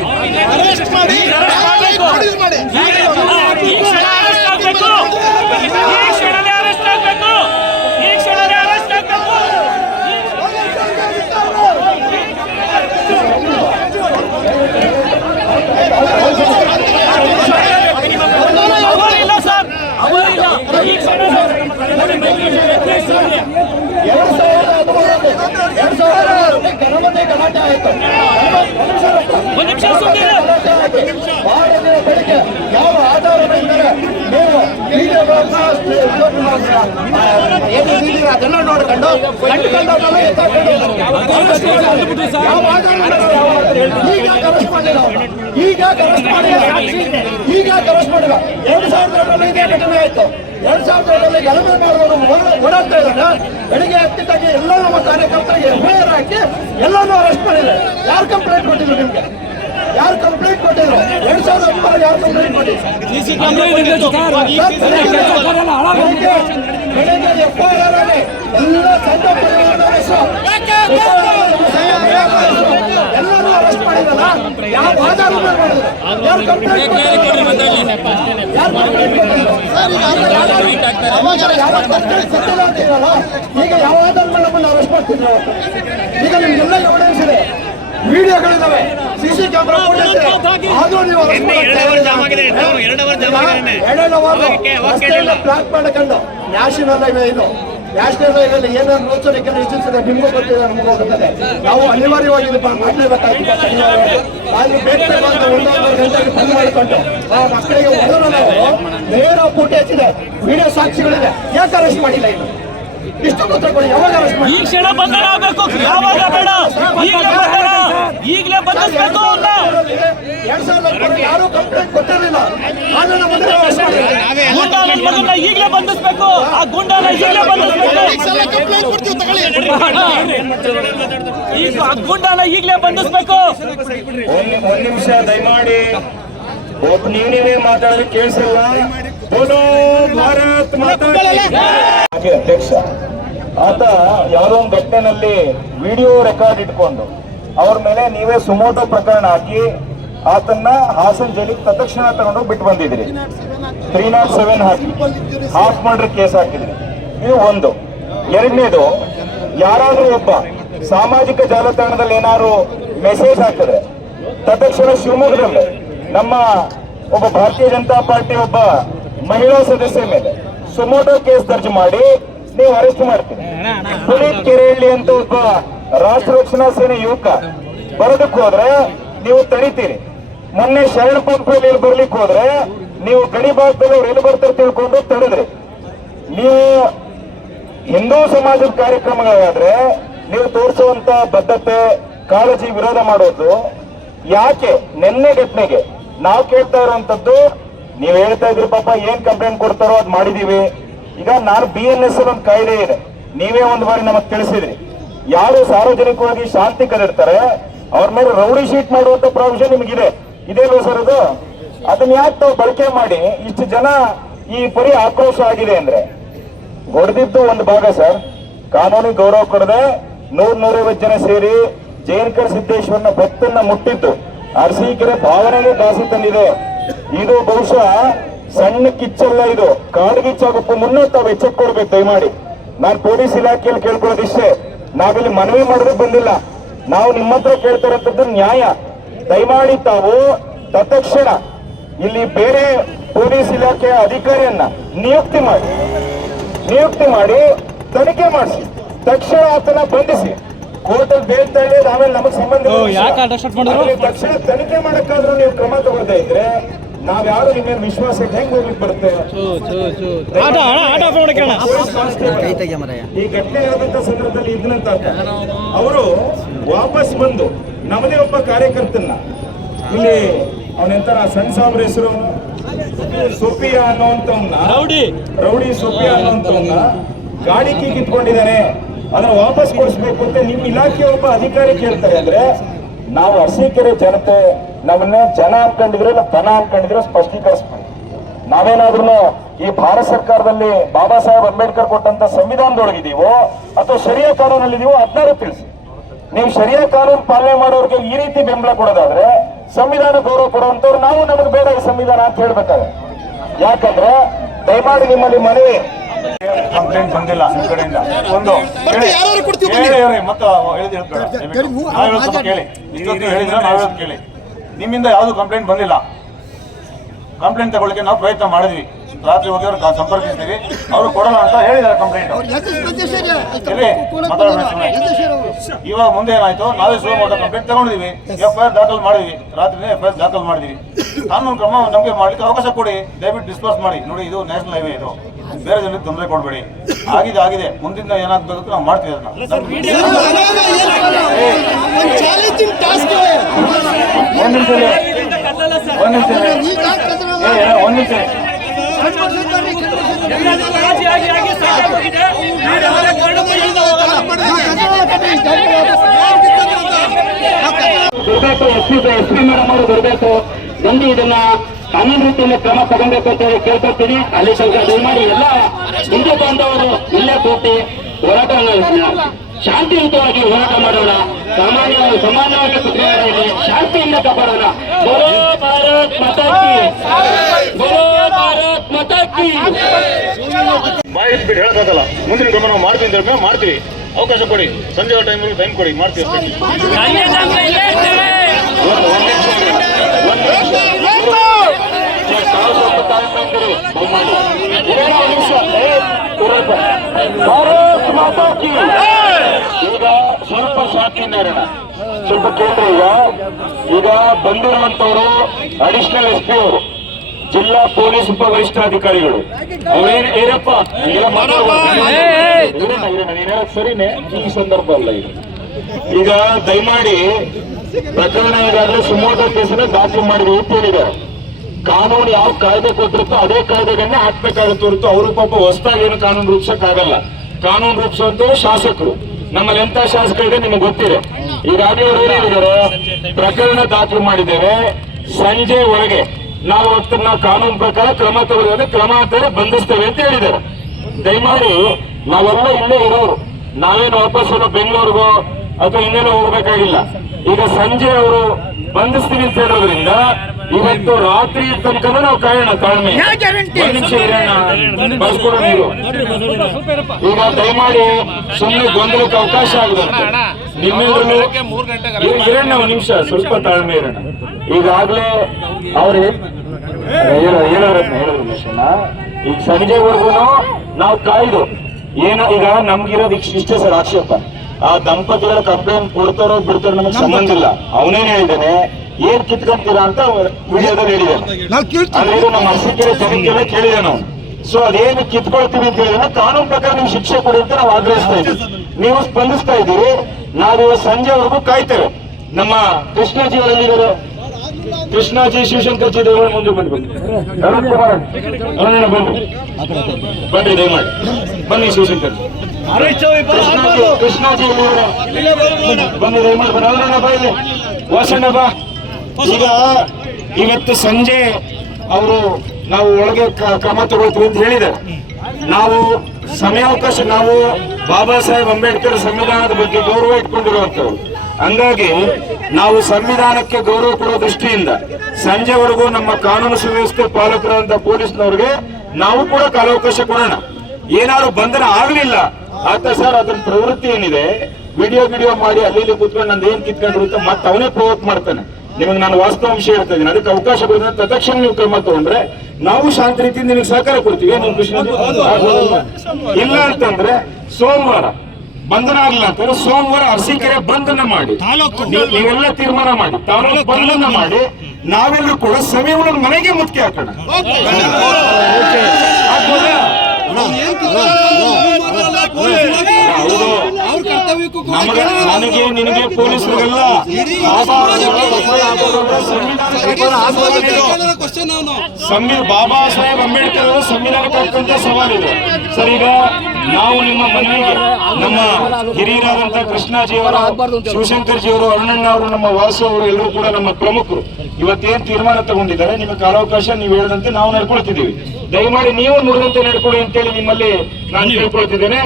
ಗಲಾಟೆ ಆಯಿತು. ಯಾವ ಆಧಾರಗಳಿದ್ದಾರೆ ನೀವು ಅದೆಲ್ಲ ನೋಡ್ಕೊಂಡು ಈಗ ಕರೆಸ್ಟ್ ಮಾಡಿಲ್ಲ. 2002 ಘಟನೆ ಆಯ್ತು. 2002 ಗಲಭೆ ಮಾಡಿದವರು ಓಡಾಡ್ತಾ ಇದ್ದಾರೆ. ಬೆಳಿಗ್ಗೆ 10 ಗಂಟೆಗೆ ಎಲ್ಲ ನಮ್ಮ ಕಾರ್ಯಕರ್ತರಿಗೆ FIR ಹಾಕಿ ಎಲ್ಲಾನು ಅರೆಸ್ಟ್ ಮಾಡಿದ್ರೆ ಯಾರು ಕಂಪ್ಲೇಂಟ್ ಕೊಟ್ಟಿದ್ರು ನಿಮ್ಗೆ? ಯಾರು ಕಂಪ್ಲೇಂಟ್ ಕೊಟ್ಟಿದ್ರು? 2013 ಯಾರು ಕಂಪ್ಲೇಂಟ್ ಕೊಟ್ಟಿದ್ರು? ಬೆಳಿಗ್ಗೆ FIR ಆಗಿ ಎಲ್ಲ ಸಂಘ ಪರಿವಾರದ ಎಲ್ಲರೂ ಅರೆಸ್ಟ್ ಮಾಡಿದಲ್ಲ, ಯಾವ ಆಧಾರ ಮಾಡಿದ್ರು? ಯಾರು ಕಂಪ್ಲೇಂಟ್ ಕೊಟ್ಟಿದ್ರು? ಈಗ ಯಾವ ಆಧಾರ ಮೇಲೆ ನಮ್ಮನ್ನು ಅರೆಸ್ಟ್ ಮಾಡ್ತಿದ್ರು? ಈಗ ನಿಮ್ಗೆಲ್ಲ ಎವಿಡೆನ್ಸ್ ಇದೆ, ವಿಡಿಯೋಗಳಿದಾವೆ, CC ಕ್ಯಾಮೆರಾ ಫುಟೇಜ್ ಇದೆ, ಆದ್ರೂ ನೀವು ಪ್ಲಾಕ್ ಮಾಡ್ಕೊಂಡು ನ್ಯಾಷನಲ್ ಹೈವೇ ಇದು ನ್ಯಾಷನಲ್ ಹೈವೇಲಿ ಏನೇನು ರೂಲ್ಸ್ ರೆಗ್ಯುಲೇಷನ್ಸ್ ಇದೆ ನಿಮಗೂ ಗೊತ್ತಿದೆ, ನಮಗೂ ಗೊತ್ತಿದೆ. ನಾವು ಅನಿವಾರ್ಯವಾಗಿ ಇದು ಮಾಡಲೇಬೇಕಾಗಿತ್ತು. ಅಲ್ಲಿ ಬೇಕು ಅಂತ 1-1.5 ಗಂಟೆಗೆ ಬಂದ್ ಮಾಡಿಕೊಂಡು ಆ ಮಕ್ಕಳಿಗೆ ಹೊಡೆದ್ರು. ನಾವು ನೇರ ಫುಟೇಜ್ ಇದೆ, ವಿಡಿಯೋ ಸಾಕ್ಷಿಗಳಿದೆ, ಯಾಕೆ ಅರೆಸ್ಟ್ ಮಾಡಿಲ್ಲ? ಇದು ಇಷ್ಟು ಮಾತ್ರ ಕೊಡಿ. ಯಾವಾಗ ಅರೆಸ್ಟ್ ಮಾಡಿ? ಈ ಕ್ಷಣ ಬಂಧನ ಆಗಬೇಕು. ಯಾವಾಗ ಬೇಡ, ಈಗಲೇ ಬಂಧನ, ಈಗಲೇ ಬಂಧಿಸಬೇಕು. 2013 ಯಾರು ಕಂಪ್ಲೇಂಟ್ ಕೊಟ್ಟಿರಲಿಲ್ಲ, ಆದ್ರೆ ನಮ್ಮನ್ನ ಅರೆಸ್ಟ್ ಮಾಡಿಲ್ಲ. ಗೂಂಡಾನ ಈಗಲೇ ಬಂಧಿಸಬೇಕು. ಆ ಗೂಂಡಾನ ಈಗಲೇ ಬಂಧಿಸಬೇಕು. ಈಗ ಆ ಗೂಂಡಾನ ಈಗಲೇ ಬಂಧಿಸಬೇಕು. ಒಂದ್ ನಿಮಿಷ ದಯಮಾಡಿ, ನೀವೇ ಮಾತಾಡೋದು ಕೇಳಿಸಿಲ್ಲ. ಬೋಲೋ ಭಾರತ್ ಮಾತಾ ಕಿ ಅಧ್ಯಕ್ಷ ಆತ ಯಾವುದೋ ಒಂದು ಘಟನೆಯಲ್ಲಿ ವಿಡಿಯೋ ರೆಕಾರ್ಡ್ ಇಟ್ಕೊಂಡು ಅವ್ರ ಮೇಲೆ ನೀವೇ ಸುಮೋಟೋ ಪ್ರಕರಣ ಹಾಕಿ ಆತನ್ನ ಹಾಸನ್ ಜೈಲಿಗೆ ತತ್ಕ್ಷಣ ತಗೊಂಡು ಬಿಟ್ಟು ಬಂದಿದ್ರಿ. 307 ಹಾಕಿ ಹಾಫ್ ಮರ್ಡರ್ ಕೇಸ್ ಹಾಕಿದ್ರಿ. ಇದು ಒಂದು. ಎರಡನೇದು, ಯಾರಾದ್ರೂ ಒಬ್ಬ ಸಾಮಾಜಿಕ ಜಾಲತಾಣದಲ್ಲಿ ಏನಾದ್ರು ಮೆಸೇಜ್ ಹಾಕಿದ್ರೆ ತತ್ಕ್ಷಣ ಶಿವಮೊಗ್ಗದಲ್ಲಿ ನಮ್ಮ ಒಬ್ಬ ಭಾರತೀಯ ಜನತಾ ಪಾರ್ಟಿ ಒಬ್ಬ ಮಹಿಳಾ ಸದಸ್ಯ ಮೇಲೆ ಸುಮೋಟೋ ಕೇಸ್ ದರ್ಜ್ ಮಾಡಿ ನೀವು ಅರೆಸ್ಟ್ ಮಾಡ್ತೀರಿ. ಪುನೀತ್ ಕೆರೆಹಳ್ಳಿ ಅಂತ ಒಬ್ಬ ರಾಷ್ಟ್ರ ರಕ್ಷಣಾ ಸೇನೆ ಯುವಕ ಬರೋದಕ್ಕೆ ಹೋದ್ರೆ ನೀವು ತಡಿತೀರಿ. ಮೊನ್ನೆ ಶರಣ ಪಂಪಲ್ಲಿ ಬರ್ಲಿಕ್ಕೆ ಹೋದ್ರೆ ನೀವು ಗಡಿ ಭಾಗದಲ್ಲಿ ಅವ್ರು ಎಲ್ಲಿ ಬರ್ತಾರೆ ತಿಳ್ಕೊಂಡು ತಡೆದ್ರಿ. ನೀವು ಹಿಂದೂ ಸಮಾಜದ ಕಾರ್ಯಕ್ರಮಗಳಾದ್ರೆ ನೀವು ತೋರಿಸುವಂತ ಬದ್ಧತೆ, ಕಾಳಜಿ, ವಿರೋಧ ಮಾಡೋದು ಯಾಕೆ? ನಿನ್ನೆ ಘಟನೆಗೆ ನಾವು ಕೇಳ್ತಾ ಇರುವಂತದ್ದು, ನೀವ್ ಹೇಳ್ತಾ ಇದ್ರಿ ಪಾಪ ಏನ್ ಕಂಪ್ಲೇಂಟ್ ಕೊಡ್ತಾರೋ ಅದ್ ಮಾಡಿದೀವಿ. ಈಗ ನಾನು BNS ಒಂದು ಕಾಯ್ದೆ ಇದೆ, ನೀವೇ ಒಂದು ಬಾರಿ ನಮಗ್ ತಿಳಿಸಿದ್ರಿ. ಯಾರು ಸಾರ್ವಜನಿಕವಾಗಿ ಶಾಂತಿ ಕದಿರ್ತಾರೆ ಅವ್ರ ಮೇಲೆ ರೌಡಿ ಶೀಟ್ ಮಾಡುವಂತ ಪ್ರಾವಿಷನ್ ನಿಮ್ಗಿದೆ, ಇದೇಲ್ವ ಸರ್? ಅದು ಅದನ್ನ ಯಾಕೆ ತಾವು ಬಳಕೆ ಮಾಡಿ ಇಷ್ಟು ಜನ ಈ ಪರಿ ಆಕ್ರೋಶ ಆಗಿದೆ ಅಂದ್ರೆ? ಹೊಡೆದಿದ್ದು ಒಂದು ಭಾಗ ಸರ್, ಕಾನೂನಿಗೆ ಗೌರವ ಕೊಡದೆ 100-150 ಜನ ಸೇರಿ ಜೈನಕರ್ ಸಿದ್ದೇಶ್ವರನ ಭಕ್ತನ್ನ ಮುಟ್ಟಿದ್ದು ಅರಸೀಕೆರೆ ಭಾವನೆಗೆ ದಾಸಿ ತಂದಿದೆ. ಇದು ಬಹುಶಃ ಸಣ್ಣ ಕಿಚ್ಚಲ್ಲ, ಇದು ಕಾಡ್ಗಿಚ್ಚಾಗಕ್ಕೂ ಮುನ್ನ ತಾವು ಎಚ್ಚೆತ್ಕೊಡ್ಬೇಕು ದಯಮಾಡಿ. ನಾನು ಪೊಲೀಸ್ ಇಲಾಖೆಯಲ್ಲಿ ಕೇಳ್ಕೊಳ್ಳೋದಿಷ್ಟೇ, ನಾವಿಲ್ಲಿ ಮನವಿ ಮಾಡೋದಕ್ಕೆ ಬಂದಿಲ್ಲ, ನಾವು ನಿಮ್ಮ ಹತ್ರ ಕೇಳ್ತಾರಂತದ್ದು ನ್ಯಾಯ. ದಯಮಾಡಿ ತಾವು ತತ್ಕ್ಷಣ ಇಲ್ಲಿ ಬೇರೆ ಪೊಲೀಸ್ ಇಲಾಖೆಯ ಅಧಿಕಾರಿಯನ್ನ ನಿಯುಕ್ತಿ ಮಾಡಿ ತನಿಖೆ ಮಾಡಿಸಿ, ತಕ್ಷಣ ಆತನ ಬಂಧಿಸಿ ಕೋರ್ಟಲ್ಲಿ ಬೇಲ್ ತಳ್ಳಿ ಆಮೇಲೆ ನಮಗ್ ಸಂಬಂಧ ತಕ್ಷಣ ತನಿಖೆ ಮಾಡಕ್ಕಾದ್ರೂ ನೀವು ಕ್ರಮ ತಗೊಳ್ತಾ ಇದ್ರೆ ನಾವ್ಯಾರು ನಿಮ್ಮೇಲೆ ವಿಶ್ವಾಸಕ್ಕೆ ಹೆಂಗ್ ಹೋಗ್ಲಿಕ್ಕೆ ಬರುತ್ತೆ? ಈ ಘಟನೆ ಆದಂತ ಸಂದರ್ಭದಲ್ಲಿ ಇದ್ನಂತ ಅವರು ವಾಪಸ್ ಬಂದು ನಮ್ಮದೇ ಒಬ್ಬ ಕಾರ್ಯಕರ್ತನ ಇಲ್ಲಿ ಅವನೆಂತರ ಸಣ್ಣ ಸಾಬ್ರ ಹೆಸರು ಸೋಫಿಯಾ ಅನ್ನುವಂತವನ್ನ, ರೌಡಿ ಸೋಫಿಯಾ ಅನ್ನುವಂತವನ್ನ ಗಾಡಿ ಕೀ ಕಿತ್ಕೊಂಡಿದ್ದಾನೆ, ಅದನ್ನ ವಾಪಸ್ ಕೊಡಿಸ್ಬೇಕು ಅಂತ ನಿಮ್ ಇಲಾಖೆ ಒಬ್ಬ ಅಧಿಕಾರಿ ಕೇಳ್ತಾರೆ ಅಂದ್ರೆ ನಾವು ಅರಸೀಕೆರೆ ಜನತೆ ನಮ್ಮನ್ನೇ ಜನ ಅನ್ಕೊಂಡಿದ್ರೆ ಇಲ್ಲ ದನ ಅನ್ಕೊಂಡಿದ್ರೆ ಸ್ಪಷ್ಟೀಕರಿಸ್ಬೇಕು. ನಾವೇನಾದ್ರೂ ಈ ಭಾರತ ಸರ್ಕಾರದಲ್ಲಿ ಬಾಬಾ ಸಾಹೇಬ್ ಅಂಬೇಡ್ಕರ್ ಕೊಟ್ಟಂತ ಸಂವಿಧಾನದೊಳಗಿದೀವೋ ಅಥವಾ ಶರಿಯಾ ಕಾನೂನಲ್ಲಿದೀವೋ ಅದನ್ನಾರು ತಿಳಿಸಿ. ನೀವು ಶರಿಯಾ ಕಾನೂನು ಪಾಲನೆ ಮಾಡೋರಿಗೆ ಈ ರೀತಿ ಬೆಂಬಲ ಕೊಡೋದಾದ್ರೆ ಸಂವಿಧಾನ ಗೌರವ ಕೊಡುವಂತವ್ರು ನಾವು ನಮಗೆ ಬೇಡ ಈ ಸಂವಿಧಾನ ಅಂತ ಹೇಳ್ಬೇಕಾದ್ರೆ. ಯಾಕಂದ್ರೆ ದಯಮಾಡಿ ನಿಮ್ಮಲ್ಲಿ ಮನವಿ, ಕಂಪ್ಲೇಂಟ್ ಬಂದಿಲ್ಲ ಈ ಕಡೆಯಿಂದ ಒಂದು ಕೇಳಿ, ನಿಮ್ಮಿಂದ ಯಾವ್ದು ಕಂಪ್ಲೇಂಟ್ ಬಂದಿಲ್ಲ. ಕಂಪ್ಲೇಂಟ್ ತಗೊಳ್ಳಿಕ್ಕೆ ನಾವು ಪ್ರಯತ್ನ ಮಾಡಿದ್ವಿ, ರಾತ್ರಿ ಹೋಗಿ ಅವ್ರು ಸಂಪರ್ಕಿಸ್ತೀವಿ, ಅವರು ಕೊಡಲ್ಲ ಅಂತ ಹೇಳಿದ್ದಾರೆ ಕಂಪ್ಲೇಂಟ್. ಇವಾಗ ಮುಂದೆ ಏನಾಯ್ತು, ನಾವೇ ಸುಳ್ಳು ಮಾಡೋ ಕಂಪ್ಲೇಂಟ್ ತಗೊಂಡಿದ್ವಿ, FIR ದಾಖಲು ಮಾಡಿದ್ವಿ, ರಾತ್ರಿನೇ FIR ದಾಖಲು ಮಾಡಿದ್ವಿ. ಕಾನೂನು ಕ್ರಮ ನಮಗೆ ಮಾಡ್ಲಿಕ್ಕೆ ಅವಕಾಶ ಕೊಡಿ, ದಯವಿಟ್ಟು ಡಿಸ್ಪೋಸ್ ಮಾಡಿ. ನೋಡಿ, ಇದು ನ್ಯಾಷನಲ್ ಹೈವೇ, ಇದು ಬೇರೆ ಜನರಿಗೆ ತೊಂದರೆ ಕೊಡಬೇಡಿ. ಆಗಿದೆ, ಮುಂದಿನ ಏನಾಗಬೇಕು ನಾವು ಮಾಡ್ತೀವಿ ಅದನ್ನ. ಒಂದ್ ನಿಮಿಷ ಎಸ್ ಪಿ ಮೇಡಮ್ ಅವರು ಬರಬೇಕು, ಬಂದು ಇದನ್ನ ಕಾನೂನು ರೀತಿಯಲ್ಲಿ ಕ್ರಮ ತಗೊಬೇಕು ಅಂತ ಹೇಳಿ ಕೇಳ್ಕೊಳ್ತೀನಿ. ಅಲ್ಲಿ ಸ್ವಲ್ಪ ದಯಮಾಡಿ ಎಲ್ಲ ಹಿಂದೂ ಬಾಂಧವರು ಇಲ್ಲೇ ಕೂತಿ ಹೋರಾಟವನ್ನು ಶಾಂತಿಯುತವಾಗಿ ಹೋರಾಟ ಮಾಡೋಣ. ಸಮಾನವಾಗಿ ಕುಟುಂಬದಲ್ಲಿ ಶಾಂತಿಯಿಂದ ಕಾಪಾಡೋಣ. ಬೋಲೋ ಭಾರತ್ ಮಾತಾ ಕಿ, ಬೋಲೋ ಭಾರತ್ ಮಾತಾ ಕಿ. ಬಾಯಿಸ್ಬಿಟ್ಟು ಹೇಳೋಕ್ಕಾಗಲ್ಲ. ಮುಂದಿನ ಕ್ರಮ ನಾವು ಮಾಡ್ತೀವಿ ಅಂತ ಮಾಡ್ತೀವಿ. ಅವಕಾಶ ಕೊಡಿ, ಸಂಜೆ ಟೈಮ್ ಕೊಡಿ, ಮಾಡ್ತೀವಿ. ಭಾರತ್ ಮಾತಾ ಕಿ. ಈಗ ಸ್ವಲ್ಪ ಶಾಂತಿಯಿಂದ ಇರೋಣ, ಸ್ವಲ್ಪ ಕೇಳ್ರಿ. ಈಗ ಬಂದಿರುವಂತವರು ಅಡಿಷನಲ್ ಎಸ್ ಪಿ ಅವರು, ಜಿಲ್ಲಾ ಪೊಲೀಸ್ ಉಪ ವರಿಷ್ಠಾಧಿಕಾರಿಗಳು. ಅವ್ರೇನ್ ಏನಪ್ಪ ಸರಿನೇ, ಈ ಸಂದರ್ಭ ಅಲ್ಲ ಇದು. ಈಗ ದಯಮಾಡಿ ಪ್ರಕರಣ ಈಗಾಗಲೇ ಸುಮೋಟೋ ಕೇಸನ್ನ ದಾಖಲು ಮಾಡಿದ್ವಿ ಅಂತ ಹೇಳಿದ್ದಾರೆ. ಕಾನೂನು ಯಾವ ಕಾಯ್ದೆ ಕೊಟ್ಟಿರುತ್ತೋ ಅದೇ ಕಾಯ್ದೆಗಳನ್ನೇ ಹಾಕ್ಬೇಕಾಗುತ್ತೆ ಹೊರತು ಅವರು ಪಾಪ ಹೊಸದಾಗಿ ಏನು ಕಾನೂನು ರೂಪಿಸಕ್ಕಾಗಲ್ಲ. ಕಾನೂನು ರೂಪಿಸುವಂತ ಶಾಸಕರು, ನಮ್ಮಲ್ಲಿ ಎಂತ ಶಾಸಕ ಇದೆ ನಿಮಗೆ ಗೊತ್ತಿದೆ. ಈಗಾಗಲೇ ಅವರು ಹೇಳಿದ್ದಾರೆ, ಪ್ರಕರಣ ದಾಖಲು ಮಾಡಿದ್ದೇವೆ, ಸಂಜೆ ಒಳಗೆ ನಾವು ಅದನ್ನ ಕಾನೂನು ಪ್ರಕಾರ ಕ್ರಮ ತಗೊಳ್ಳೋದ್ರೆ ಕ್ರಮ ಅಂತಾರೆ ಬಂಧಿಸ್ತೇವೆ ಅಂತ ಹೇಳಿದ್ದಾರೆ. ದಯಮಾಡಿ ನಾವೆಲ್ಲ ಇಲ್ಲೇ ಇರೋರು, ನಾವೇನು ವಾಪಸ್ ಬೆಂಗಳೂರಿಗೋ ಅಥವಾ ಇನ್ನೇನೋ ಹೋಗ್ಬೇಕಾಗಿಲ್ಲ. ಈಗ ಸಂಜೆ ಅವರು ಬಂಧಿಸ್ತೀವಿ ಅಂತ ಹೇಳೋದ್ರಿಂದ ಇವತ್ತು ರಾತ್ರಿ ತನಕ ನಾವು ಕಾಯೋಣ, ತಾಳ್ಮೆ. ಒಂದು ನಿಮಿಷ ಇರೋಣ, ಬರ್ಸ್ಕೊಡೋ ನೀರು. ಈಗ ದಯಮಾಡಿ ಸುಮ್ಮನೆ ಗೊಂದಲಕ್ಕೆ ಅವಕಾಶ ಆಗದಂತೆ ನಿಮ್ಮೆಲ್ಲರೂ ಇರೋಣ, ಒಂದು ನಿಮಿಷ ಸ್ವಲ್ಪ ತಾಳ್ಮೆ ಇರೋಣ. ಈಗಾಗಲೇ ಅವ್ರು ಹೇಳೋರ ಈಗ ಸಂಜೆವರೆಗೂ ನಾವು ಕಾಯ್ದು ಏನೋ ಈಗ ನಮ್ಗಿರೋದು ಇಷ್ಟೇ ಸರ್ ಆಕ್ಷೇಪ. ಆ ದಂಪತಿಗಳ ಕಂಪ್ಲೇಂಟ್ ಕೊಡ್ತಾರೋ ಬಿಡ್ತಾರೋ ನಮಗೆ ಸಂಬಂಧ ಇಲ್ಲ. ಅವನೇನ್ ಹೇಳಿದ್ದಾನೆ, ಏನ್ ಕಿತ್ಕೊಂತೀರಾ ಅಂತ ವಿಡಿಯೋದಲ್ಲಿ ಹೇಳಿದ್ದಾನೆ. ಅಂದ್ರೆ ಇದು ನಮ್ಮ ಅರಸೀಕೆರೆ ಜನಕ್ಕೆಲ್ಲ ಕೇಳಿದೆ ನಾವು. ಸೊ ಅದೇನು ಕಿತ್ಕೊಳ್ತೀವಿ ಅಂತ ಹೇಳಿದ್ರೆ ಕಾನೂನು ಪ್ರಕಾರ ನೀವು ಶಿಕ್ಷೆ ಕೊಡಿ ಅಂತ ನಾವು ಆಗ್ರಹಿಸ್ತಾ ಇದ್ದೀವಿ. ನೀವು ಸ್ಪಂದಿಸ್ತಾ ಇದ್ದೀವಿ. ನಾವು ಸಂಜೆವರೆಗೂ ಕಾಯ್ತೇವೆ. ನಮ್ಮ ಕೃಷ್ಣಾಜಿಗಳಲ್ಲಿ ಕೃಷ್ಣಾಜಿ ಶಿವಶಂಕರ್ ಜಿ ದೇವರ ಮುಂದೆ ಬಂದ್ಬಿಟ್ಟು ಅರುಣ್ ಕುಮಾರ್ ಅರುಣ ಬನ್ನಿ ದಯಮಾಡಿ ಬನ್ನಿ. ಶಿವಶಂಕರ್ ಕೃಷ್ಣಾಜಿ ಬನ್ನಿ ದಯಮಾಡಿ ಬನ್ನಿ. ಅರುಣ ಬಾ, ಇಲ್ಲಿ ವಾಸಣ್ಣ ಬಾ. ಈಗ ಇವತ್ತು ಸಂಜೆ ಅವರು ನಾವು ಒಳಗೆ ಕ್ರಮ ತಗೊಳ್ತೀವಿ ಅಂತ ಹೇಳಿದ್ದಾರೆ. ನಾವು ಸಮಯಾವಕಾಶ, ನಾವು ಬಾಬಾ ಸಾಹೇಬ್ ಅಂಬೇಡ್ಕರ್ ಸಂವಿಧಾನದ ಬಗ್ಗೆ ಗೌರವ ಇಟ್ಕೊಂಡಿರುವಂತವ್ರು. ಹಂಗಾಗಿ ನಾವು ಸಂವಿಧಾನಕ್ಕೆ ಗೌರವ ಕೊಡೋ ದೃಷ್ಟಿಯಿಂದ ಸಂಜೆವರೆಗೂ ನಮ್ಮ ಕಾನೂನು ಸುವ್ಯವಸ್ಥೆ ಪಾಲಕರಾದಂತ ಪೊಲೀಸ್ನವ್ರಿಗೆ ನಾವು ಕೂಡ ಕಾಲಾವಕಾಶ ಕೊಡೋಣ. ಏನಾದ್ರು ಬಂಧನ ಆಗ್ಲಿಲ್ಲ ಆತ ಸರ್ ಅದನ್ನ ಪ್ರವೃತ್ತಿ ಏನಿದೆ, ವಿಡಿಯೋ ಮಾಡಿ ಅಲ್ಲಿ ಕೂತ್ಕೊಂಡು ನಂದು ಏನ್ ಕಿತ್ಕೊಂಡ್ರು ಅಂತ ಮತ್ತೆ ಅವನೇ ಪ್ರವೋಕ್ ಮಾಡ್ತಾನೆ. ನಿಮಗೆ ನಾನು ವಾಸ್ತವಾಂಶ ಹೇಳ್ತಾ ಇದ್ದೀನಿ. ಅದಕ್ಕೆ ಅವಕಾಶ ಕೊಡಿದ್ರೆ ತಕ್ಷಣ ನೀವು ಕ್ರಮ ತಗೊಂಡ್ರೆ ನಾವು ಶಾಂತಿ ರೀತಿಯಿಂದ ನಿಮಗೆ ಸಹಕಾರ ಕೊಡ್ತೀವಿ. ಇಲ್ಲ ಅಂತಂದ್ರೆ ಸೋಮವಾರ ಬಂಧನ ಆಗಲಿಲ್ಲ ಅಂತಂದ್ರೆ ಸೋಮವಾರ ಅರಸೀಕೆರೆ ಬಂಧನ ಮಾಡಿ, ನೀವೆಲ್ಲ ತೀರ್ಮಾನ ಮಾಡಿ, ತಾಲೂಕು ಬಂಧನ ಮಾಡಿ, ನಾವೆಲ್ಲರೂ ಕೂಡ ಸಮಯವನ್ನು ಮನೆಗೆ ಮುತ್ತಿಗೆ ಹಾಕೋಣ. ನನಗೆ ನಿನಗೆ ಪೊಲೀಸರಿಗೆಲ್ಲ ಬಾಬಾ ಸಾಹೇಬ್ ಅಂಬೇಡ್ಕರ್ ಅವರು ಸಂವಿಧಾನ ಕೊಟ್ಟಂತ ಸವಾಲಿದೆ ಸರ್. ಈಗ ನಾವು ನಿಮ್ಮ ಮನವಿಗೆ ನಮ್ಮ ಹಿರಿಯರಾದಂತಹ ಕೃಷ್ಣಾಜಿಯವರು, ಶಿವಶಂಕರ್ ಜಿಯವರು, ಅರುಣಣ್ಣ ಅವರು, ನಮ್ಮ ವಾಸು ಅವರು ಎಲ್ಲರೂ ಕೂಡ ನಮ್ಮ ಪ್ರಮುಖರು ಇವತ್ತೇನ್ ತೀರ್ಮಾನ ತಗೊಂಡಿದ್ದಾರೆ, ನಿಮಗೆ ಕಾಲಾವಕಾಶ ನೀವು ಹೇಳಿದಂತೆ ನಾವು ನಡ್ಕೊಳ್ತಿದ್ದೀವಿ. ದಯಮಾಡಿ ನೀವು ನುಡಿದಂತೆ ನಡ್ಕೊಳ್ಳಿ ಅಂತೇಳಿ ನಿಮ್ಮಲ್ಲಿ ನಾನು ಕೇಳ್ಕೊಳ್ತಿದ್ದೇನೆ.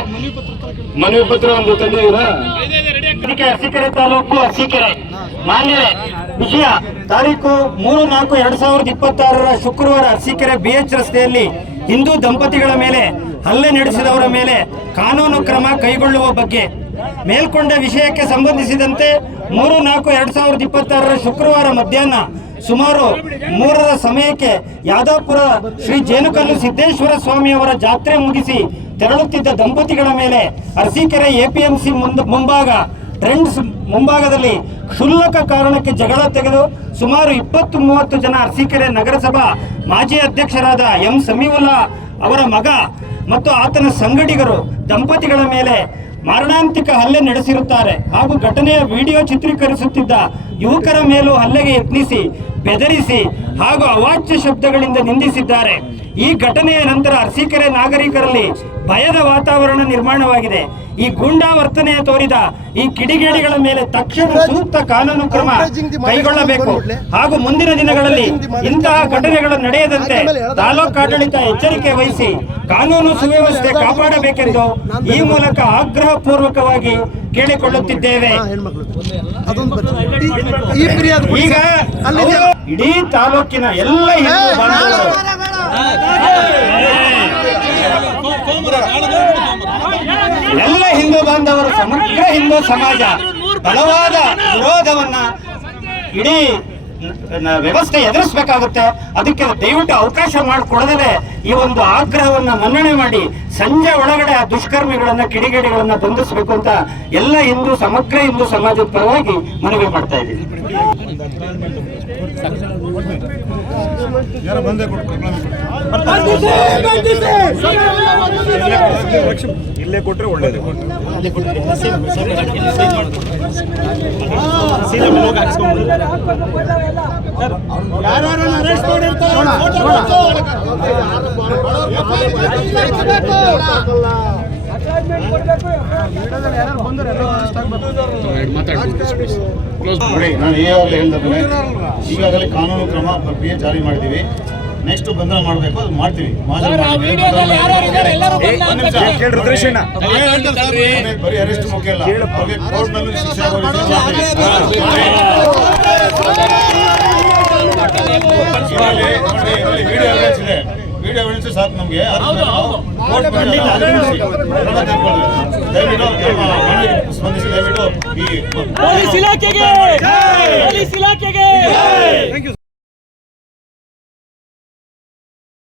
ಮನವಿ ಪತ್ರ ಒಂದು ತಂದಿದ್ದೀರಾ? ಅರಸೀಕೆರೆ ತಾಲೂಕು ಅರಸೀಕೆರೆ ಮಾನ್ಯರೇ, ವಿಷಯ ತಾರೀಕು 3/4/2026 ಶುಕ್ರವಾರ ಅರಸೀಕೆರೆ BH ರಸ್ತೆಯಲ್ಲಿ ಹಿಂದೂ ದಂಪತಿಗಳ ಮೇಲೆ ಹಲ್ಲೆ ನಡೆಸಿದವರ ಮೇಲೆ ಕಾನೂನು ಕ್ರಮ ಕೈಗೊಳ್ಳುವ ಬಗ್ಗೆ ಮೇಲ್ಕೊಂಡ ವಿಷಯಕ್ಕೆ ಸಂಬಂಧಿಸಿದಂತೆ 3/4/2026 ಶುಕ್ರವಾರ ಮಧ್ಯಾಹ್ನ ಸುಮಾರು 3ರ ಸಮಯಕ್ಕೆ ಯಾದವಪುರ ಶ್ರೀ ಜೇನುಕಲ್ಲು ಸಿದ್ದೇಶ್ವರ ಸ್ವಾಮಿಯವರ ಜಾತ್ರೆ ಮುಗಿಸಿ ತೆರಳುತ್ತಿದ್ದ ದಂಪತಿಗಳ ಮೇಲೆ ಅರಸೀಕೆರೆ APMC ಮುಂಭಾಗ ಟ್ರೆಂಡ್ಸ್ ಮುಂಭಾಗದಲ್ಲಿ ಕ್ಷುಲ್ಲಕ ಕಾರಣಕ್ಕೆ ಜಗಳ ತೆಗೆದು ಸುಮಾರು 20-30 ಜನ ಅರಸೀಕೆರೆ ನಗರಸಭಾ ಮಾಜಿ ಅಧ್ಯಕ್ಷರಾದ M ಸಮೀವುಲ್ಲಾ ಅವರ ಮಗ ಮತ್ತು ಆತನ ಸಂಗಡಿಗರು ದಂಪತಿಗಳ ಮೇಲೆ ಮಾರಣಾಂತಿಕ ಹಲ್ಲೆ ನಡೆಸಿರುತ್ತಾರೆ ಹಾಗೂ ಘಟನೆಯ ವಿಡಿಯೋ ಚಿತ್ರೀಕರಿಸುತ್ತಿದ್ದ ಯುವಕರ ಮೇಲೂ ಹಲ್ಲೆಗೆ ಯತ್ನಿಸಿ ಬೆದರಿಸಿ ಹಾಗೂ ಅವಾಚ್ಯ ಶಬ್ದಗಳಿಂದ ನಿಂದಿಸಿದ್ದಾರೆ. ಈ ಘಟನೆಯ ನಂತರ ಅರಸೀಕೆರೆ ನಾಗರಿಕರಲ್ಲಿ ಭಯದ ವಾತಾವರಣ ನಿರ್ಮಾಣವಾಗಿದೆ. ಈ ಗೂಂಡಾ ವರ್ತನೆ ತೋರಿದ ಈ ಕಿಡಿಗೇಡಿಗಳ ಮೇಲೆ ತಕ್ಷಣ ಸೂಕ್ತ ಕಾನೂನು ಕ್ರಮ ಕೈಗೊಳ್ಳಬೇಕು ಹಾಗೂ ಮುಂದಿನ ದಿನಗಳಲ್ಲಿ ಇಂತಹ ಘಟನೆಗಳು ನಡೆಯದಂತೆ ತಾಲೂಕಾಡಳಿತ ಎಚ್ಚರಿಕೆ ವಹಿಸಿ ಕಾನೂನು ಸುವ್ಯವಸ್ಥೆ ಕಾಪಾಡಬೇಕೆಂದು ಈ ಮೂಲಕ ಆಗ್ರಹ ಪೂರ್ವಕವಾಗಿ ಕೇಳಿಕೊಳ್ಳುತ್ತಿದ್ದೇವೆ. ಈಗ ಇಡೀ ತಾಲೂಕಿನ ಎಲ್ಲ ಹಿಂದೂ ಬಾಂಧವರು ಎಲ್ಲ ಹಿಂದೂ ಬಾಂಧವರು ಸಮಗ್ರ ಹಿಂದೂ ಸಮಾಜ ಬಲವಾದ ವಿರೋಧವನ್ನ ಇಡೀ ವ್ಯವಸ್ಥೆ ಎದುರಿಸಬೇಕಾಗುತ್ತೆ. ಅದಕ್ಕೆ ದಯವಿಟ್ಟು ಅವಕಾಶ ಮಾಡಿಕೊಡದೇ ಈ ಒಂದು ಆಗ್ರಹವನ್ನ ಮನ್ನಣೆ ಮಾಡಿ ಸಂಜೆ ಒಳಗಡೆ ಆ ದುಷ್ಕರ್ಮಿಗಳನ್ನ ಕಿಡಿಗೇಡಿಗಳನ್ನ ಬಂಧಿಸಬೇಕು ಅಂತ ಎಲ್ಲ ಹಿಂದೂ ಸಮಗ್ರ ಹಿಂದೂ ಸಮಾಜದ ಪರವಾಗಿ ಮನವಿ ಮಾಡ್ತಾ ಇದ್ದೀವಿ. ಇಲ್ಲೇ ಕೊಟ್ರೆ ಒಳ್ಳೇದು. ನೋಡಿ, ನಾನು ಈಗಾಗಲೇ ಹೇಳಿದ್ರೆ ಈಗಾಗಲೇ ಕಾನೂನು ಕ್ರಮ ಪ್ರಕ್ರಿಯೆ ಜಾರಿ ಮಾಡಿದ್ದೀವಿ. ನೆಕ್ಸ್ಟ್ ಬಂಧನ ಮಾಡಬೇಕು, ಅದು ಮಾಡ್ತೀವಿ. ಬರೀ ಅರೆಸ್ಟ್ ಮುಖ್ಯ ಅಲ್ಲ, ಅವ್ರಿಗೆ ಕೋರ್ಟ್ ನಲ್ಲಿ ಶಿಕ್ಷೆ ಆಗೋ ರೀತಿ ವಿಡಿಯೋ ಎವಿಡೆನ್ಸ್ ಇದೆ. ವಿಡಿಯೋ ಎವಿಡೆನ್ಸ್ ಸಾಕು ನಮ್ಗೆ. ದಯವಿಟ್ಟು ಸ್ಪಂದಿಸಿ, ದಯವಿಟ್ಟು ಈ ಪೊಲೀಸ್ ಇಲಾಖೆಗೆ